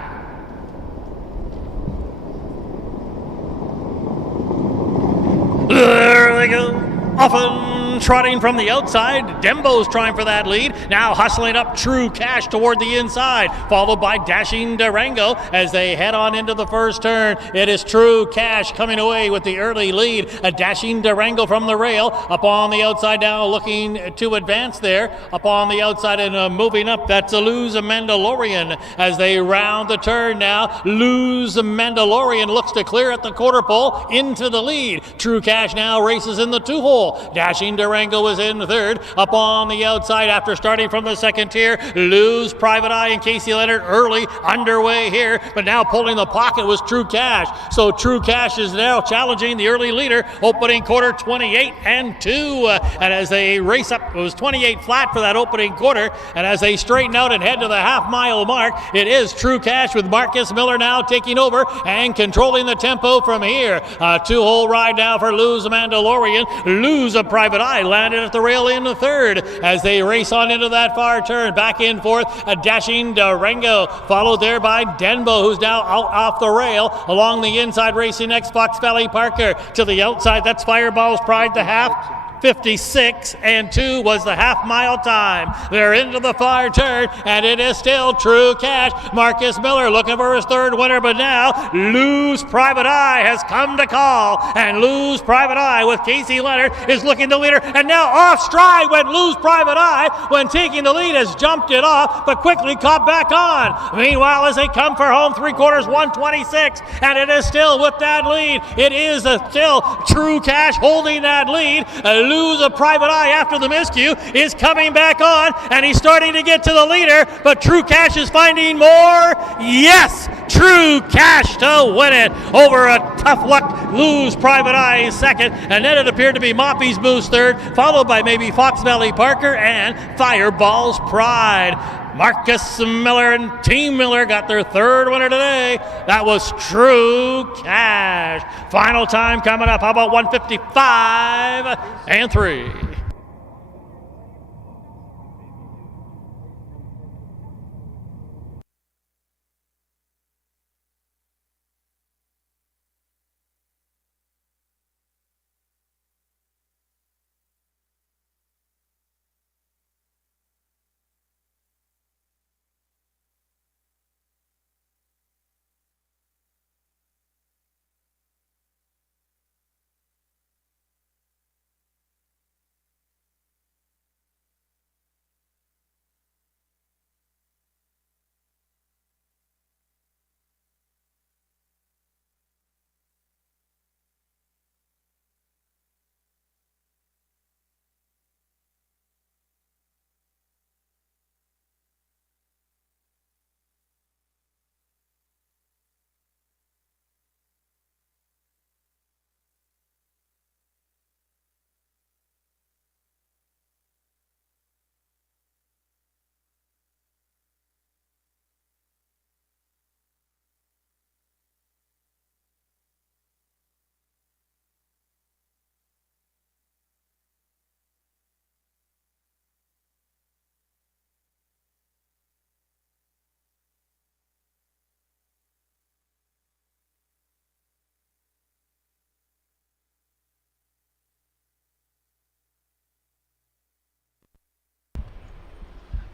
There they go. Often trotting from the outside. Dembo's trying for that lead. Now hustling up True Cash toward the inside, followed by Dashing Durango as they head on into the first turn. It is True Cash coming away with the early lead. A Dashing Durango from the rail. Up on the outside now, looking to advance there. Up on the outside and moving up. That's a Lose a Mandalorian as they round the turn now. Lose a Mandalorian looks to clear at the quarter pole into the lead. True Cash now races in the 2-hole. Dashing Durango is in third. Up on the outside after starting from the second tier. Lose Private Eye and Casey Leonard early underway here, but now pulling the pocket was True Cash. So True Cash is now challenging the early leader. Opening quarter 28-2. And as they race up, it was 28 flat for that opening quarter. And as they straighten out and head to the half-mile mark, it is True Cash with Marcus Miller now taking over and controlling the tempo from here. A 2-hole ride now for Lose a Mandalorian. Lose a Private Eye landed at the rail in the third as they race on into that far turn. Back in fourth, a Dashing Durango, followed there by Denbo, who's now out off the rail. Along the inside, racing next, Fox Valley Parker. To the outside, that's Fireball's Pride, the half. 56-2 was the half-mile time. They're into the far turn, and it is still True Cash. Marcus Miller looking for his third winner, but now Lose Private Eye has come to call, and Lose Private Eye with Casey Leonard is looking the leader, and now off stride went Lose Private Eye when taking the lead, has jumped it off, but quickly caught back on. Meanwhile, as they come for home, 3/4, 126, and it is still with that lead. It is still True Cash holding that lead. Lose a Private Eye after the miscue is coming back on, and he's starting to get to the leader, but True Cash is finding more. Yes, True Cash to win it over a tough luck Lose Private Eye second, and then it appeared to be Moppy's Moose third, followed by maybe Fox Valley Parker and Fireball's Pride. Marcus Miller and Team Miller got their third winner today. That was True Cash. Final time coming up. How about 155-3?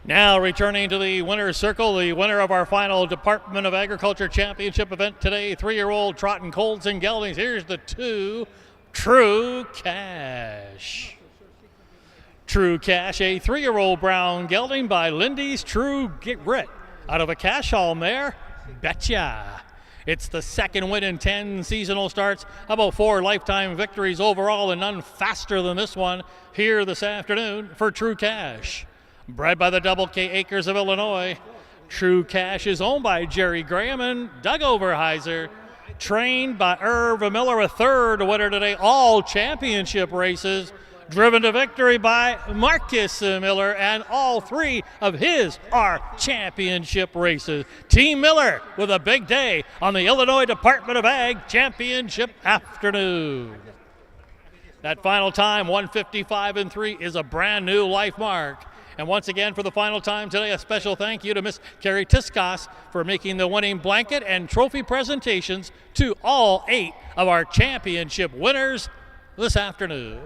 Now returning to the winner's circle, the winner of our final Department of Agriculture Championship event today, 3-year-old trotting colts and geldings. Here's the 2, True Cash. True Cash, a 3-year-old brown gelding by Lindy's True Grit out of a cash haul mare, Betcha. It's the second win in 10 seasonal starts, about 4 lifetime victories overall, and none faster than this one here this afternoon for True Cash. Bred by the Double K Acres of Illinois, True Cash is owned by Jerry Graham and Doug Overheiser. Trained by Irv Miller, a third winner today, all championship races. Driven to victory by Marcus Miller, and all 3 of his are championship races. Team Miller with a big day on the Illinois Department of Ag Championship afternoon. That final time, 1:55.3, is a brand new life mark. And once again, for the final time today, a special thank you to Miss Carrie Tiskas for making the winning blanket and trophy presentations to all 8 of our championship winners this afternoon.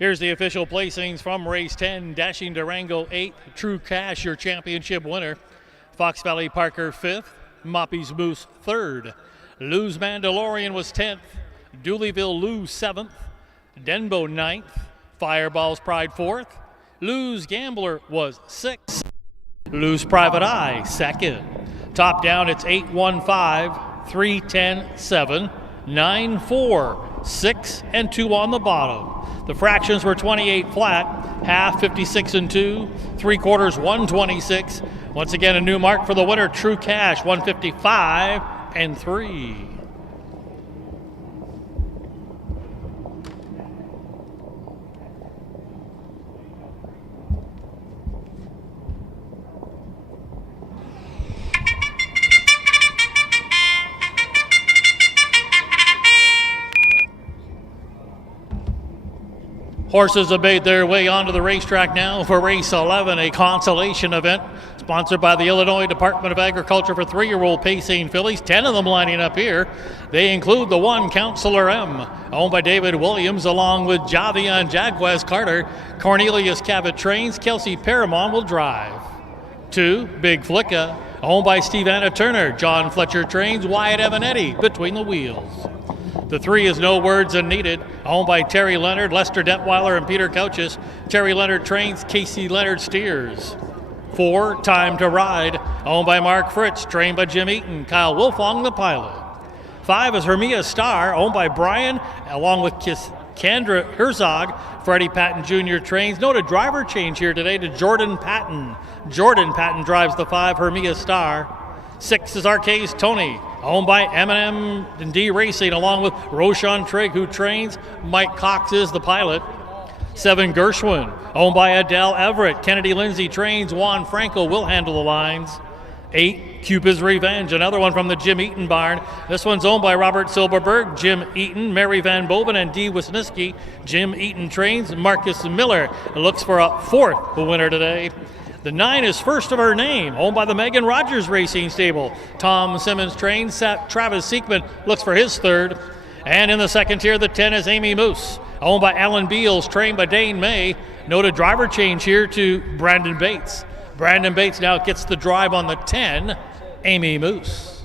Here's the official placings from race 10. Dashing Durango 8th. True Cash, your championship winner. Fox Valley Parker 5th. Moppy's Moose 3rd. Lou's Mandalorian was 10th. Dooleyville Lou 7th. Denbo 9th. Fireball's Pride 4th. Lou's Gambler was 6th. Lou's Private Eye 2nd. Top down, it's 8-1-5, 3-10, 7, 9-4, 6, and 2 on the bottom. The fractions were 28 flat, half 56 and 2, 3/4 126. Once again, a new mark for the winner, True Cash 155 and 3. Horses have made their way onto the racetrack now for race 11, a consolation event sponsored by the Illinois Department of Agriculture for 3-year-old pacing fillies. 10 of them lining up here. They include the 1 Counselor M, owned by David Williams, along with Javion Jaguez Carter. Cornelius Cabot trains. Kelsey Paramount will drive. 2 Big Flicka, owned by Steve-Anna Turner. John Fletcher trains. Wyatt Evanetti between the wheels. The 3 is No Words Unneeded, owned by Terry Leonard, Lester Detweiler, and Peter Couches. Terry Leonard trains, Casey Leonard steers. 4, Time to Ride, owned by Mark Fritz, trained by Jim Eaton, Kyle Wolfong, the pilot. 5 is Hermia Star, owned by Brian, along with Kendra Herzog. Freddie Patton Jr. trains. Note a driver change here today to Jordan Patton. Jordan Patton drives the 5, Hermia Star. 6 is Arcades Tony, owned by M&M&D Racing, along with Roshan Trigg, who trains. Mike Cox is the pilot. 7 Gershwin, owned by Adele Everett. Kennedy Lindsay trains. Juan Franco will handle the lines. 8 Cupid's Revenge, another one from the Jim Eaton barn. This one's owned by Robert Silverberg, Jim Eaton, Mary Van Boven, and Dee Wisniewski. Jim Eaton trains. Marcus Miller looks for a 4th winner today. The 9 is First of Her Name, owned by the Megan Rogers Racing Stable. Tom Simmons trains. Travis Seekman looks for his 3rd. And in the second tier, the 10 is Amy Moose, owned by Alan Beals, trained by Dane May. Note a driver change here to Brandon Bates. Brandon Bates now gets the drive on the 10, Amy Moose.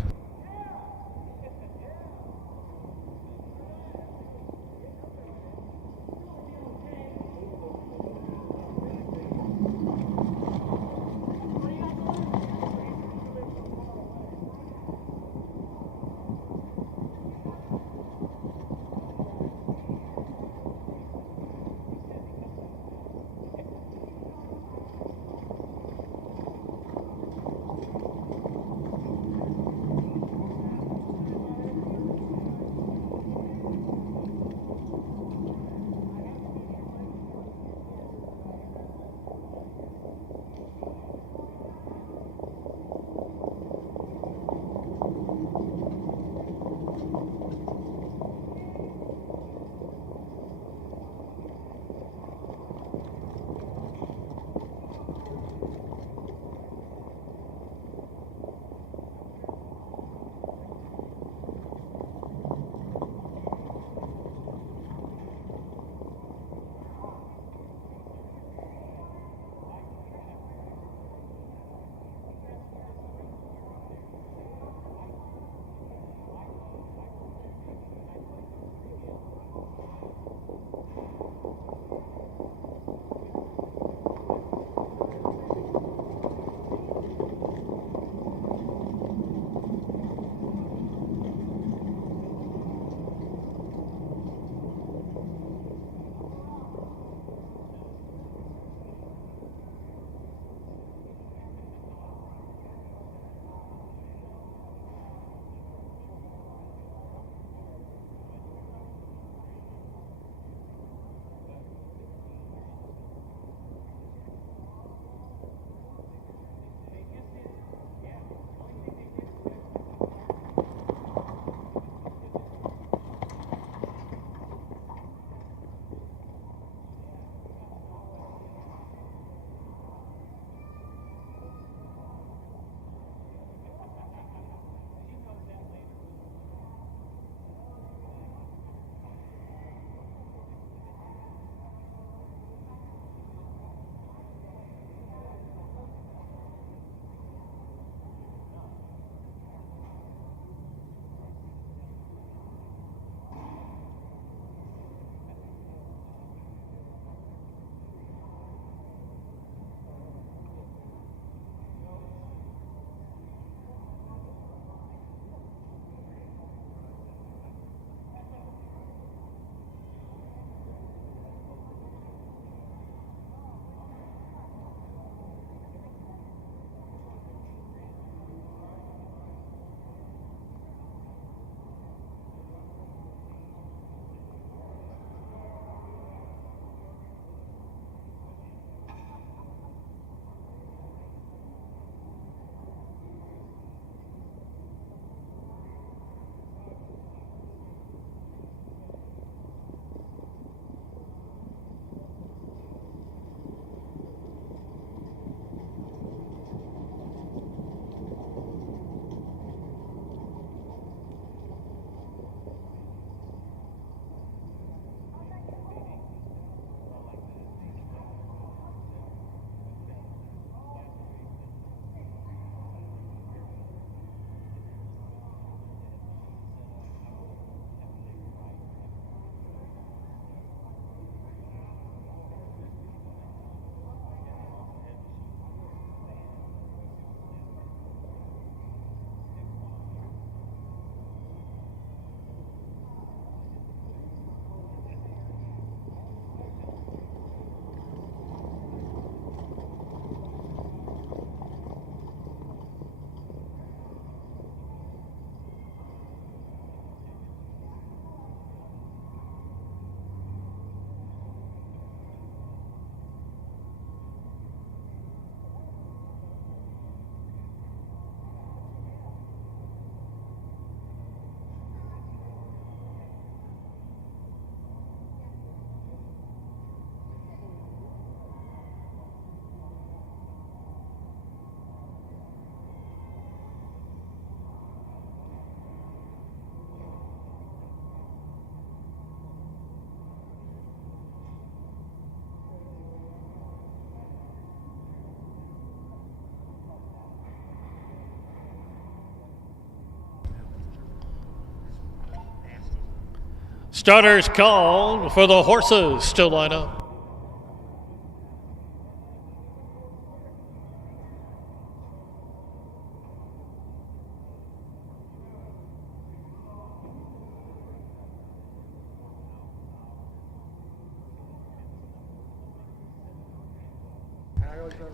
Starters called for the horses to line up.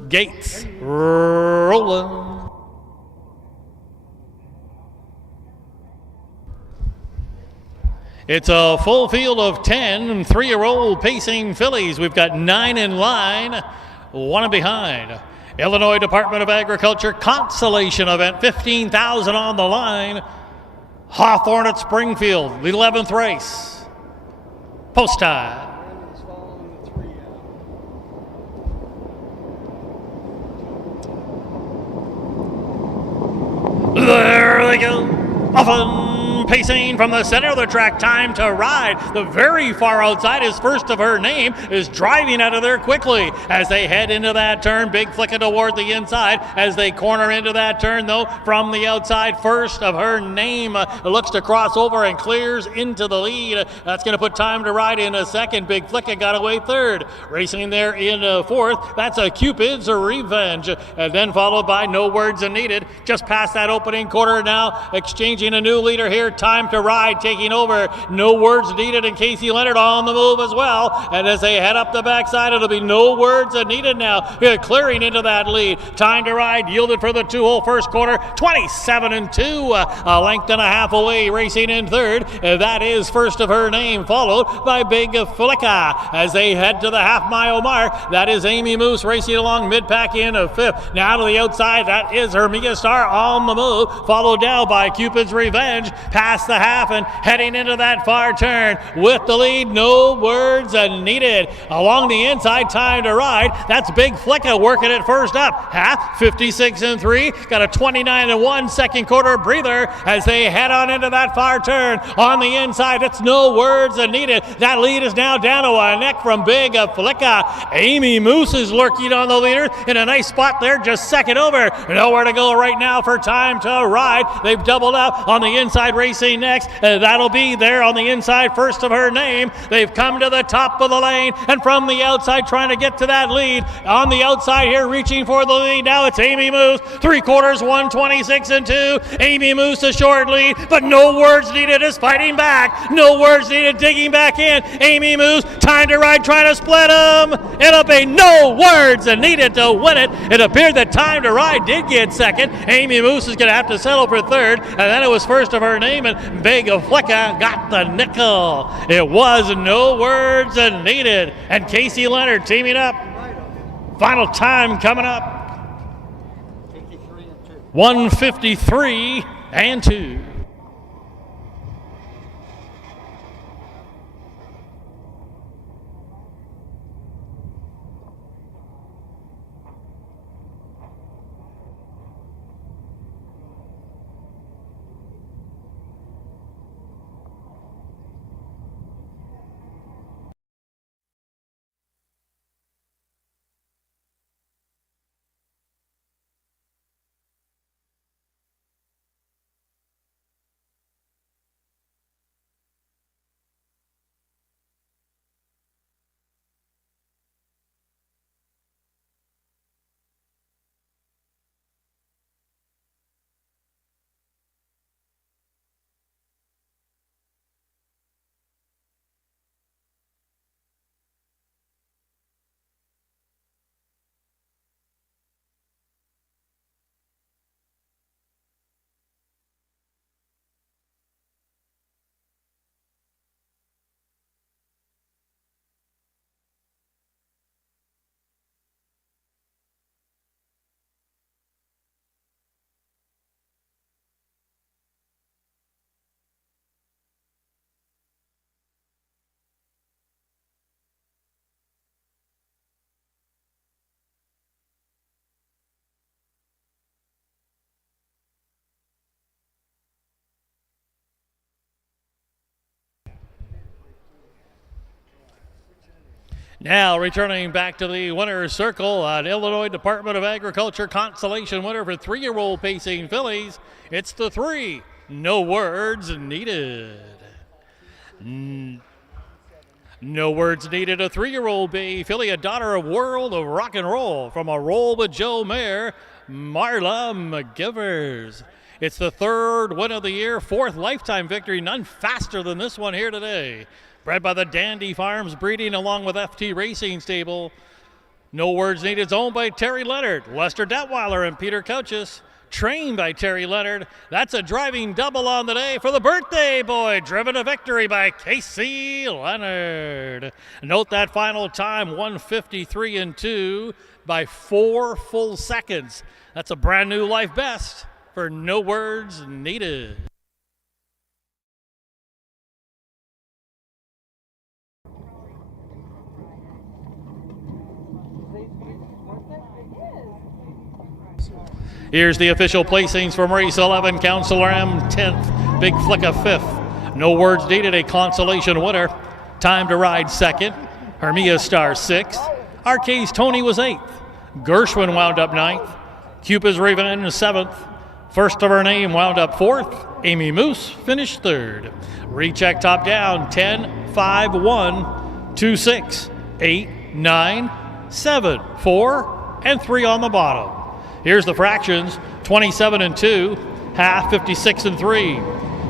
Gates rolling. It's a full field of 10 3-year-old pacing fillies. We've got 9 in line, 1 behind. Illinois Department of Agriculture Consolation event, 15,000 on the line. Hawthorne at Springfield, the 11th race. Post time. Brandon's following the 3 out. There they go. Often pacing from the center of the track, Time to Ride. The very far outside is first of her name, is driving out of there quickly as they head into that turn. Big flicker toward the inside as they corner into that turn, though, from the outside. First of her name looks to cross over and clears into the lead. That's going to put Time to Ride in a second. Big flicker got away third. Racing there in fourth, that's a Cupid's Revenge. And then followed by No Words Needed. Just past that opening quarter now, exchanging a new leader here. Time to Ride taking over. No Words Needed, and Casey Leonard on the move as well. And as they head up the backside, it'll be No Words Needed now, clearing into that lead. Time to Ride yielded for the 2-hole first quarter, 27-2, a length and a half away, racing in third. That is first of her name, followed by Big Flicka as they head to the half-mile mark. That is Amy Moose racing along mid-pack in fifth. Now to the outside, that is Hermia Star on the move, followed now by Cupid's Revenge, past the half and heading into that far turn with the lead. No Words Needed. Along the inside, Time to Ride. That's Big Flicka working it first up. Half, 56-3. Got a 29-1 second quarter breather as they head on into that far turn. On the inside, it's No Words Needed. That lead is now down to a neck from Big Flicka. Amy Moose is lurking on the leader in a nice spot there, just second over. Nowhere to go right now for Time to Ride. They've doubled up on the inside, racing next. That'll be there on the inside, first of her name. They've come to the top of the lane, and from the outside trying to get to that lead. On the outside here, reaching for the lead. Now it's Amy Moose. 3/4, 126-2. Amy Moose a short lead, but No Words Needed is fighting back. No Words Needed digging back in. Amy Moose, Time to Ride trying to split them. It'll be No Words Needed to win it. It appeared that Time to Ride did get second. Amy Moose is going to have to settle for third, and then it was first of her name, and Big Flicka got the nickel. It was No Words Needed, and Casey Leonard teaming up. Final time coming up. 153-2. Now returning back to the winner's circle, an Illinois Department of Agriculture Consolation winner for 3-year-old pacing fillies. It's the 3, No Words Needed. No words needed. A 3-year-old Bay filly, a daughter of World of Rock and Roll from a Roll with Joe mare, Marla McGivers. It's the 3rd win of the year, 4th lifetime victory, none faster than this one here today. Bred by the Dandy Farms Breeding along with FT Racing Stable. No words needed. It's owned by Terry Leonard, Lester Detweiler, and Peter Couchis. Trained by Terry Leonard. That's a driving double on the day for the birthday boy. Driven to victory by Casey Leonard. Note that final time, 1:53 and 2 by 4 full seconds. That's a brand new life best for No Words Needed. Here's the official placings from race 11. Consolation 10th. Big Flicka 5th. No words needed. A Consolation winner. Time to ride 2nd. Hermia Star 6th. Arcades Tony was 8th. Gershwin wound up 9th. Cupid's Revenge 7th. First of her name wound up 4th. Amy Moose finished 3rd. Recheck top down 10, 5, 1, 2, 6, 8, 9, 7, 4, and 3 on the bottom. Here's the fractions, 27 and 2, half 56 and 3,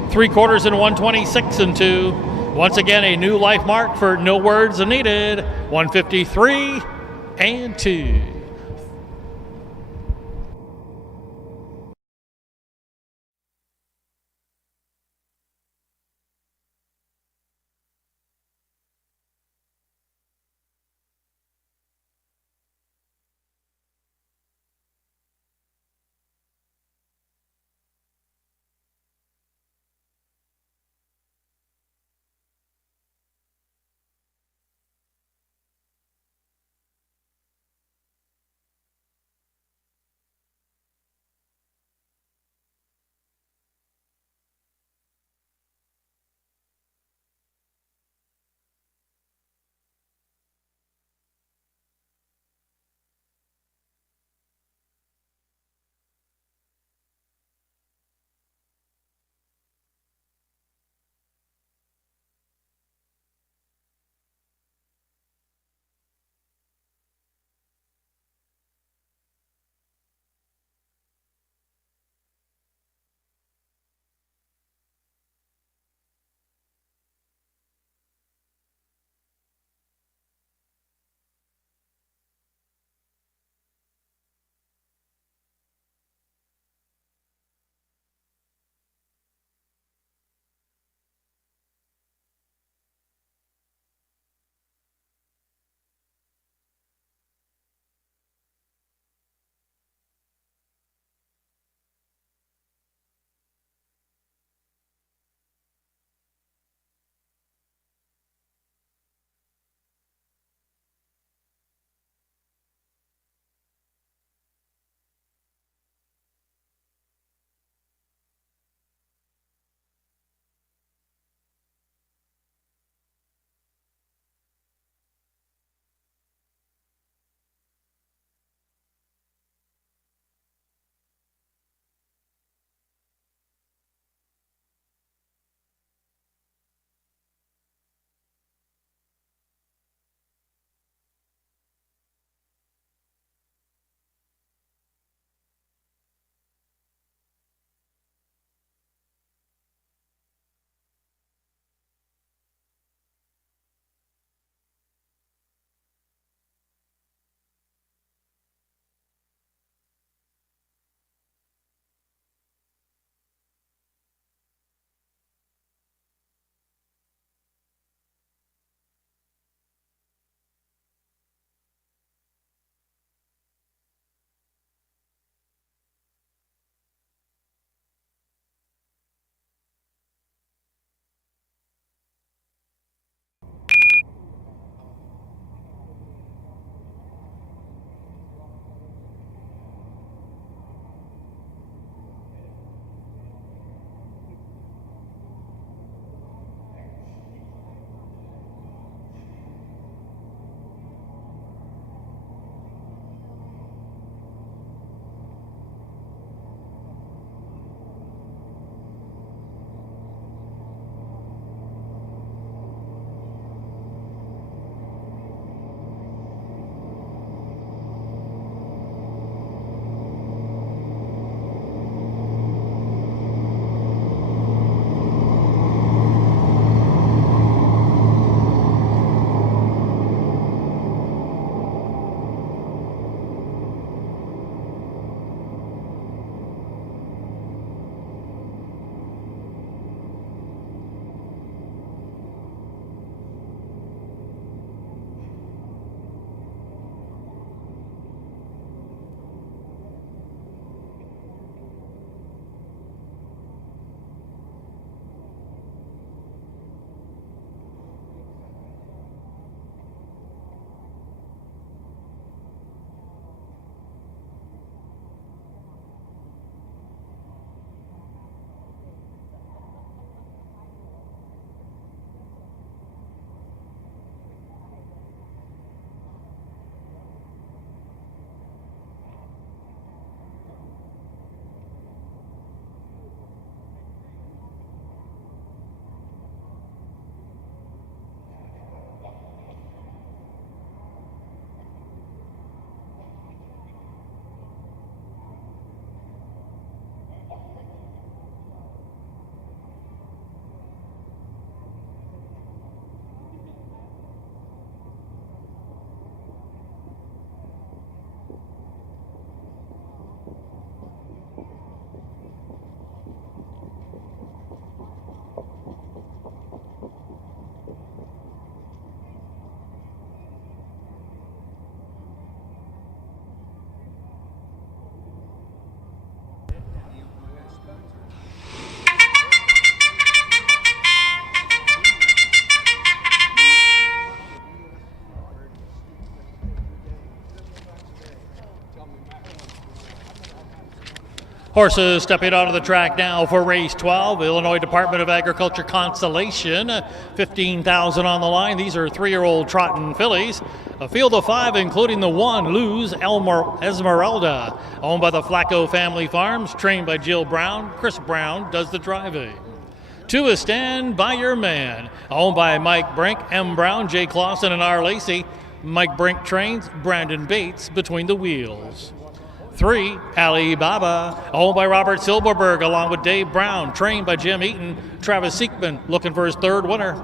3/4 and 126 and 2. Once again, a new life mark for No Words Needed, 153 and 2. Horses stepping onto the track now for race 12, Illinois Department of Agriculture Consolation. 15,000 on the line. These are 3-year-old trotting fillies. A field of 5, including the 1, Luz Esmeralda, owned by the Flacco Family Farms, trained by Jill Brown. Chris Brown does the driving. 2 is Stand By Your Man, owned by Mike Brink, M. Brown, Jay Clausen, and R. Lacey. Mike Brink trains, Brandon Bates between the wheels. 3, Alibaba, owned by Robert Silberberg, along with Dave Brown, trained by Jim Eaton. Travis Siekman looking for his 3rd winner.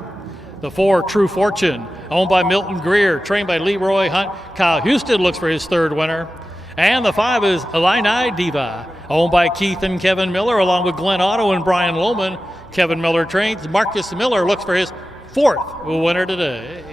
The 4, True Fortune, owned by Milton Greer, trained by Leroy Hunt. Kyle Houston looks for his 3rd winner. And the 5 is Illini Diva, owned by Keith and Kevin Miller, along with Glenn Otto and Brian Lohman. Kevin Miller trains. Marcus Miller looks for his 4th winner today.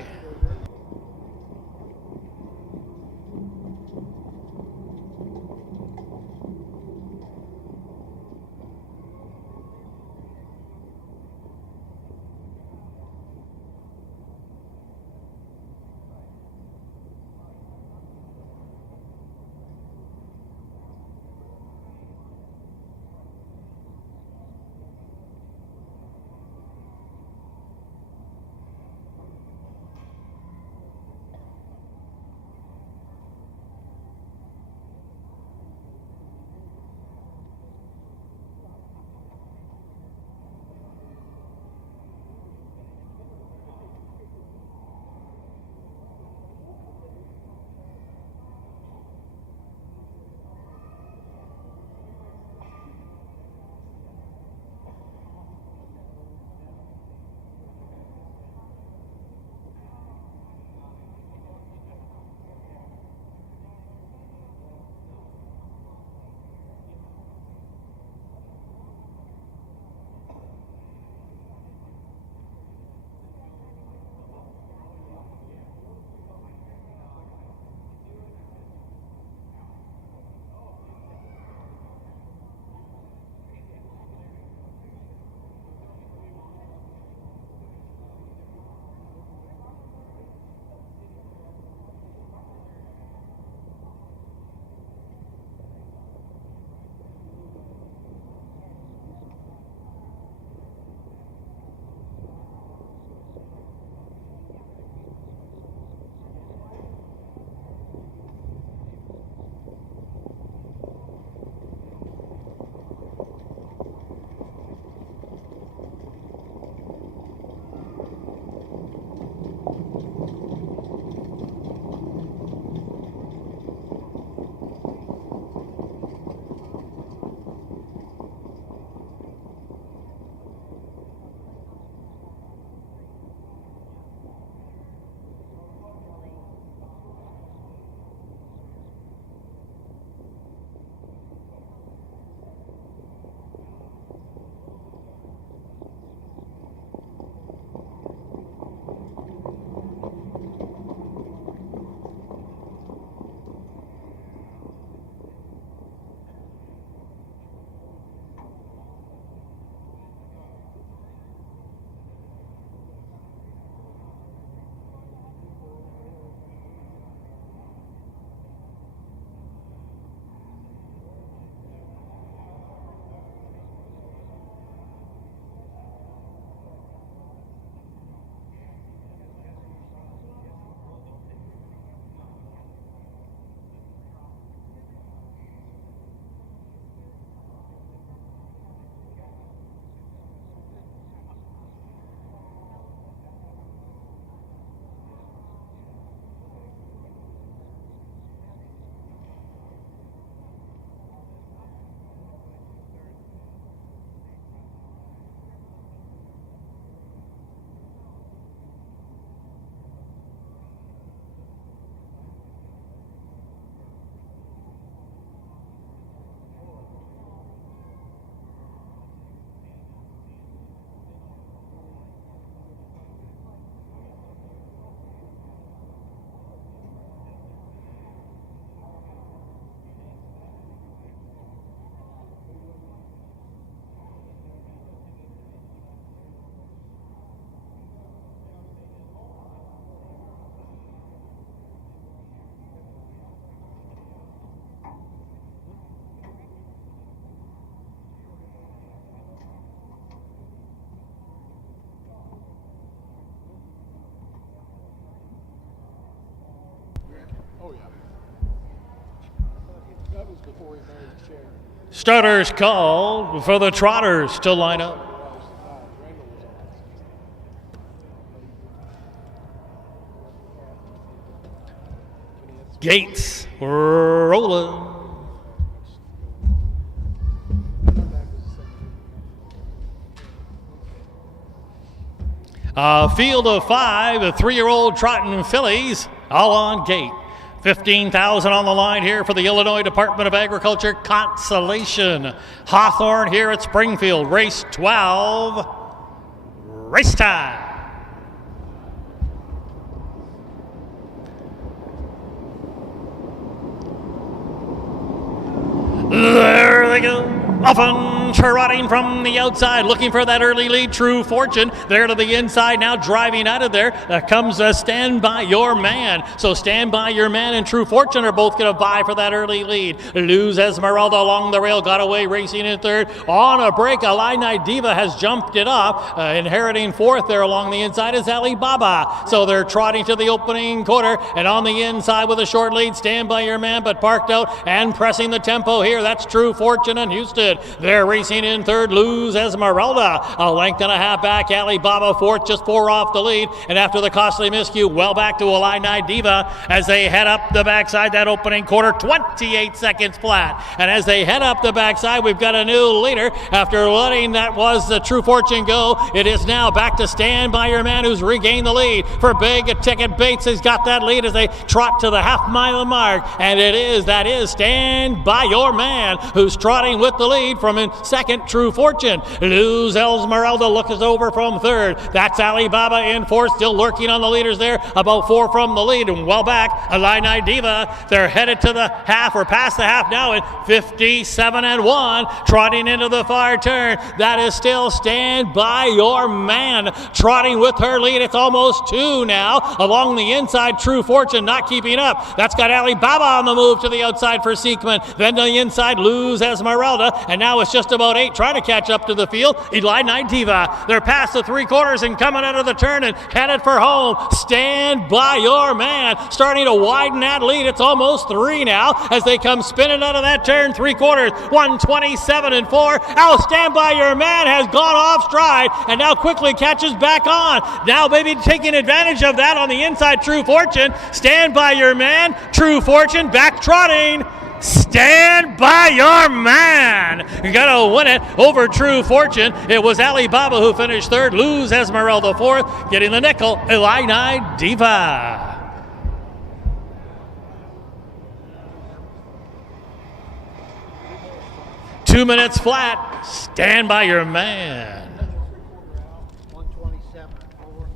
Oh, yeah. That was before he married Sharon. Starters called for the Trotters to line up. Randall was on. Gates rolling. A field of 5, the 3-year-old trotting fillies, all on gate. 15,000 on the line here for the Illinois Department of Agriculture Consolation. Hawthorne here at Springfield. Race 12. Race time. There they go. Often trotting from the outside, looking for that early lead. True Fortune there to the inside, now driving out of there. Comes a Stand By Your Man. So Stand By Your Man and True Fortune are both going to vie for that early lead. Luz Esmeralda along the rail, got away, racing in third. On a break, Illini Diva has jumped it up. Inheriting fourth there along the inside is Alibaba. So they're trotting to the opening quarter, and on the inside with a short lead, Stand By Your Man, but parked out and pressing the tempo here. That's True Fortune and Houston. They're racing in third. Luz Esmeralda a length and a half back. Alibaba fourth, just 4 off the lead. And after the costly miscue, well back to Illini Diva as they head up the backside that opening quarter. 28 seconds flat. And as they head up the backside, we've got a new leader. After letting that was the True Fortune go, it is now back to Stand By Your Man, who's regained the lead. For Big Ticket Bates has got that lead as they trot to the half-mile mark. And that is Stand By Your Man, who's trotting with the lead from in second. True Fortune. Luz Esmeralda looks over from third. That's Alibaba in fourth, still lurking on the leaders there, about 4 from the lead, and well back Illini Diva. They're headed to the half, or past the half now at 57-1, trotting into the far turn. That is still Stand By Your Man, trotting with her lead. It's almost 2 now. Along the inside, True Fortune not keeping up. That's got Alibaba on the move to the outside for Seekman. Then to the inside, Luz Esmeralda, and now it's just about 8 trying to catch up to the field. Illini Diva. They're past the 3/4 and coming out of the turn and headed for home. Stand By Your Man starting to widen that lead. It's almost 3 now as they come spinning out of that turn. 3/4, 127-4. Stand By Your Man has gone off stride and now quickly catches back on. Now maybe taking advantage of that on the inside. True Fortune. Stand By Your Man. True Fortune back trotting. Stand By Your Man. You gotta win it over True Fortune. It was Alibaba who finished third. Luz Esmeralda fourth, getting the nickel. Illini Diva. 2 minutes flat. Stand By Your Man. 127-4.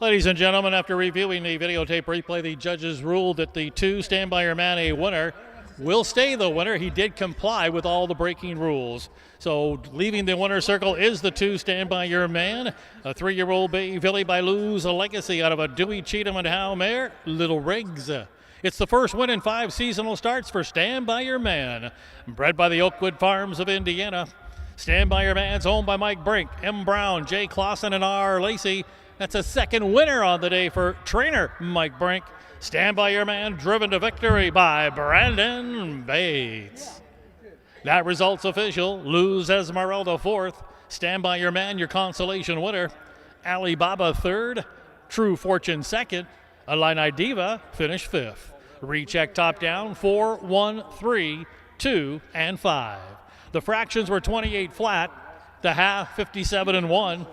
Ladies and gentlemen, after reviewing the videotape replay, the judges ruled that the 2 Stand By Your Man, a winner, will stay the winner. He did comply with all the braking rules. So leaving the winner circle is the 2 Stand By Your Man, a 3-year-old Bay Filly by Lose a Legacy out of a Dewey Cheatham and Howe mare, Little Riggs. It's the first win in 5 seasonal starts for Stand By Your Man. Bred by the Oakwood Farms of Indiana. Stand By Your Man's owned by Mike Brink, M. Brown, Jay Clausen, and R. Lacey. That's a second winner on the day for trainer Mike Brink. Stand By Your Man, driven to victory by Brandon Bates. That result's official. Luz Esmeralda 4th. Stand By Your Man, your consolation winner. Alibaba 3rd. True Fortune 2nd. Illini Diva finished 5th. Recheck top down 4, 1, 3, 2, and 5. The fractions were 28 flat. The half 57 and 1.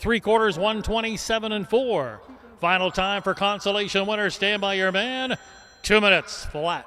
3/4 127 and 4. Final time for consolation winner Stand By Your Man, 2 minutes flat.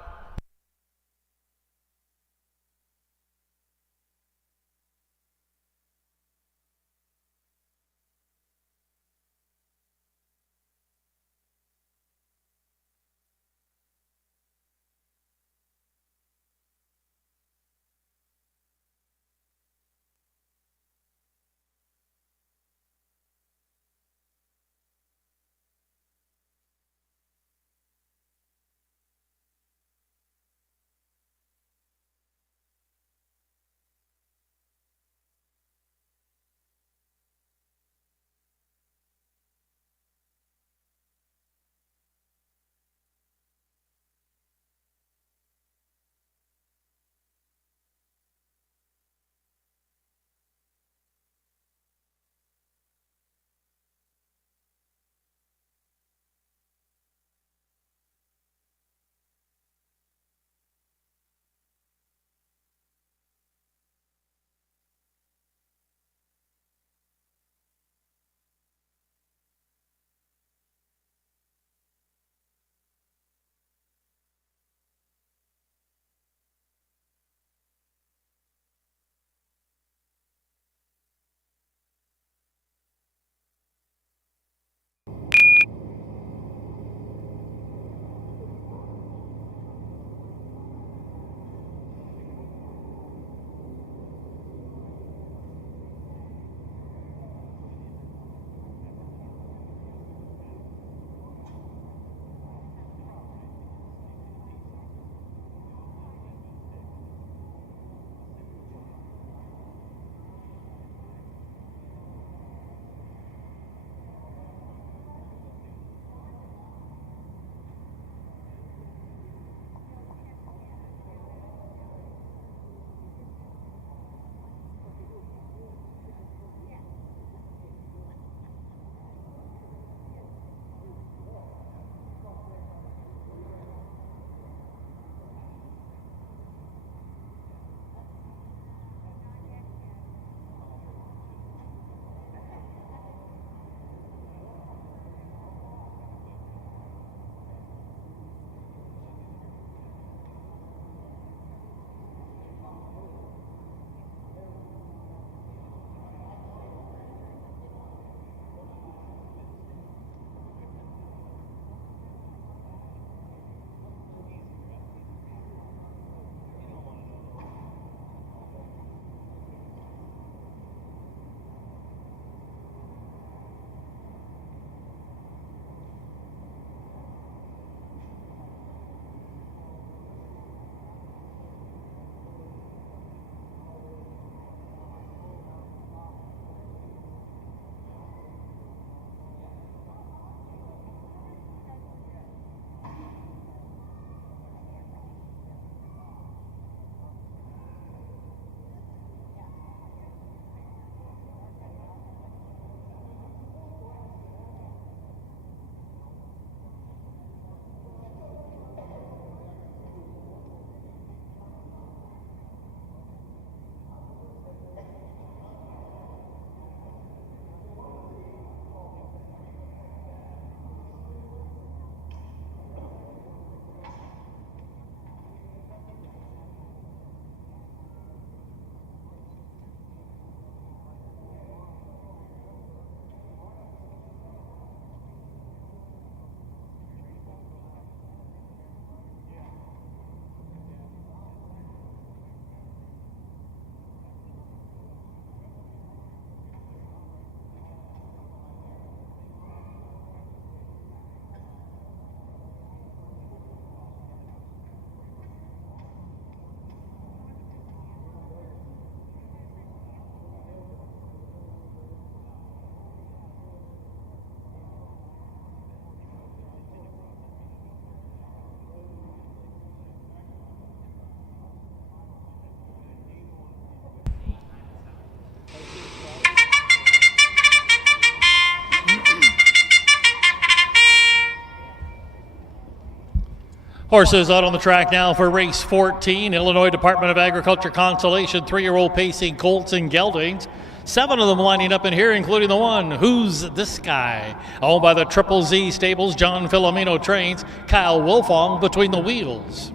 Horses out on the track now for race 14. Illinois Department of Agriculture Consolation 3-year-old pacing colts and geldings. 7 of them lining up in here, including the one, Who's This Guy? Owned by the Triple Z Stables, John Filomeno trains, Kyle Wolfong between the wheels.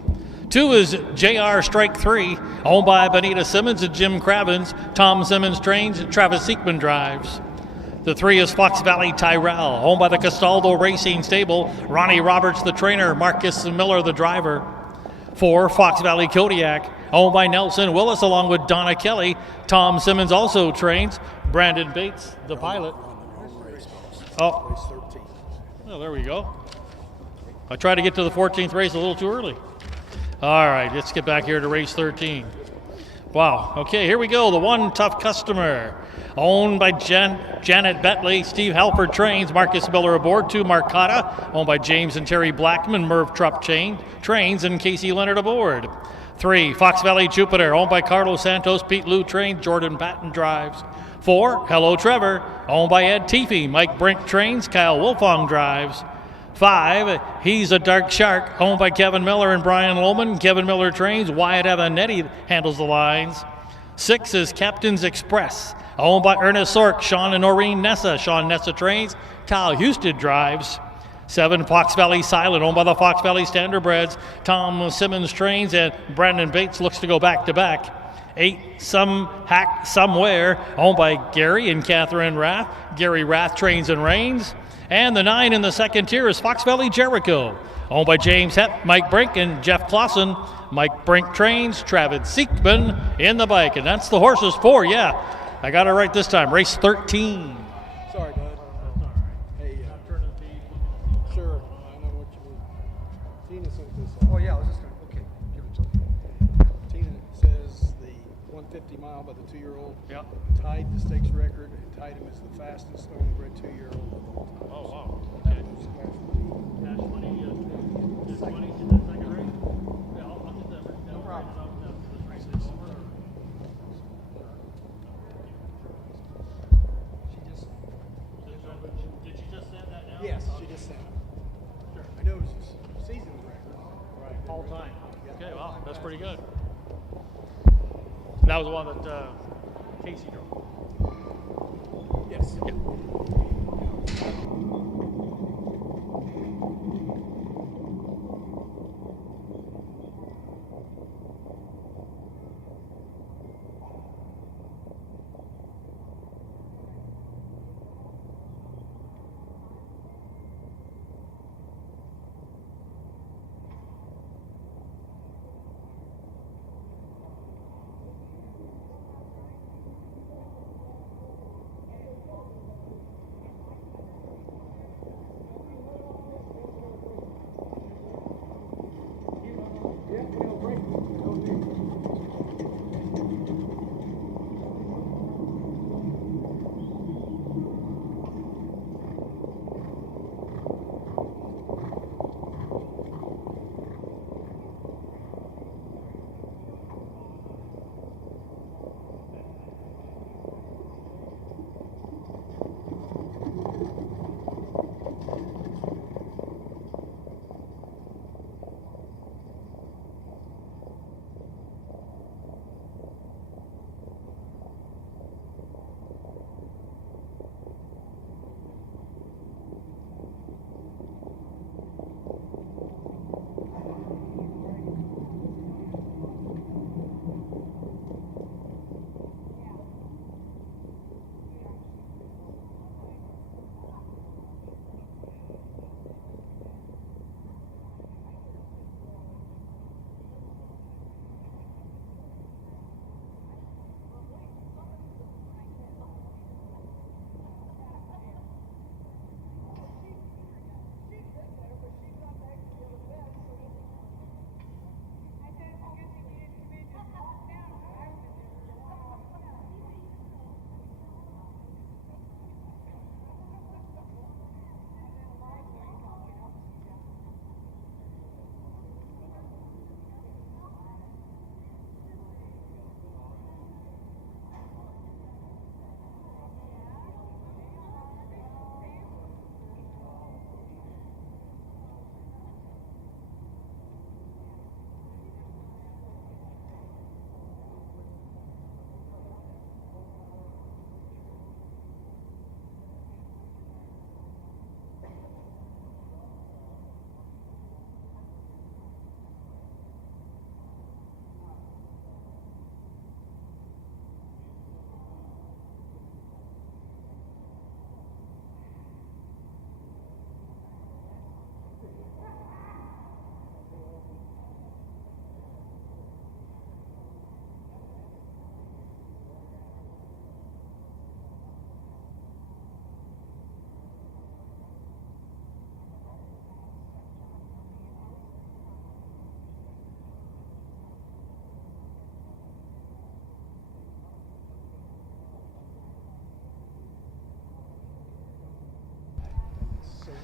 2 is JR Strike 3, owned by Benita Simmons and Jim Cravens. Tom Simmons trains, Travis Seekman drives. The 3 is Fox Valley Tyrell, owned by the Castaldo Racing Stable, Ronnie Roberts the trainer, Marcus Miller the driver. 4, Fox Valley Kodiak, owned by Nelson Willis along with Donna Kelly. Tom Simmons also trains, Brandon Bates the pilot. Oh, well, there we go. I tried to get to the 14th race a little too early. All right, let's get back here to race 13. Wow, okay, here we go. The one Tough Customer, owned by Janet Betley. Steve Halford trains, Marcus Miller aboard. 2, Marcotta, owned by James and Terry Blackman. Merv Trupp trains, and Casey Leonard aboard. 3, Fox Valley Jupiter, owned by Carlos Santos. Pete Lou trains, Jordan Patton drives. 4, Hello Trevor, owned by Ed Teefy. Mike Brink trains, Kyle Wolfong drives. 5, He's a Dark Shark, owned by Kevin Miller and Brian Lohman. Kevin Miller trains, Wyatt Avanetti handles the lines. 6 is Captain's Express, owned by Ernest Sork, Sean and Noreen Nessa. Sean Nessa trains, Kyle Houston drives. 7, Fox Valley Silent, owned by the Fox Valley Standardbreds. Tom Simmons trains, and Brandon Bates looks to go back-to-back. 8, Some Hack Somewhere, owned by Gary and Catherine Rath. Gary Rath trains and reigns. And the 9 in the second tier is Fox Valley Jericho, owned by James Hepp, Mike Brink, and Jeff Clausen. Mike Brink trains, Travis Seekman in the bike. And that's the horses for, I got it right this time, race 13. Sorry, bud. Hey, sure. I know what you mean. Tina sent this out. Oh, yeah, I was just going to, okay, give it to her. Tina says the 150 mile by the 2-year-old tied the stakes record and tied him as the fastest thoroughbred 2-year-old of all time. Oh, wow. Okay. Cash money, just money in that second race? Yeah, I'll get that. No problem. Did she just send that now? Yes, she just sent it. Sure. I know it's a season record. Right. All time. Yeah. Okay, wow, that's pretty good. That was the one that Casey drove. Yes. Yeah.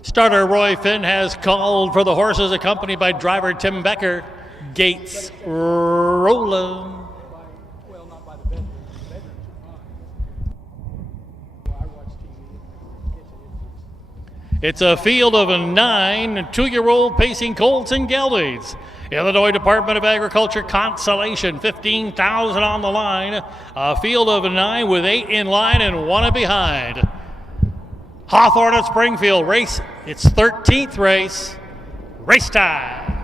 Starter Roy Finn has called for the horses, accompanied by driver Tim Becker. Gates rolling. Well, not by the bedroom. The bedrooms are fine. Well, I watch TV. It's a field of 9 two-year-old pacing colts and geldings. Illinois Department of Agriculture Consolation, 15,000 on the line. A field of 9 with 8 in line and 1 behind. Hawthorne at Springfield race, its 13th race. Race time.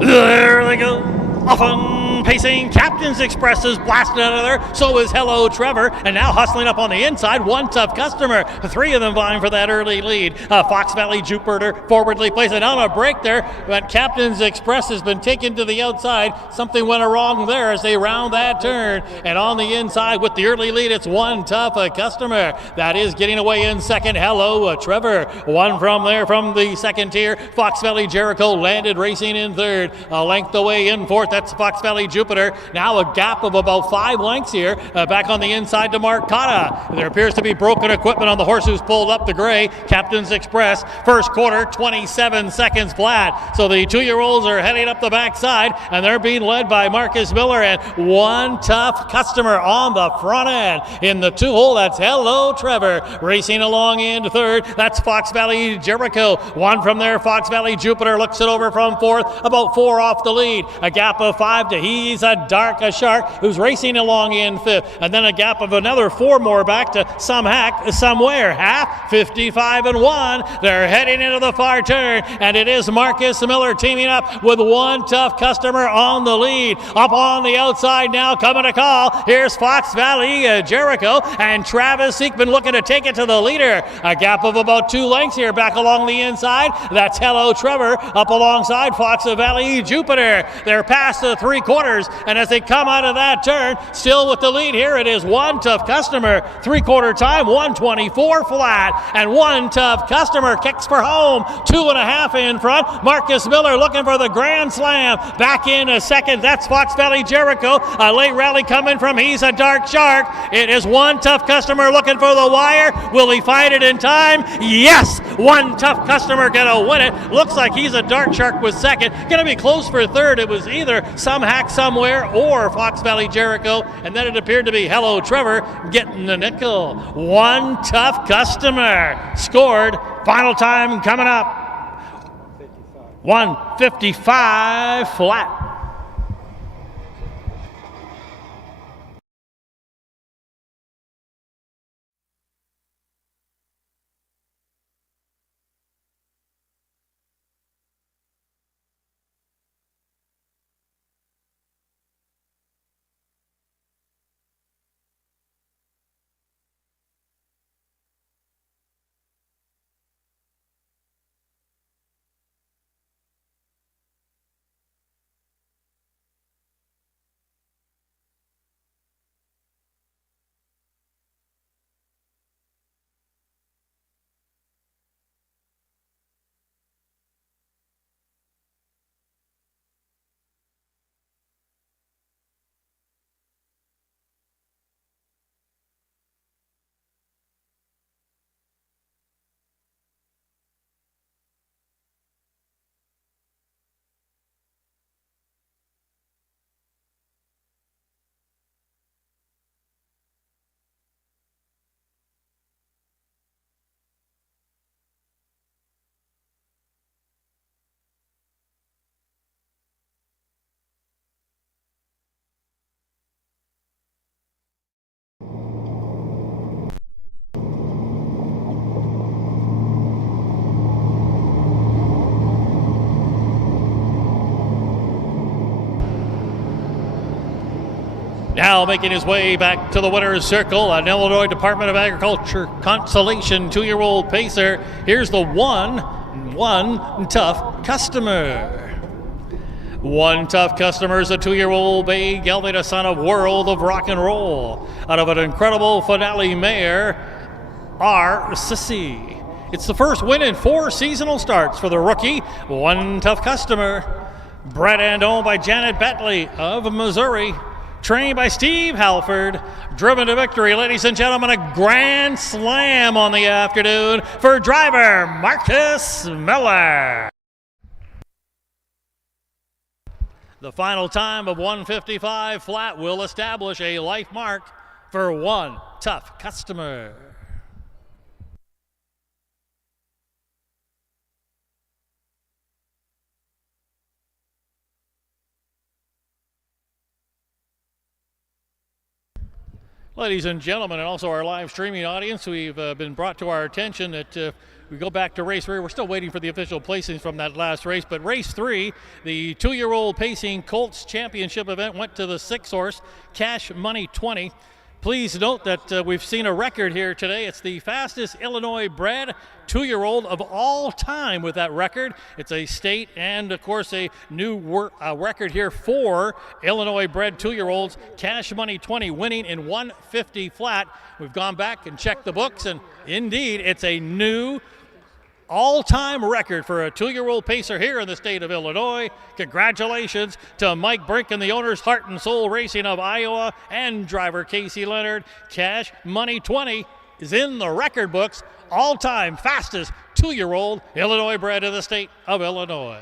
There they go. Often pacing, Captain's Express is blasting out of there. So is Hello Trevor, and now hustling up on the inside. One Tough Customer. 3 of them vying for that early lead. Fox Valley Jupiter forwardly placing on a break there, but Captain's Express has been taken to the outside. Something went wrong there as they round that turn. And on the inside with the early lead, it's One Tough Customer. That is getting away in second. Hello Trevor. One from there from the second tier. Fox Valley Jericho landed racing in third. A length away in fourth. That's Fox Valley Jupiter. Now a gap of about 5 lengths here. Back on the inside to Mark Cotta. There appears to be broken equipment on the horse who's pulled up the gray. Captain's Express. First quarter, 27 seconds flat. So the 2-year-olds are heading up the backside, and they're being led by Marcus Miller and One Tough Customer on the front end. In the 2-hole, that's Hello Trevor. Racing along in third. That's Fox Valley Jericho. One from there, Fox Valley Jupiter looks it over from fourth. About 4 off the lead. A gap of 5 to He's a Dark a Shark, who's racing along in fifth. And then a gap of another 4 more back to Some Hack Somewhere. Half, 55 and 1. They're heading into the far turn, and it is Marcus Miller teaming up with One Tough Customer on the lead. Up on the outside now, coming to call. Here's Fox Valley Jericho, and Travis Seekman looking to take it to the leader. A gap of about 2 lengths here back along the inside. That's Hello Trevor up alongside Fox Valley Jupiter. They're past the 3/4, and as they come out of that turn, still with the lead here, it is One Tough Customer. 3/4 time, 1:24 flat, and One Tough Customer kicks for home. 2.5 in front. Marcus Miller looking for the grand slam. Back in a second, that's Fox Valley Jericho. A late rally coming from He's a Dark Shark. It is One Tough Customer looking for the wire. Will he find it in time? Yes! One Tough Customer gonna win it. Looks like He's a Dark Shark was second. Gonna be close for third. It was either Some Hack Somewhere or Fox Valley Jericho, and then it appeared to be Hello Trevor getting the nickel. One Tough Customer scored. Final time coming up. 1:55 flat. Now making his way back to the winner's circle, an Illinois Department of Agriculture Consolation 2-year-old pacer. Here's the One Tough Customer. One Tough Customer is a 2-year-old bay gelding, a son of World of Rock and Roll, out of an incredible finale mare, R. Sissy. It's the first win in 4 seasonal starts for the rookie, One Tough Customer. Bred and owned by Janet Bentley of Missouri. trained by Steve Halford, driven to victory, ladies and gentlemen, a grand slam on the afternoon for driver Marcus Miller. The final time of 1:55 flat will establish a life mark for One Tough Customer. Ladies and gentlemen, and also our live streaming audience, we've been brought to our attention that we go back to race 3. We're still waiting for the official placings from that last race, but race 3, the 2-year-old pacing Colts Championship event, went to the 6-horse Cash Money 20. Please note that we've seen a record here today. It's the fastest Illinois-bred 2-year-old of all time with that record. It's a state and, of course, a new record here for Illinois-bred 2-year-olds. Cash Money 20 winning in 150 flat. We've gone back and checked the books, and indeed, it's a new all-time record for a 2-year-old pacer here in the state of Illinois. Congratulations to Mike Brink and the owners, Heart and Soul Racing of Iowa, and driver Casey Leonard. Cash Money 20 is in the record books, all-time fastest 2-year-old Illinois bred in the state of Illinois.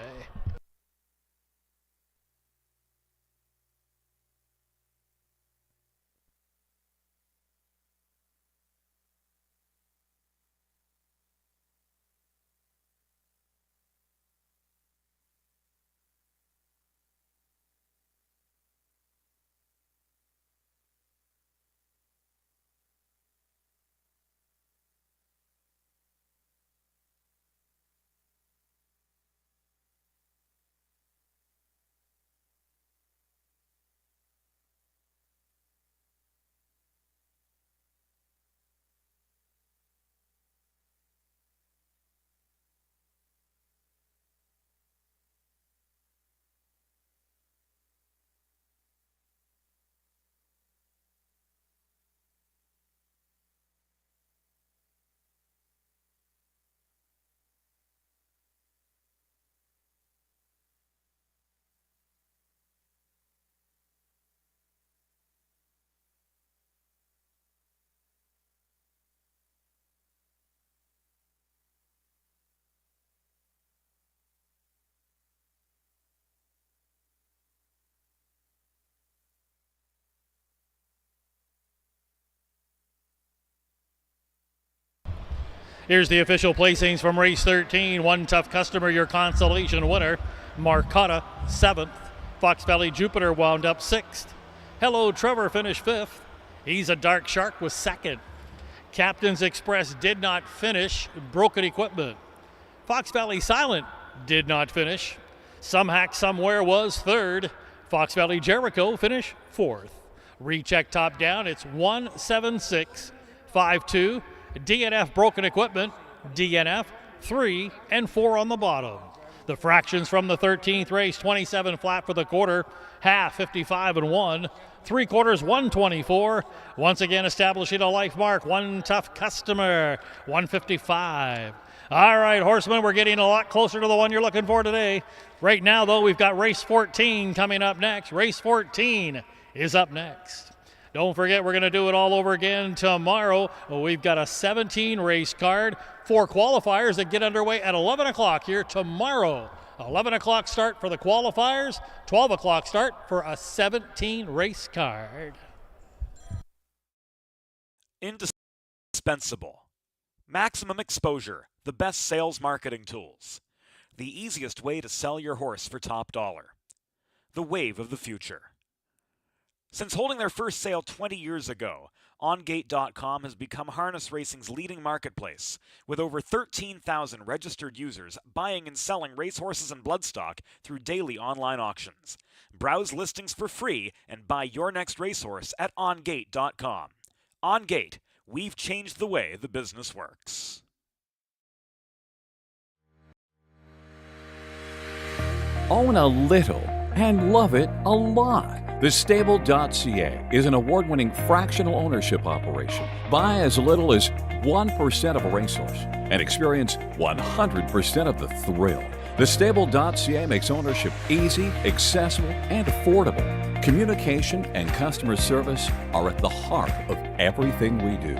Here's the official placings from race 13. One Tough Customer, your Consolation winner. Marcotta, 7th. Fox Valley Jupiter wound up 6th. Hello Trevor finished 5th. He's a Dark Shark was 2nd. Captain's Express did not finish. Broken Equipment. Fox Valley Silent did not finish. Some Hack Somewhere was 3rd. Fox Valley Jericho finished 4th. Recheck top down, it's 17652. DNF Broken Equipment, DNF 3 and 4 on the bottom. The fractions from the 13th race, 27 flat for the quarter, half 55 and 1, 3/4 124. Once again establishing a life mark, One Tough Customer, 155. All right, horsemen, we're getting a lot closer to the one you're looking for today. Right now, though, we've got race 14 coming up next. Race 14 is up next. Don't forget, we're going to do it all over again tomorrow. We've got a 17 race card, 4 qualifiers that get underway at 11 o'clock here tomorrow. 11 o'clock start for the qualifiers, 12 o'clock start for a 17 race card. Indispensable. Maximum exposure, the best sales marketing tools. The easiest way to sell your horse for top dollar. The wave of the future. Since holding their first sale 20 years ago, OnGate.com has become harness racing's leading marketplace, with over 13,000 registered users buying and selling racehorses and bloodstock through daily online auctions. Browse listings for free and buy your next racehorse at OnGate.com. OnGate, we've changed the way the business works. Own a little and love it a lot. TheStable.ca is an award-winning fractional ownership operation. Buy as little as 1% of a racehorse and experience 100% of the thrill. TheStable.ca makes ownership easy, accessible, and affordable. Communication and customer service are at the heart of everything we do.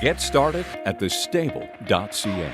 Get started at thestable.ca.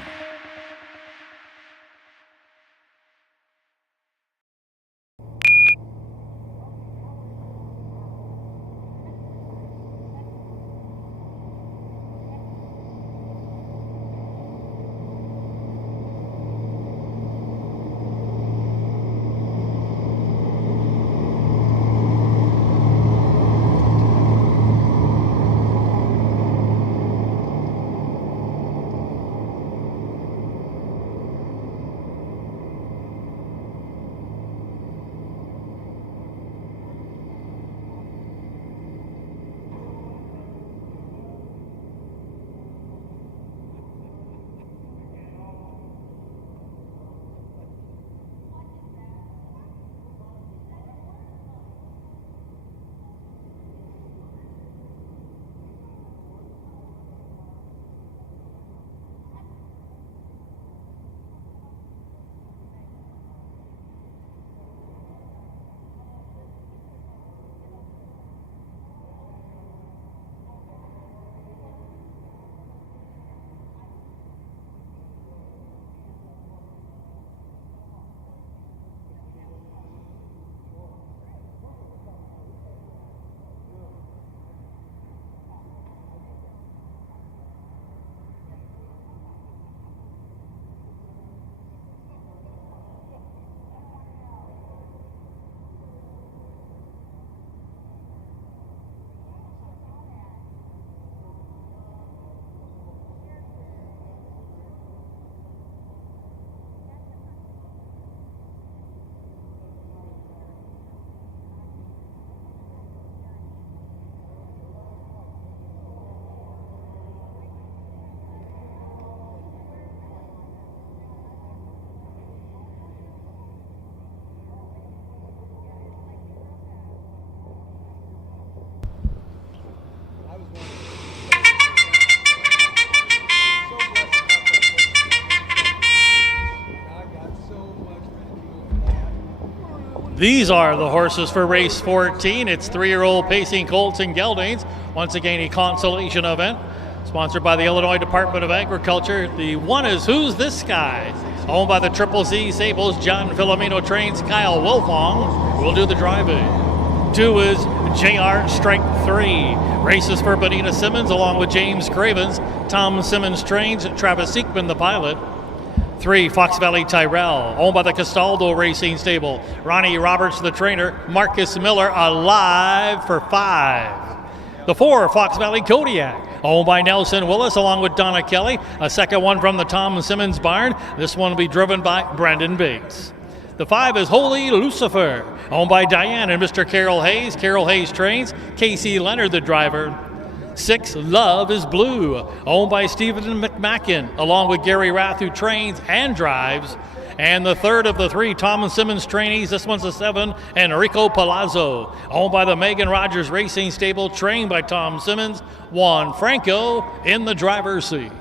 These are the horses for race 14. It's 3-year-old pacing colts and geldings. Once again, a consolation event sponsored by the Illinois Department of Agriculture. The one is Who's This Guy? Owned by the Triple Z Sables. John Filomeno trains Kyle Wilfong will do the driving. 2 is JR Strength 3. Races for Benita Simmons along with James Cravens. Tom Simmons trains Travis Seekman, the pilot. 3, Fox Valley Tyrell, owned by the Castaldo Racing Stable. Ronnie Roberts, the trainer. Marcus Miller, alive for 5. The 4, Fox Valley Kodiak, owned by Nelson Willis, along with Donna Kelly. A second one from the Tom Simmons barn. This one will be driven by Brandon Bates. The 5 is Holy Lucifer, owned by Diane and Mr. Carol Hayes. Carol Hayes trains. Casey Leonard, the driver. 6, Love is Blue, owned by Stephen McMacken, along with Gary Rath, who trains and drives. And the 3rd of the 3 Tom Simmons trainees, this one's a 7, Enrico Palazzo, owned by the Megan Rogers Racing Stable, trained by Tom Simmons. Juan Franco in the driver's seat.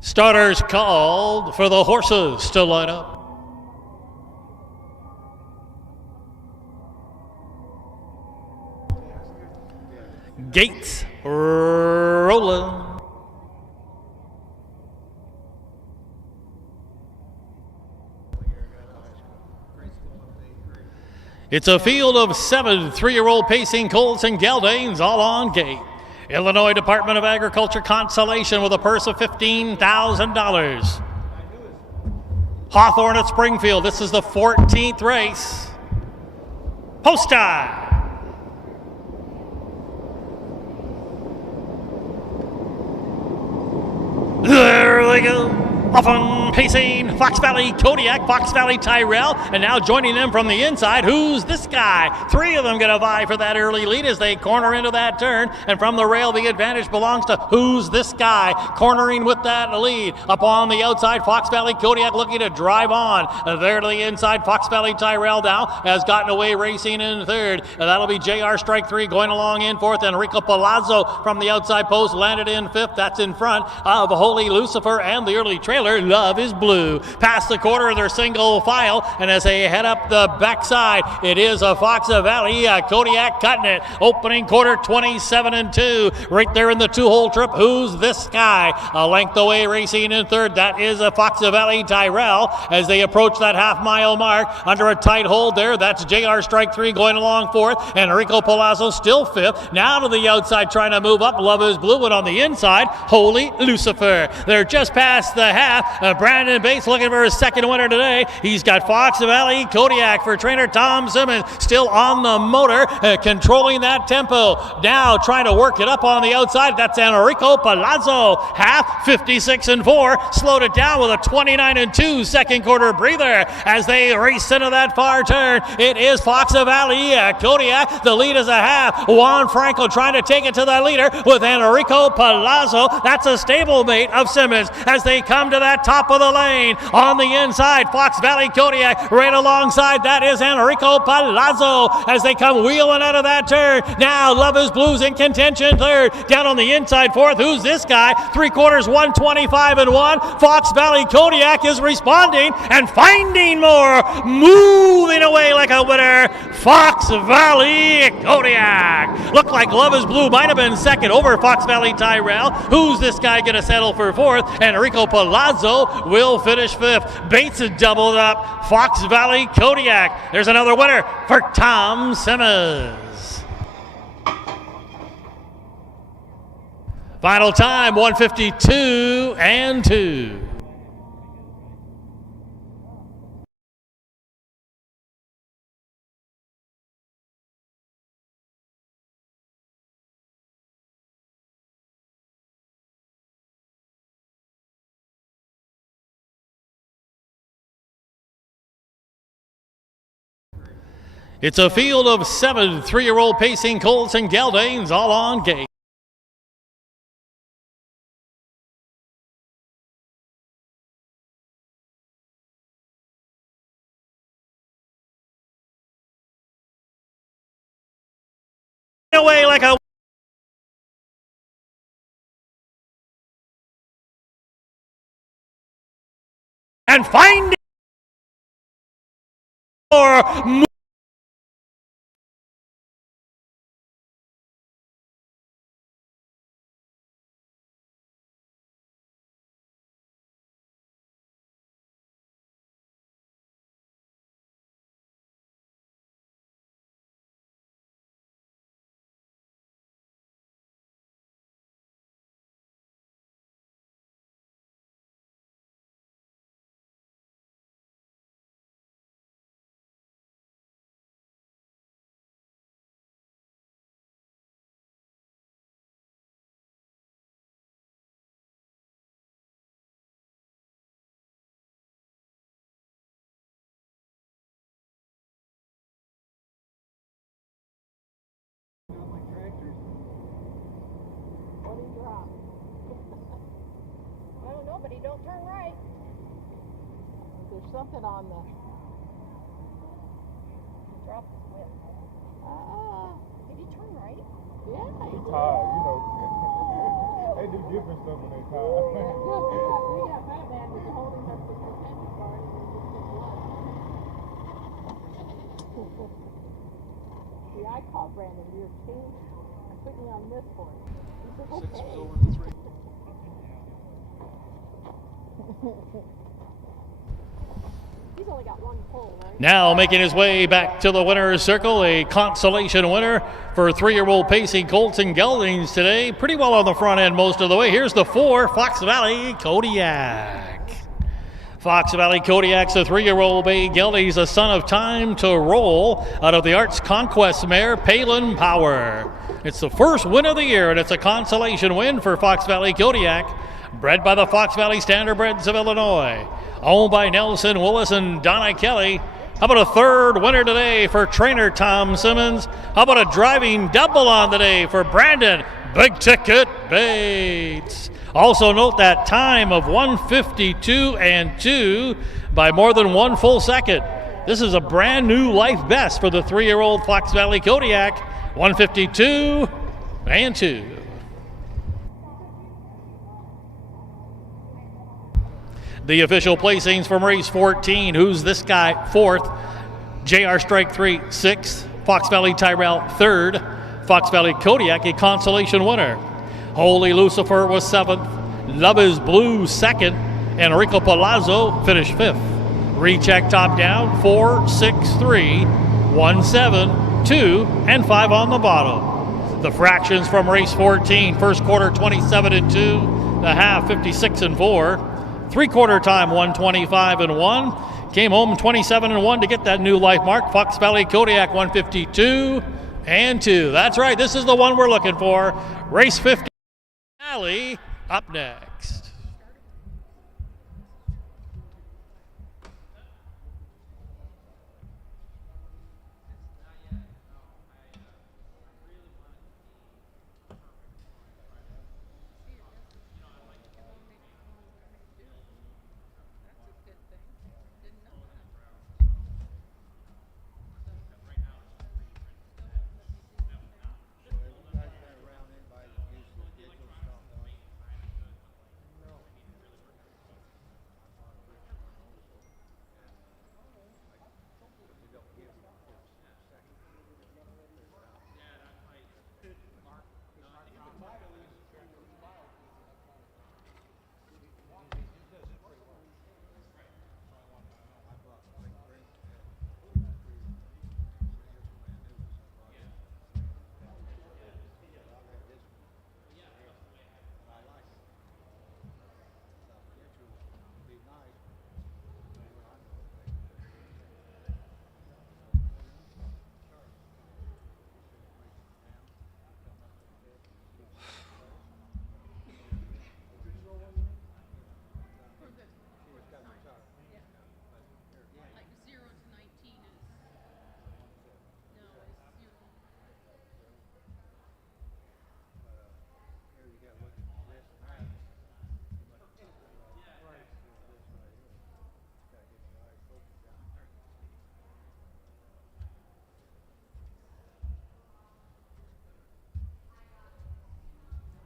Starters called for the horses to line up. Gates rolling. It's a field of 7 3-year-old pacing colts and geldings all on gate. Illinois Department of Agriculture Consolation with a purse of $15,000. Hawthorne at Springfield. This is the 14th race. Post time. There they go. Often pacing Fox Valley Kodiak, Fox Valley Tyrell, and now joining them from the inside, who's this guy? 3 of them going to vie for that early lead as they corner into that turn, and from the rail the advantage belongs to who's this guy, cornering with that lead. Up on the outside, Fox Valley Kodiak looking to drive on. There to the inside, Fox Valley Tyrell now has gotten away racing in third. That'll be JR Strike 3 going along in fourth. Enrico Palazzo from the outside post landed in fifth. That's in front of Holy Lucifer and the early trailer. Love is Blue. Past the quarter of their single file, and as they head up the backside, it is a Fox Valley Kodiak cutting it. Opening quarter 27-2. Right there in the 2-hole trip. Who's this guy? A length away racing in third. That is a Fox Valley Tyrell as they approach that half-mile mark. Under a tight hold there. That's JR Strike 3 going along fourth. Enrico Palazzo still fifth. Now to the outside trying to move up. Love is Blue, and on the inside, Holy Lucifer. They're just past the half. Brandon Bates looking for his second winner today. He's got Fox Valley Kodiak for trainer Tom Simmons still on the motor, controlling that tempo. Now trying to work it up on the outside. That's Enrico Palazzo. Half 56-4. Slowed it down with a 29-2 second quarter breather as they race into that far turn. It is Fox Valley Kodiak. The lead is a half. Juan Franco trying to take it to the leader with Enrico Palazzo. That's a stablemate of Simmons as they come to that top of the lane. On the inside, Fox Valley Kodiak right alongside. That is Enrico Palazzo as they come wheeling out of that turn. Now Love is Blues in contention third. Down on the inside fourth. Who's this guy? 3/4 125-1. Fox Valley Kodiak is responding and finding more. Moving away like a winner. Fox Valley Kodiak. Looked like Love is Blue might have been second over Fox Valley Tyrell. Who's this guy going to settle for fourth? Enrico Palazzo will finish fifth. Bates doubled up. Fox Valley Kodiak. There's another winner for Tom Simmons. Final time 152-2. It's a field of 7 3-year-old pacing colts and geldings all on gate. Away like a and finding more. I don't know, but he don't turn right. There's something on the... He dropped his whip. Did he turn right? Yeah, he did. They do different stuff when they We call. got Fat Man was holding up the suspension bar and then just took blood. See, I called Brandon, you're king. I'm putting you on this horse. He said, 6 was okay. over the 3. He's only got one pull, right? Now making his way back to the winner's circle, a consolation winner for 3-year-old pacing Colton Geldings today. Pretty well on the front end most of the way. Here's the 4, Fox Valley Kodiak. Fox Valley Kodiak's a 3-year-old bay gelding. He's a son of Time to Roll out of the Arts Conquest mare, Palin Power. It's the first win of the year, and it's a consolation win for Fox Valley Kodiak. Bred by the Fox Valley Standardbreds of Illinois. Owned by Nelson Willis and Donna Kelly. How about a third winner today for trainer Tom Simmons? How about a driving double on today for Brandon Big Ticket Bates? Also note that time of 1:52.2 by more than 1 full second. This is a brand new life best for the 3-year-old Fox Valley Kodiak. 1:52.2. The official placings from race 14. Who's this guy? 4th. JR Strike 3, 6th. Fox Valley Tyrell, 3rd. Fox Valley Kodiak, a consolation winner. Holy Lucifer was 7th. Love is Blue, 2nd. And Enrico Palazzo finished 5th. Recheck top down, 4, 6, 3, 1, 7, 2, and 5 on the bottom. The fractions from race 14. First quarter, 27-2. The half, 56-4. 3/4 time, 125-1. Came home 27-1 to get that new life mark. Fox Valley Kodiak 152-2. That's right, this is the one we're looking for. Race 50 Alley up next.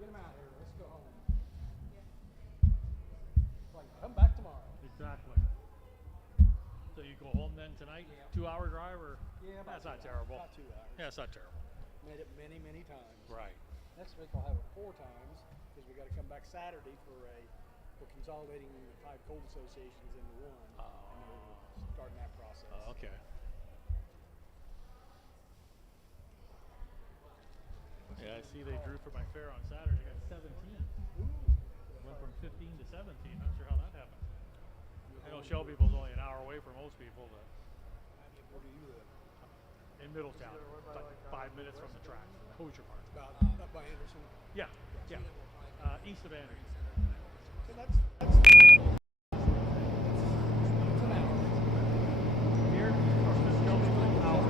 Get him out of here. Let's go home. Like, come back tomorrow. Exactly. So you go home then tonight? Yeah. 2-hour drive or? Yeah, That's not terrible. About 2 hours. Yeah, it's not terrible. Made it many, many times. Right. Next week I'll have it 4 times because we got to come back Saturday for we're consolidating the 5 cold associations into one. And we're starting that process. Okay. Yeah, I see they drew for my fair on Saturday. I got 17. Went from 15 to 17. Not sure how that happened. I know Shelbyville's only an hour away from most people. But Where do you live? in Middletown, like 5 minutes from the track, Hoosier Park. About up by Anderson. Yeah, yeah. East of Anderson. So that's Here, or Shelbyville, hour.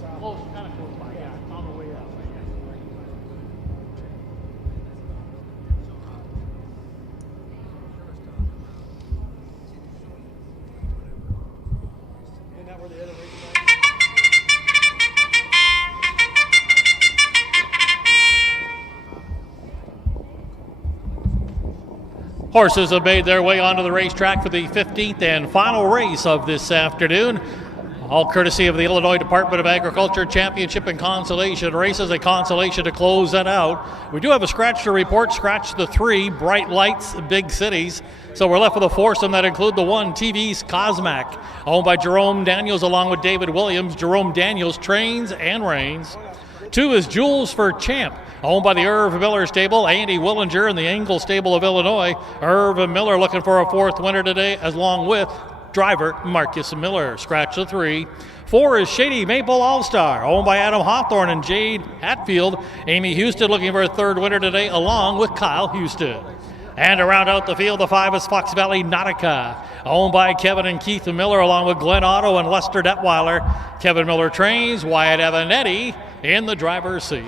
south. Close, kind of close by, yeah. On the way out. Horses have made their way onto the racetrack for the 15th and final race of this afternoon. All courtesy of the Illinois Department of Agriculture Championship and Consolation races. A Consolation to close that out. We do have a scratch to report. Scratch the 3, Bright Lights, Big Cities. So we're left with a foursome that include the 1, TV's Cosmac, owned by Jerome Daniels along with David Williams. Jerome Daniels trains and reigns. 2 is Jules for Champ, owned by the Irv Miller stable, Andy Willinger in the Engel stable of Illinois. Irv Miller looking for a 4th winner today, along with driver Marcus Miller. Scratch the 3. 4 is Shady Maple All-Star, owned by Adam Hawthorne and Jade Hatfield. Amy Houston looking for a 3rd winner today, along with Kyle Houston. And to round out the field, the 5 is Fox Valley Nautica, owned by Kevin and Keith Miller, along with Glenn Otto and Lester Detweiler. Kevin Miller trains, Wyatt Evanetti in the driver's seat.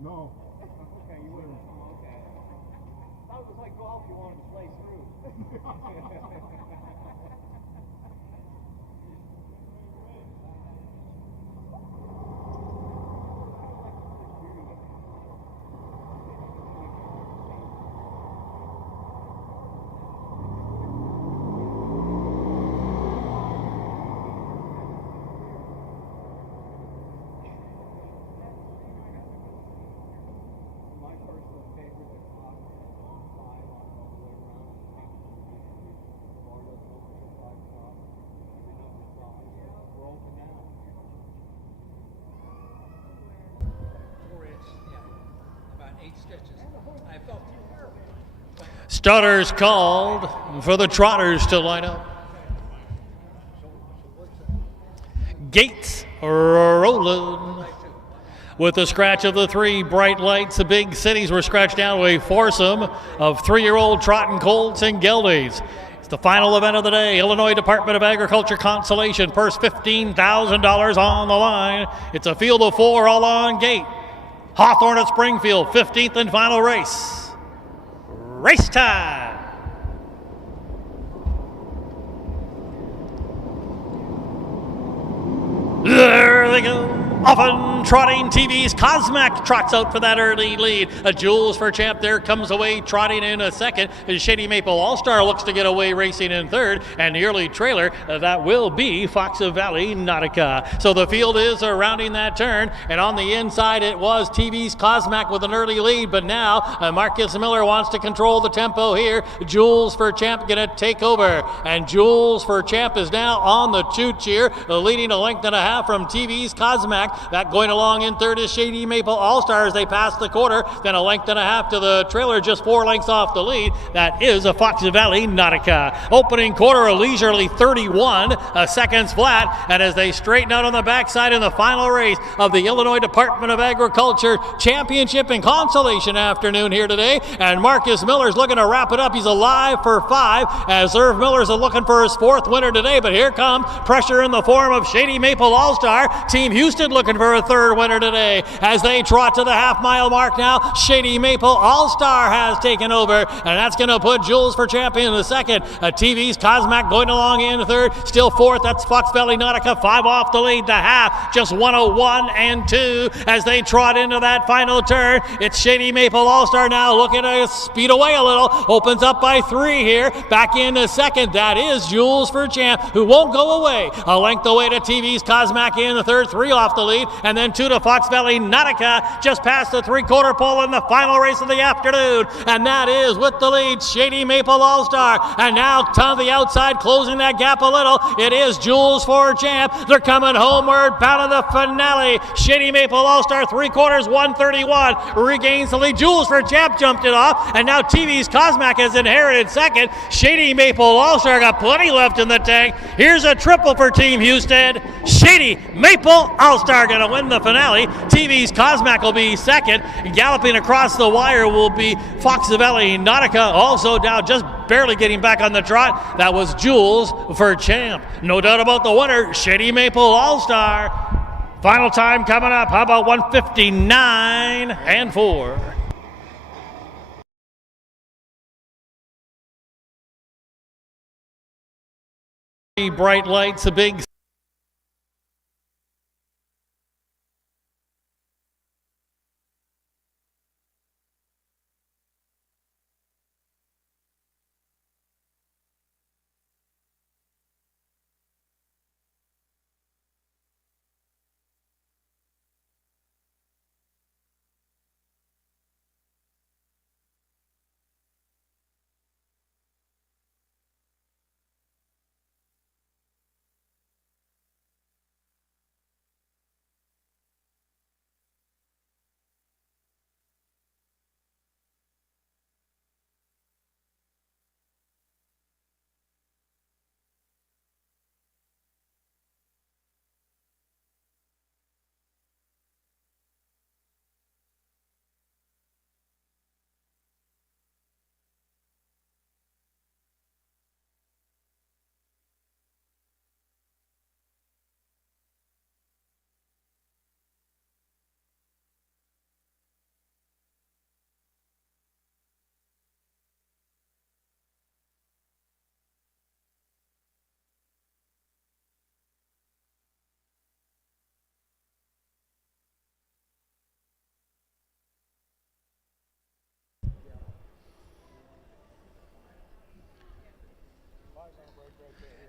No. Okay, you wouldn't. Okay. That was like golf you wanted to play through. My personal favorite is Hawthorne. 5 on all the way around. All those numbers are 5 o'clock. Every number's 5. We're open now. 4-inch, yeah, about 8 stitches. I felt terrible. Starters called for the Trotters to line up. Gates rolling. With the scratch of the 3 bright lights, the big cities were scratched down to a foursome of 3-year-old trotting colts and geldings. It's the final event of the day. Illinois Department of Agriculture Consolation. Purse $15,000 on the line. It's a field of 4 all on gate. Hawthorne at Springfield, 15th and final race. Race time. There they go. Often trotting TV's Cosmac trots out for that early lead. A Jules for Champ there comes away trotting in a second. Shady Maple All-Star looks to get away racing in third. And the early trailer, that will be Fox Valley Nautica. So the field is rounding that turn. And on the inside it was TV's Cosmac with an early lead. But now Marcus Miller wants to control the tempo here. Jules for Champ going to take over. And Jules for Champ is now on the choo cheer, leading a length and a half from TV's Cosmac. That going along in third is Shady Maple All-Star as they pass the quarter. Then a length and a half to the trailer, just 4 lengths off the lead. That is a Fox Valley Nautica. Opening quarter, a leisurely 31 seconds flat. And as they straighten out on the backside in the final race of the Illinois Department of Agriculture Championship in Consolation afternoon here today. And Marcus Miller's looking to wrap it up. He's alive for 5 as Irv Miller's looking for his 4th winner today. But here comes pressure in the form of Shady Maple All-Star. Team Houston looking for a 3rd winner today as they trot to the half-mile mark now. Shady Maple All-Star has taken over, and that's going to put Jules for Champion in the 2nd. TV's Cosmac going along in 3rd. Still 4th, that's Fox Valley Nautica. 5 off the lead, the half, just 101 and 2 as they trot into that final turn. It's Shady Maple All-Star now looking to speed away a little. Opens up by 3 here. Back in the 2nd, that is Jules for Champ, who won't go away. A length away to TV's Cosmac in the 3rd, 3 off the lead, and then 2 to Fox Valley Nautica, just past the 3/4 pole in the final race of the afternoon, and that is with the lead Shady Maple All-Star, and now to the outside, closing that gap a little, it is Jules for Champ. They're coming homeward, bound in the finale. Shady Maple All-Star, 3/4, 131, regains the lead. Jules for Champ jumped it off, and now TV's Cosmac has inherited 2nd. Shady Maple All-Star got plenty left in the tank. Here's a triple for Team Houston. Shady Maple All-Star going to win the finale. TV's Cosmac will be 2nd. Galloping across the wire will be Fox Valley Nautica, also now just barely getting back on the trot. That was Jules for Champ. No doubt about the winner, Shady Maple All-Star. Final time coming up. How about 159 and 4? Bright lights, a big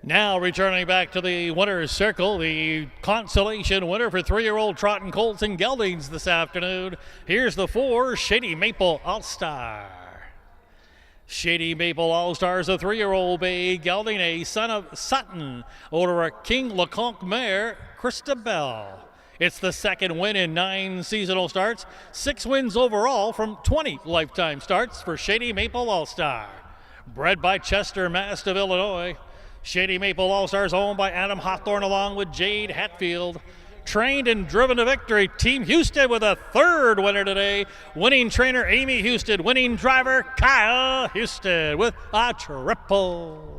Now returning back to the winner's circle, the Consolation winner for 3-year-old trotting colts and geldings this afternoon. Here's the 4, Shady Maple All-Star. Shady Maple All-Star is a 3-year-old bay gelding, a son of Sutton, over a King Leconque mare, Christabel. It's the second win in 9 seasonal starts, 6 wins overall from 20 lifetime starts for Shady Maple All-Star. Bred by Chester Mast of Illinois, Shady Maple All-Star is owned by Adam Hawthorne along with Jade Hatfield. Trained and driven to victory, Team Houston with a 3rd winner today. Winning trainer Amy Houston, winning driver Kyle Houston with a triple.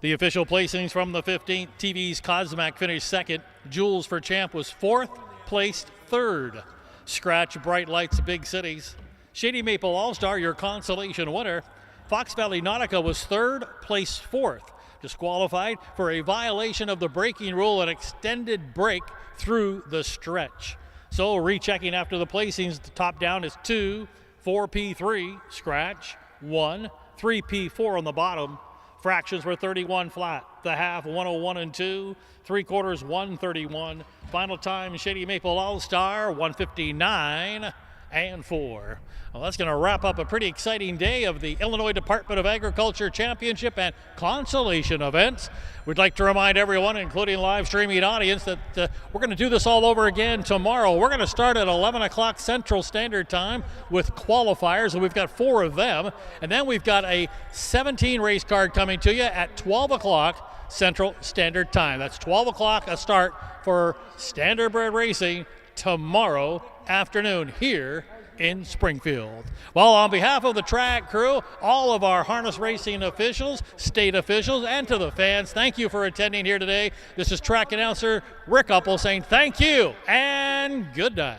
The official placings from the 15th, TV's Cosmac finished 2nd. Jules for Champ was 4th, placed 3rd. Scratch Bright Lights Big Cities. Shady Maple All-Star, your consolation winner. Fox Valley Nautica was 3rd, placed 4th. Disqualified for a violation of the braking rule, an extended break through the stretch. So rechecking after the placings, the top down is 2, 4P3, scratch, 1, 3P4 on the bottom. Fractions were 31 flat. The half 101 and 2, 3/4 131. Final time Shady Maple All-Star 159 and 4. Well, that's going to wrap up a pretty exciting day of the Illinois Department of Agriculture Championship and Consolation events. We'd like to remind everyone, including live streaming audience, that we're going to do this all over again tomorrow. We're going to start at 11 o'clock Central Standard Time with qualifiers, and we've got 4 of them. And then we've got a 17 race card coming to you at 12 o'clock Central Standard Time. That's 12 o'clock a start for Standardbred Racing tomorrow afternoon here in Springfield. Well, on behalf of the track crew, all of our harness racing officials, state officials, and to the fans, thank you for attending here today. This is track announcer Rick Uppel saying thank you and good night.